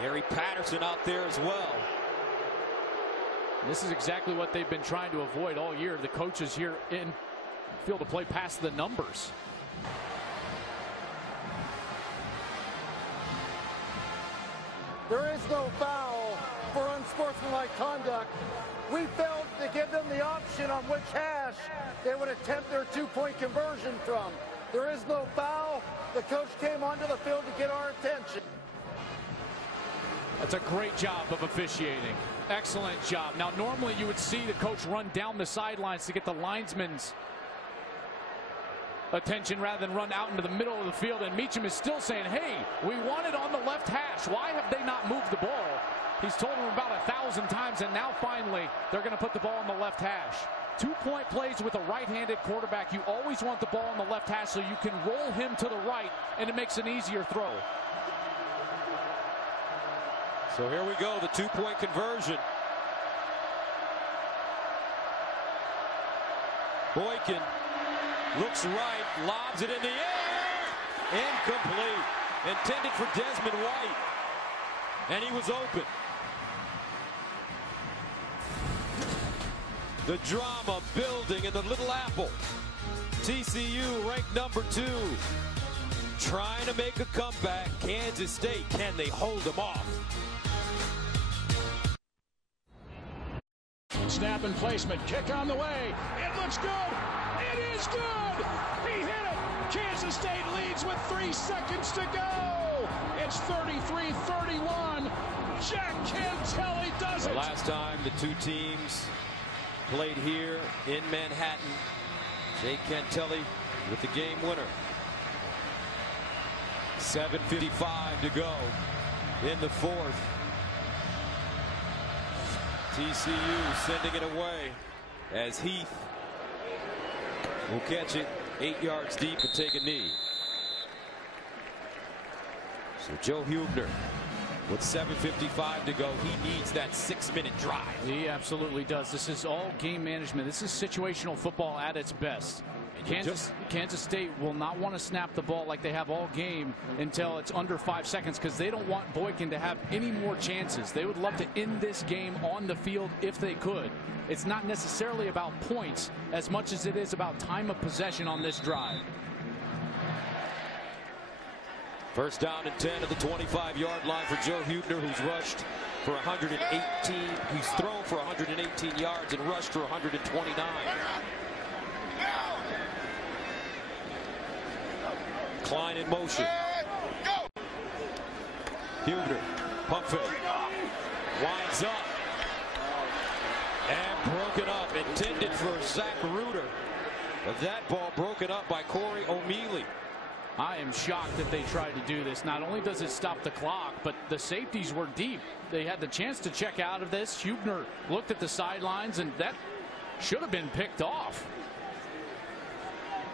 Gary Patterson out there as well. This is exactly what they've been trying to avoid all year. The coaches here in field to play past the numbers. There is no foul for unsportsmanlike conduct. We failed to give them the option on which hash they would attempt their 2-point conversion from. There is no foul. The coach came onto the field to get our attention. That's a great job of officiating. Excellent job. Now, normally you would see the coach run down the sidelines to get the linesman's attention rather than run out into the middle of the field. And Meacham is still saying, hey, we want it on the left hash. Why have they not moved the ball? He's told them about 1,000 times, and now finally they're going to put the ball on the left hash. 2-point plays with a right-handed quarterback. You always want the ball on the left hash so you can roll him to the right, and it makes an easier throw. So here we go, the 2-point conversion. Boykin looks right, lobs it in the air. Incomplete. Intended for Desmond White. And he was open. The drama building in the Little Apple. TCU ranked number 2. Trying to make a comeback. Kansas State, can they hold them off? Snap and placement, kick on the way. It looks good. It is good. He hit it. Kansas State leads with 3 seconds to go. It's 33-31. Jack Cantelli does it. The last time the two teams played here in Manhattan, Jake Cantelli with the game winner. 7:55 to go. in the fourth. TCU sending it away as Heath will catch it 8 yards deep and take a knee. So Joe Huebner with 7:55 to go. He needs that 6-minute drive. He absolutely does. This is all game management. This is situational football at its best. Kansas State will not want to snap the ball like they have all game until it's under 5 seconds, because they don't want Boykin to have any more chances. They would love to end this game on the field if they could. It's not necessarily about points as much as it is about time of possession on this drive. First down and 10 at the 25-yard line for Joe Huebner, who's rushed for 118. He's thrown for 118 yards and rushed for 129. Klein in motion. Huebner, pump fake. Winds up. And broken up. Intended for Zach Reuter. But that ball broken up by Corey O'Mealy. I am shocked that they tried to do this. Not only does it stop the clock, but the safeties were deep. They had the chance to check out of this. Huebner looked at the sidelines, and that should have been picked off.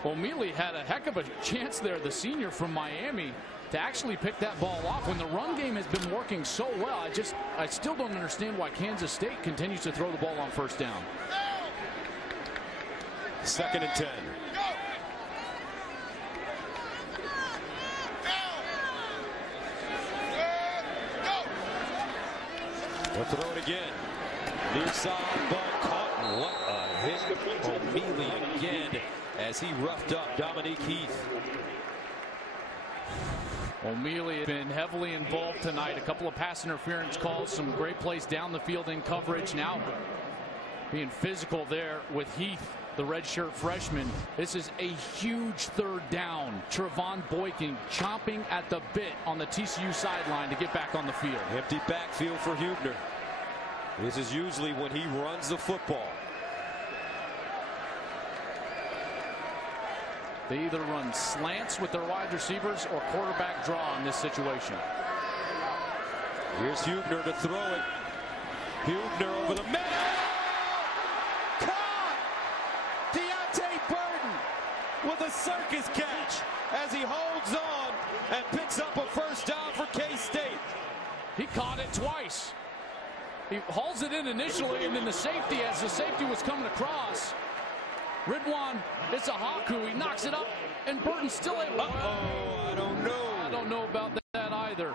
O'Mealy had a heck of a chance there, the senior from Miami, to actually pick that ball off when the run game has been working so well. I still don't understand why Kansas State continues to throw the ball on first down. 2nd and 10. They'll throw it again. Near side, ball caught. What a hit. O'Mealy again as he roughed up Dominique Heath. O'Mealy has been heavily involved tonight. A couple of pass interference calls, some great plays down the field in coverage. Now being physical there with Heath, the redshirt freshman. This is a huge 3rd down. Trevon Boykin chomping at the bit on the TCU sideline to get back on the field. Empty backfield for Huebner. This is usually when he runs the football. They either run slants with their wide receivers or quarterback draw in this situation. Here's Huebner to throw it. Huebner over the middle. Caught! Deontay Burton with a circus catch as he holds on and picks up a first down for K-State. He caught it twice. He hauls it in initially, and then the safety, as the safety was coming across, Ridwan, it's a Haku. He knocks it up, and Burton's still able. I don't know. I don't know about that either,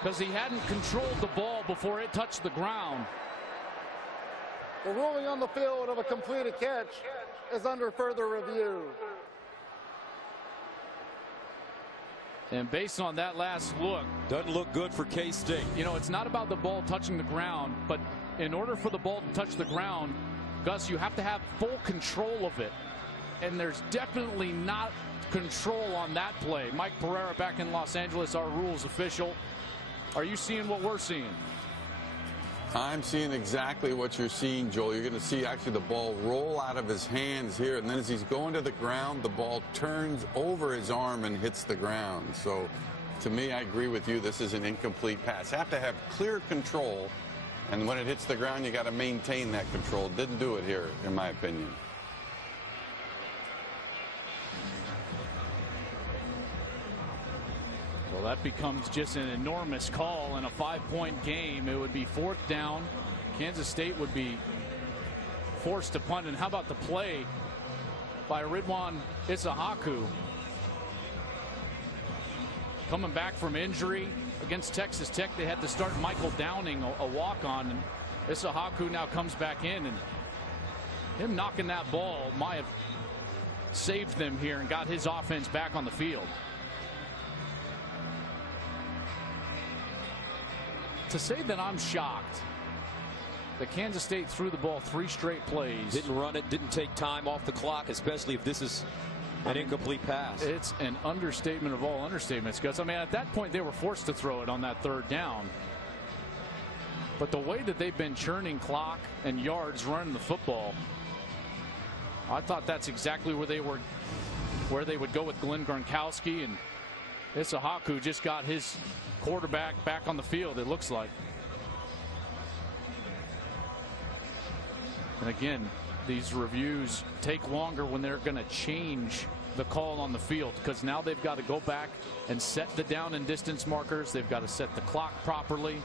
because he hadn't controlled the ball before it touched the ground. The ruling on the field of a completed catch is under further review. And based on that last look, doesn't look good for K-State. You know, it's not about the ball touching the ground, but in order for the ball to touch the ground, Gus, you have to have full control of it. And there's definitely not control on that play. Mike Pereira back in Los Angeles, our rules official. Are you seeing what we're seeing? I'm seeing exactly what you're seeing, Joel. You're going to see actually the ball roll out of his hands here, and then as he's going to the ground, the ball turns over his arm and hits the ground. So to me, I agree with you. This is an incomplete pass. Have to have clear control, and when it hits the ground, you got to maintain that control. Didn't do it here, in my opinion. Well, that becomes just an enormous call in a 5-point game. It would be 4th down. Kansas State would be forced to punt. And how about the play by Ridwan Issahaku? Coming back from injury against Texas Tech, they had to start Michael Downing, a walk-on. And Issahaku now comes back in, and him knocking that ball might have saved them here and got his offense back on the field. To say that I'm shocked that Kansas State threw the ball 3 straight plays. Didn't run it, didn't take time off the clock, especially if this is an incomplete pass. It's an understatement of all understatements, Gus. I mean, at that point, they were forced to throw it on that 3rd down. But the way that they've been churning clock and yards running the football, I thought that's exactly where they would go with Glenn Gronkowski and Isahaku just got his quarterback back on the field, it looks like. And again, these reviews take longer when they're going to change the call on the field, because now they've got to go back and set the down and distance markers. They've got to set the clock properly,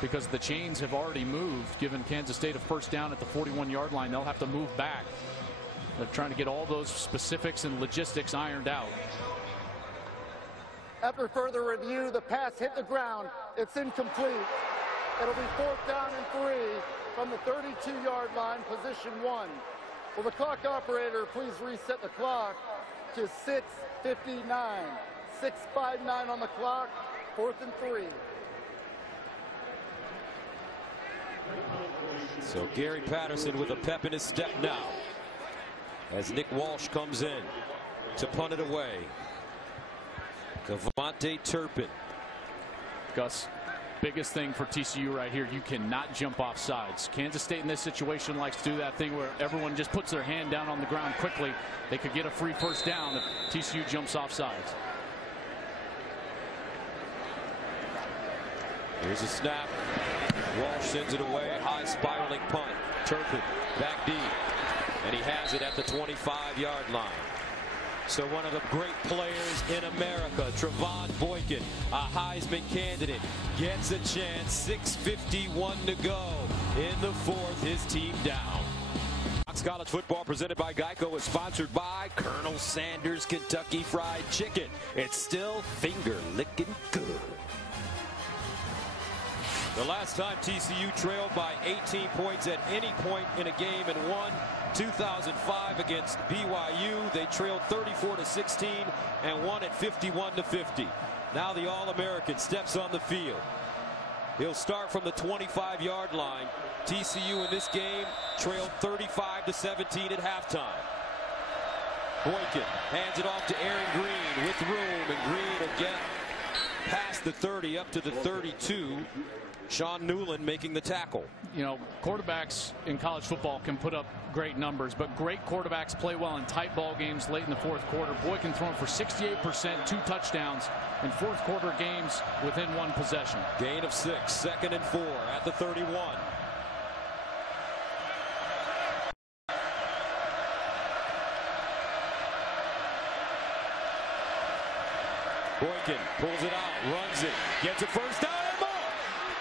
because the chains have already moved. Given Kansas State a first down at the 41-yard line, they'll have to move back. They're trying to get all those specifics and logistics ironed out. After further review, the pass hit the ground. It's incomplete. It'll be 4th down and 3 from the 32-yard line, position 1. Will the clock operator please reset the clock to 6:59. 6:59 on the clock, 4th and 3. So Gary Patterson with a pep in his step now, as Nick Walsh comes in to punt it away. Devontae Turpin. Gus, biggest thing for TCU right here, you cannot jump off sides. Kansas State in this situation likes to do that thing where everyone just puts their hand down on the ground quickly. They could get a free first down if TCU jumps off sides. Here's a snap. Walsh sends it away. High spiraling punt. Turpin back deep. And he has it at the 25-yard line. So one of the great players in America, Trevon Boykin, a Heisman candidate, gets a chance. 6:51 to go in the 4th. His team down. Fox College Football presented by Geico is sponsored by Colonel Sanders Kentucky Fried Chicken. It's still finger-licking good. The last time TCU trailed by 18 points at any point in a game and won, 2005 against BYU. They trailed 34-16 and won at 51-50. Now the All-American steps on the field. He'll start from the 25-yard line. TCU in this game trailed 35-17 at halftime. Boykin hands it off to Aaron Green with room, and Green will get past the 30 up to the 32. Sean Newland making the tackle. You know, quarterbacks in college football can put up great numbers, but great quarterbacks play well in tight ball games late in the 4th quarter. Boykin throwing for 68%, 2 touchdowns in 4th quarter games within 1 possession. Gain of 6, 2nd and 4 at the 31. Boykin pulls it out, runs it, gets a first down.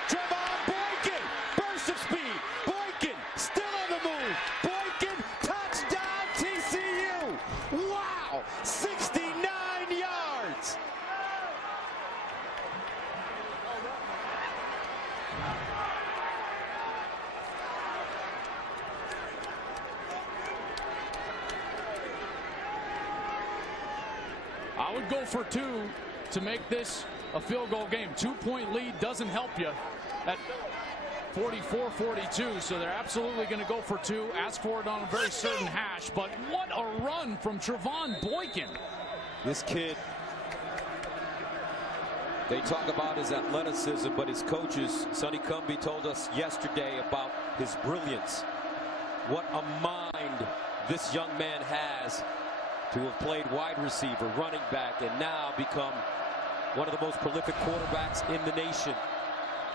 Trevon Boykin, burst of speed. Boykin still on the move. Boykin, touchdown TCU. Wow, 69 yards. I would go for 2 to make this a field goal game. 2-point lead doesn't help you at 44-42, so they're absolutely going to go for 2. Ask for it on a very certain hash, but what a run from Trevon Boykin. This kid, they talk about his athleticism, but his coaches, Sonny Cumbie, told us yesterday about his brilliance. What a mind this young man has to have played wide receiver, running back, and now become one of the most prolific quarterbacks in the nation.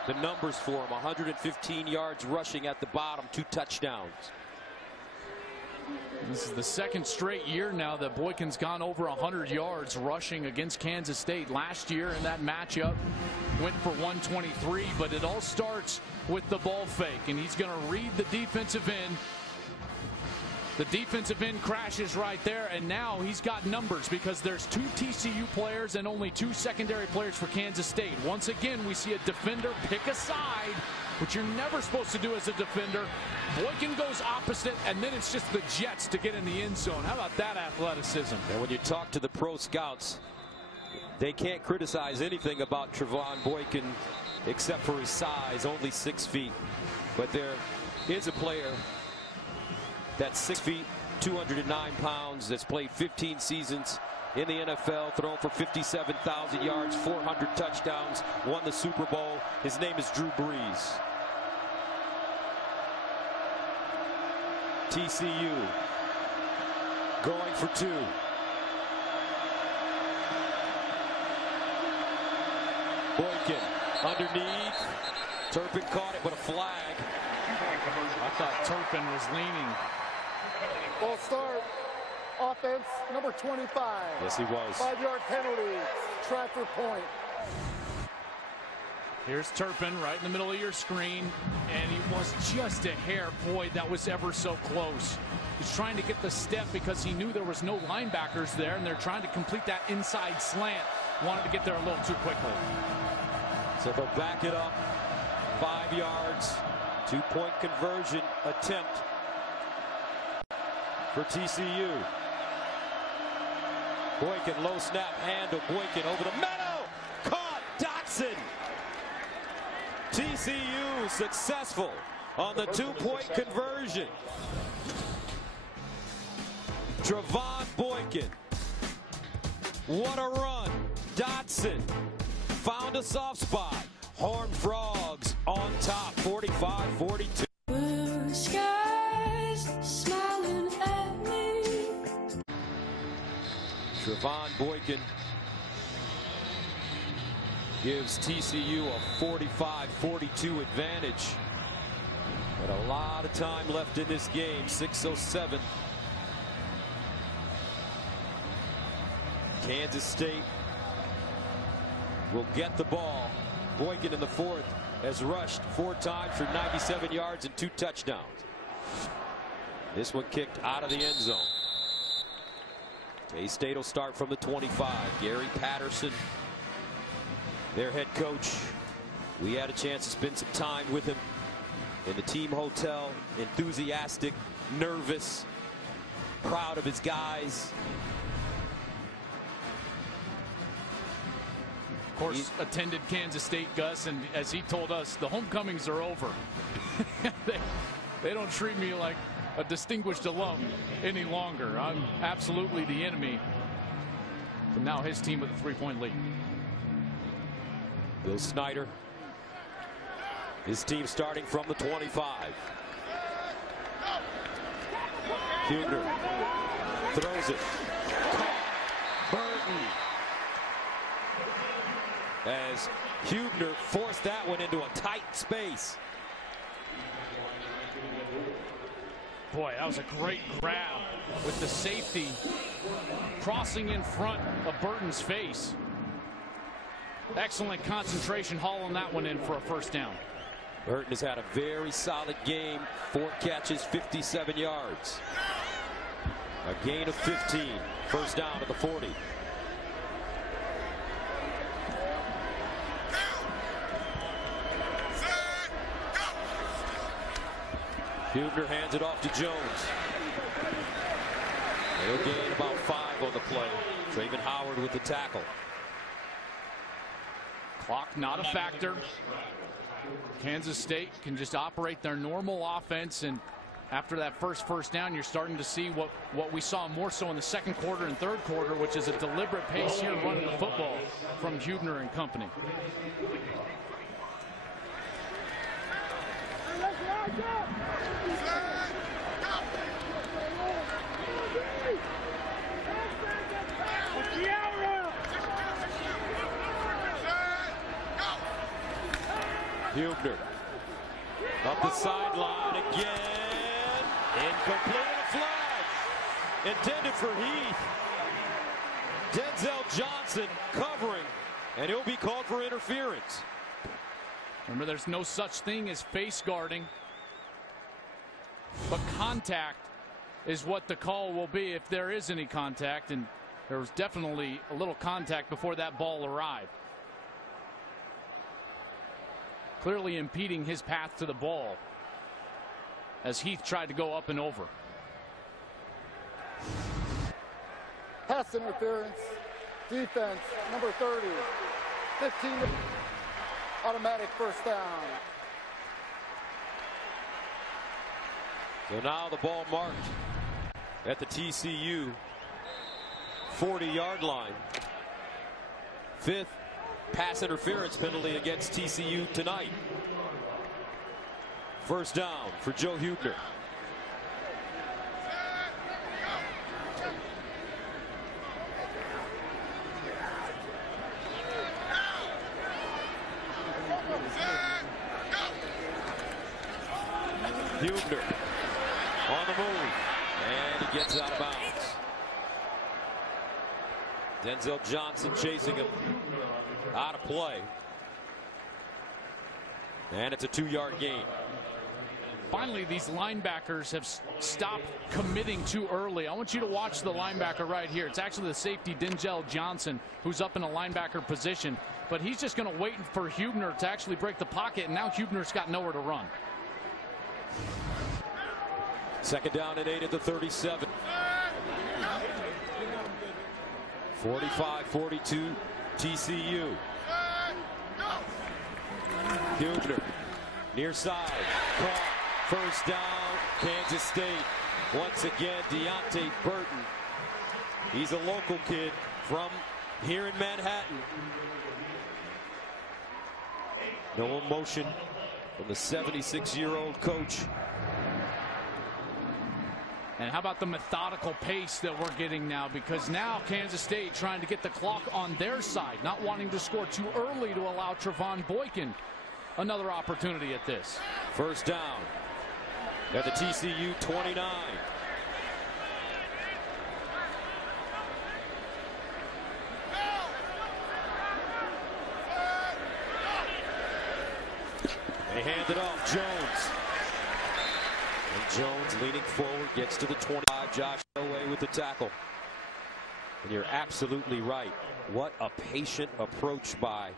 The numbers for him: 115 yards rushing at the bottom, 2 touchdowns. This is the 2nd straight year now that Boykin's gone over 100 yards rushing against Kansas State. Last year in that matchup went for 123, but it all starts with the ball fake, and he's going to read the defensive end. The defensive end crashes right there, and now he's got numbers because there's 2 TCU players and only 2 secondary players for Kansas State. Once again, we see a defender pick a side, which you're never supposed to do as a defender. Boykin goes opposite, and then it's just the Jets to get in the end zone. How about that athleticism? And when you talk to the pro scouts, they can't criticize anything about Trevon Boykin except for his size, only 6 feet. But there is a player that's 6 feet, 209 pounds, that's played 15 seasons in the NFL, thrown for 57,000 yards, 400 touchdowns, won the Super Bowl. His name is Drew Brees. TCU going for 2. Boykin underneath. Turpin caught it, but a flag. I thought Turpin was leaning. Ball start. Offense, number 25. Yes, he was. 5-yard penalty. Tracker point. Here's Turpin right in the middle of your screen, and he was just a hair. Boy, that was ever so close. He's trying to get the step because he knew there was no linebackers there, and they're trying to complete that inside slant. Wanted to get there a little too quickly. So they'll back it up. 5 yards. 2-point conversion attempt for TCU. Boykin, low snap, handle. Boykin over the middle. Caught. Dotson. TCU successful on the 2-point conversion. Trevon Boykin. What a run. Dotson found a soft spot. Horned Frogs on top, 45-42. Blue skies smiling at me. Trevon Boykin gives TCU a 45-42 advantage. But a lot of time left in this game, 6:07. Kansas State will get the ball. Boykin in the fourth has rushed 4 times for 97 yards and 2 touchdowns. This one kicked out of the end zone. K-State will start from the 25. Gary Patterson, their head coach. We had a chance to spend some time with him in the team hotel. Enthusiastic, nervous, proud of his guys. Of course, attended Kansas State, Gus, and as he told us, the homecomings are over. they don't treat me like a distinguished alum any longer. I'm absolutely the enemy. But now his team with a 3-point lead. Bill Snyder, his team starting from the 25. Huger throws it. Burton. As Huebner forced that one into a tight space. Boy, that was a great grab with the safety crossing in front of Burton's face. Excellent concentration hauling that one in for a first down. Burton has had a very solid game. 4 catches, 57 yards. A gain of 15. First down to the 40. Huebner hands it off to Jones. They'll gain about 5 on the play. Trayvon Howard with the tackle. Clock not a factor. Kansas State can just operate their normal offense, and after that first down, you're starting to see what we saw more so in the second quarter and third quarter, which is a deliberate pace here running the football from Huebner and company. Huebner up the sideline again. Incomplete, a flag intended for Heath. Denzel Johnson covering, and he'll be called for interference. Remember, there's no such thing as face guarding, but contact is what the call will be if there is any contact, and there was definitely a little contact before that ball arrived. Clearly impeding his path to the ball as Heath tried to go up and over. Pass interference. Defense, number 30. 15. Automatic first down. So now the ball marked at the TCU 40-yard line. 5th pass interference penalty against TCU tonight. First down for Joe Huebner. Hubner on the move, and he gets out of bounds. Denzel Johnson chasing him out of play. And it's a 2-yard gain. Finally, these linebackers have stopped committing too early. I want you to watch the linebacker right here. It's actually the safety, Denzel Johnson, who's up in a linebacker position. But he's just going to wait for Hubner to actually break the pocket, and now Hubner's got nowhere to run. 2nd down and 8 at the 37. 45-42 TCU. Hubner near side, caught, 1st down, Kansas State. Once again, Deontay Burton. He's a local kid from here in Manhattan. No emotion from the 76-year-old coach. And how about the methodical pace that we're getting now? Because now Kansas State trying to get the clock on their side, not wanting to score too early to allow Trevon Boykin another opportunity at this. 1st down at the TCU 29. They hand it off, Jones. And Jones leaning forward, gets to the 25. Josh away with the tackle. And you're absolutely right. What a patient approach by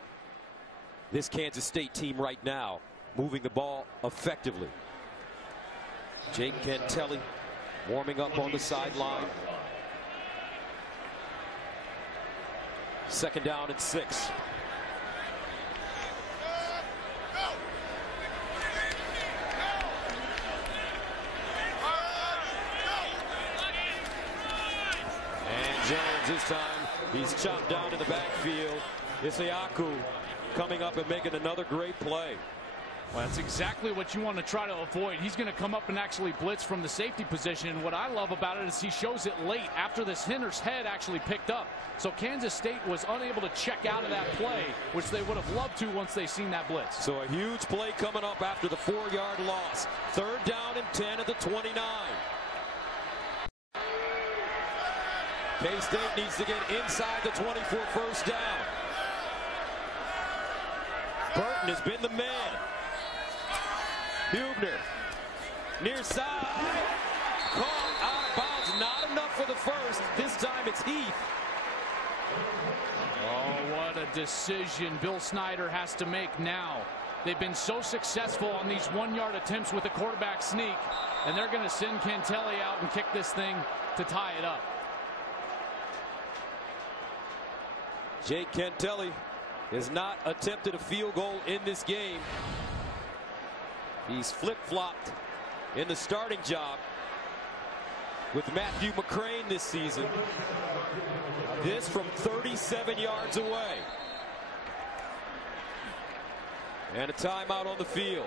this Kansas State team right now, moving the ball effectively. Jake Cantelli warming up on the sideline. 2nd down and 6. Jones this time, he's chopped down in the backfield. Isiaku coming up and making another great play. Well, that's exactly what you want to try to avoid. He's going to come up and actually blitz from the safety position. And what I love about it is he shows it late after this Hender's head actually picked up. So Kansas State was unable to check out of that play, which they would have loved to once they seen that blitz. So a huge play coming up after the 4-yard loss. 3rd down and 10 at the 29. K-State needs to get inside the 24, 1st down. Burton has been the man. Hubner near side, caught out of bounds, not enough for the 1st. This time it's Heath. Oh, what a decision Bill Snyder has to make now. They've been so successful on these 1-yard attempts with the quarterback sneak, and they're going to send Cantelli out and kick this thing to tie it up. Jake Cantelli has not attempted a field goal in this game. He's flip-flopped in the starting job with Matthew McCrane this season. This from 37 yards away. And a timeout on the field.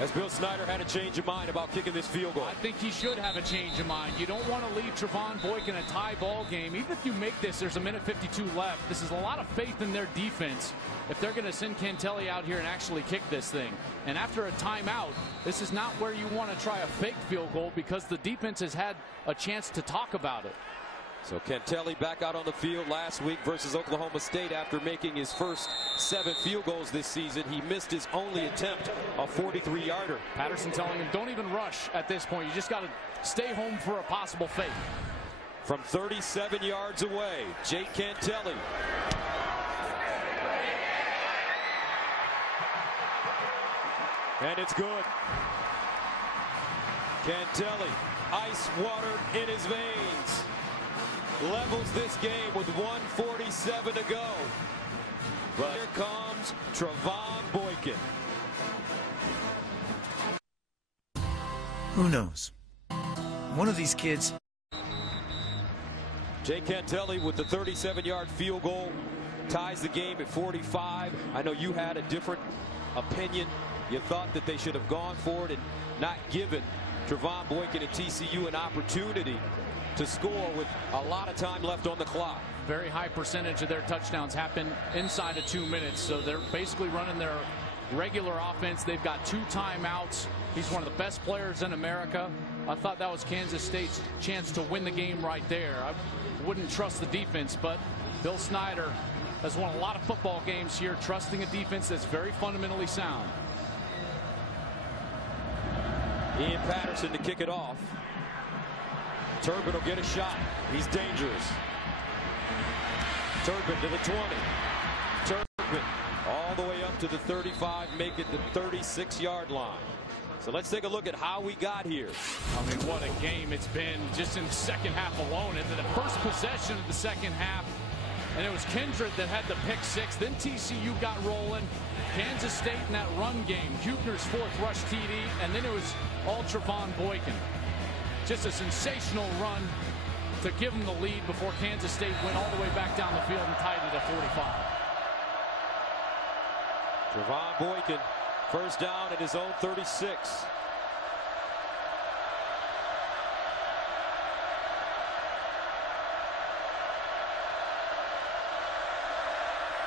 As Bill Snyder had a change of mind about kicking this field goal. I think he should have a change of mind. You don't want to leave Trevon Boykin a tie ball game. Even if you make this, there's a minute 52 left. This is a lot of faith in their defense if they're going to send Cantelli out here and actually kick this thing. And after a timeout, this is not where you want to try a fake field goal because the defense has had a chance to talk about it. So Cantelli back out on the field last week versus Oklahoma State after making his first 7 field goals this season. He missed his only attempt, a 43-yarder. Patterson telling him, don't even rush at this point. You just got to stay home for a possible fake. From 37 yards away, Jake Cantelli. And it's good. Cantelli, ice water in his veins. Levels this game with 1:47 to go. But here comes Trevon Boykin. Who knows? One of these kids. Jake Cantelli with the 37-yard field goal ties the game at 45. I know you had a different opinion. You thought that they should have gone for it and not given Trevon Boykin and TCU an opportunity. to score with a lot of time left on the clock. Very high percentage of their touchdowns happen inside of 2 minutes, so they're basically running their regular offense. They've got 2 timeouts. He's one of the best players in America. I thought that was Kansas State's chance to win the game right there. I wouldn't trust the defense, but Bill Snyder has won a lot of football games here, trusting a defense that's very fundamentally sound. Ian Patterson to kick it off. Turpin will get a shot. He's dangerous. Turpin to the 20. Turpin all the way up to the 35, make it the 36-yard line. So let's take a look at how we got here. I mean, what a game it's been just in the second half alone. Into the first possession of the second half, and it was Kindred that had the pick 6. Then TCU got rolling. Kansas State in that run game. Huebner's 4th rush TD, and then it was all Trevon Boykin. Just a sensational run to give them the lead before Kansas State went all the way back down the field and tied it at 45. Trevon Boykin, first down at his own 36.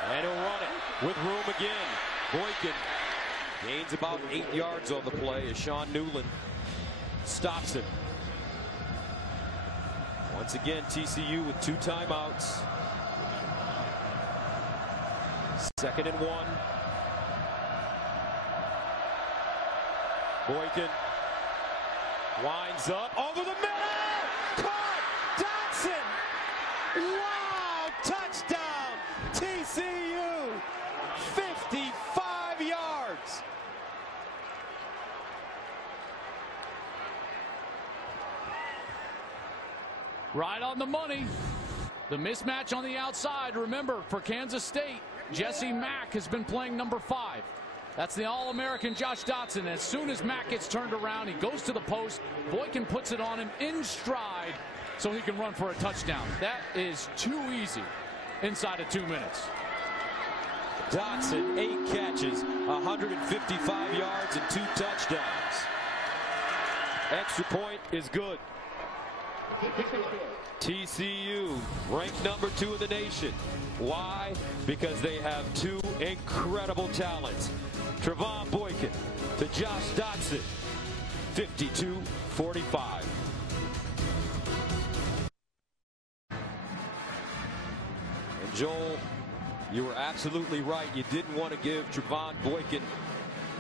And he'll run it with room again. Boykin gains about 8 yards on the play as Sean Newland stops it. Once again, TCU with 2 timeouts. 2nd and 1. Boykin winds up over the middle. Caught. Dotson. Wow. Touchdown. TCU. 55 yards. Right on the money. The mismatch on the outside. Remember, for Kansas State, Jesse Mack has been playing number 5. That's the All-American Josh Dotson. As soon as Mack gets turned around, he goes to the post. Boykin puts it on him in stride so he can run for a touchdown. That is too easy inside of 2 minutes. Dotson, 8 catches, 155 yards and 2 touchdowns. Extra point is good. TCU ranked number 2 in the nation. Why? Because they have 2 incredible talents. Trevon Boykin to Josh Dotson. 52-45. And Joel, you were absolutely right. You didn't want to give Trevon Boykin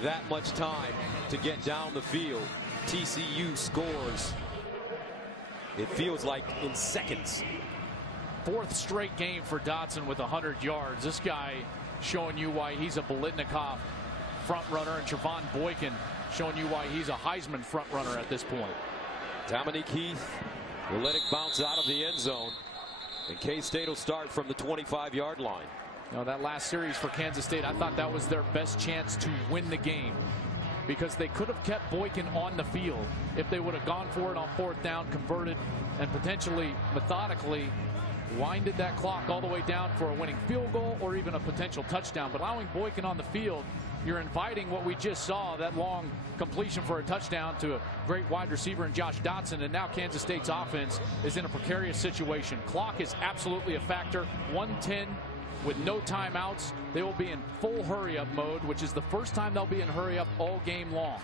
that much time to get down the field. TCU scores. It feels like in seconds. 4th straight game for Dotson with 100 yards. This guy showing you why he's a Biletnikoff front runner, and Trevon Boykin showing you why he's a Heisman front runner at this point. Dominique Heath will let it bounce out of the end zone, and K-State will start from the 25-yard line. Now, that last series for Kansas State, I thought that was their best chance to win the game, because they could have kept Boykin on the field if they would have gone for it on 4th down, converted, and potentially methodically winded that clock all the way down for a winning field goal or even a potential touchdown. But allowing Boykin on the field, you're inviting what we just saw, that long completion for a touchdown to a great wide receiver in Josh Dotson. And now Kansas State's offense is in a precarious situation. Clock is absolutely a factor. 1:10 with no timeouts. They will be in full hurry-up mode, which is the first time they'll be in hurry-up all game long.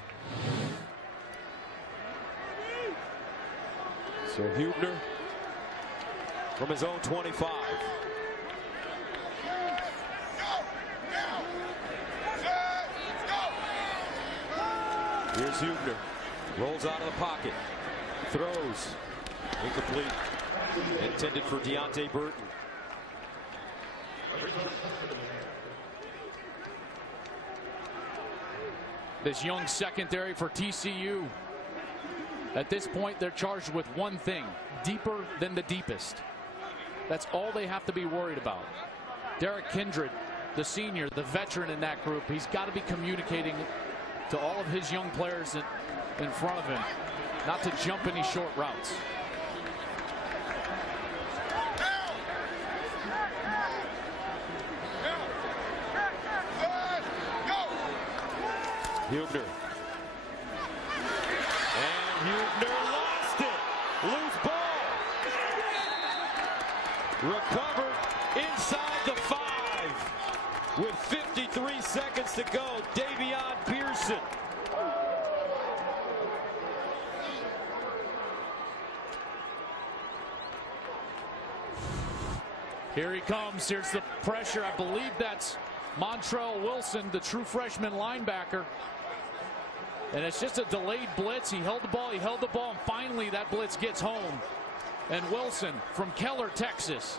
So Huebner from his own 25. Here's Huebner. Rolls out of the pocket. Throws. Incomplete. Intended for Deontay Burton. This young secondary for TCU. At this point, they're charged with one thing: deeper than the deepest. That's all they have to be worried about. Derek Kindred, the senior, the veteran in that group, he's got to be communicating to all of his young players in front of him not to jump any short routes. Huebner. And Huebner lost it. Loose ball. comes. Here's the pressure. I believe that's Montrell Wilson, the true freshman linebacker. And it's just a delayed blitz. He held the ball, and finally that blitz gets home. And Wilson from Keller, Texas,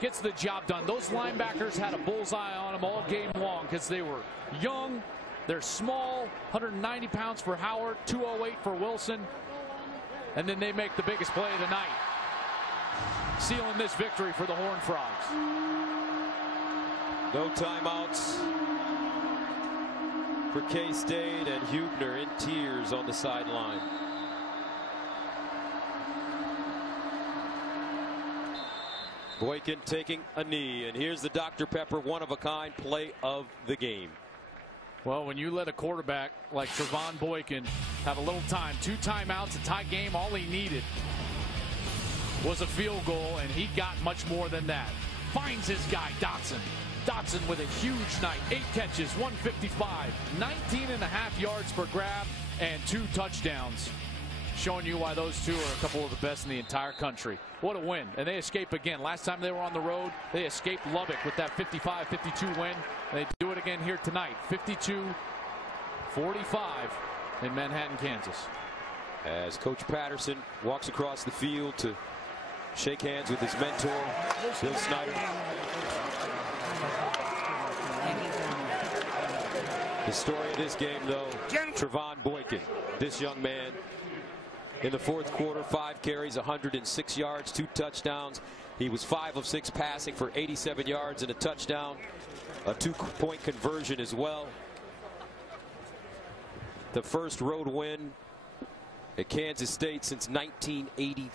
gets the job done. Those linebackers had a bullseye on them all game long because they were young, they're small, 190 pounds for Howard, 208 for Wilson. And then they make the biggest play of the night, sealing this victory for the Horned Frogs. No timeouts for K-State, and Hubner in tears on the sideline. Boykin taking a knee, and here's the Dr. Pepper one-of-a-kind play of the game. Well, when you let a quarterback like Trevon Boykin have a little time, 2 timeouts, a tie game, all he needed was a field goal, and he got much more than that. Finds his guy, Dotson. Dotson with a huge night, 8 catches, 155, 19.5 yards per grab, and 2 touchdowns. Showing you why those two are a couple of the best in the entire country. What a win. And they escape again. Last time they were on the road, they escaped Lubbock with that 55-52 win. They do it again here tonight, 52-45 in Manhattan, Kansas. As Coach Patterson walks across the field to shake hands with his mentor, Bill Snyder. The story of this game, though, Trevon Boykin, this young man, in the fourth quarter, 5 carries, 106 yards, 2 touchdowns. He was 5 of 6 passing for 87 yards and a touchdown, a 2-point conversion as well. The first road win at Kansas State since 1980.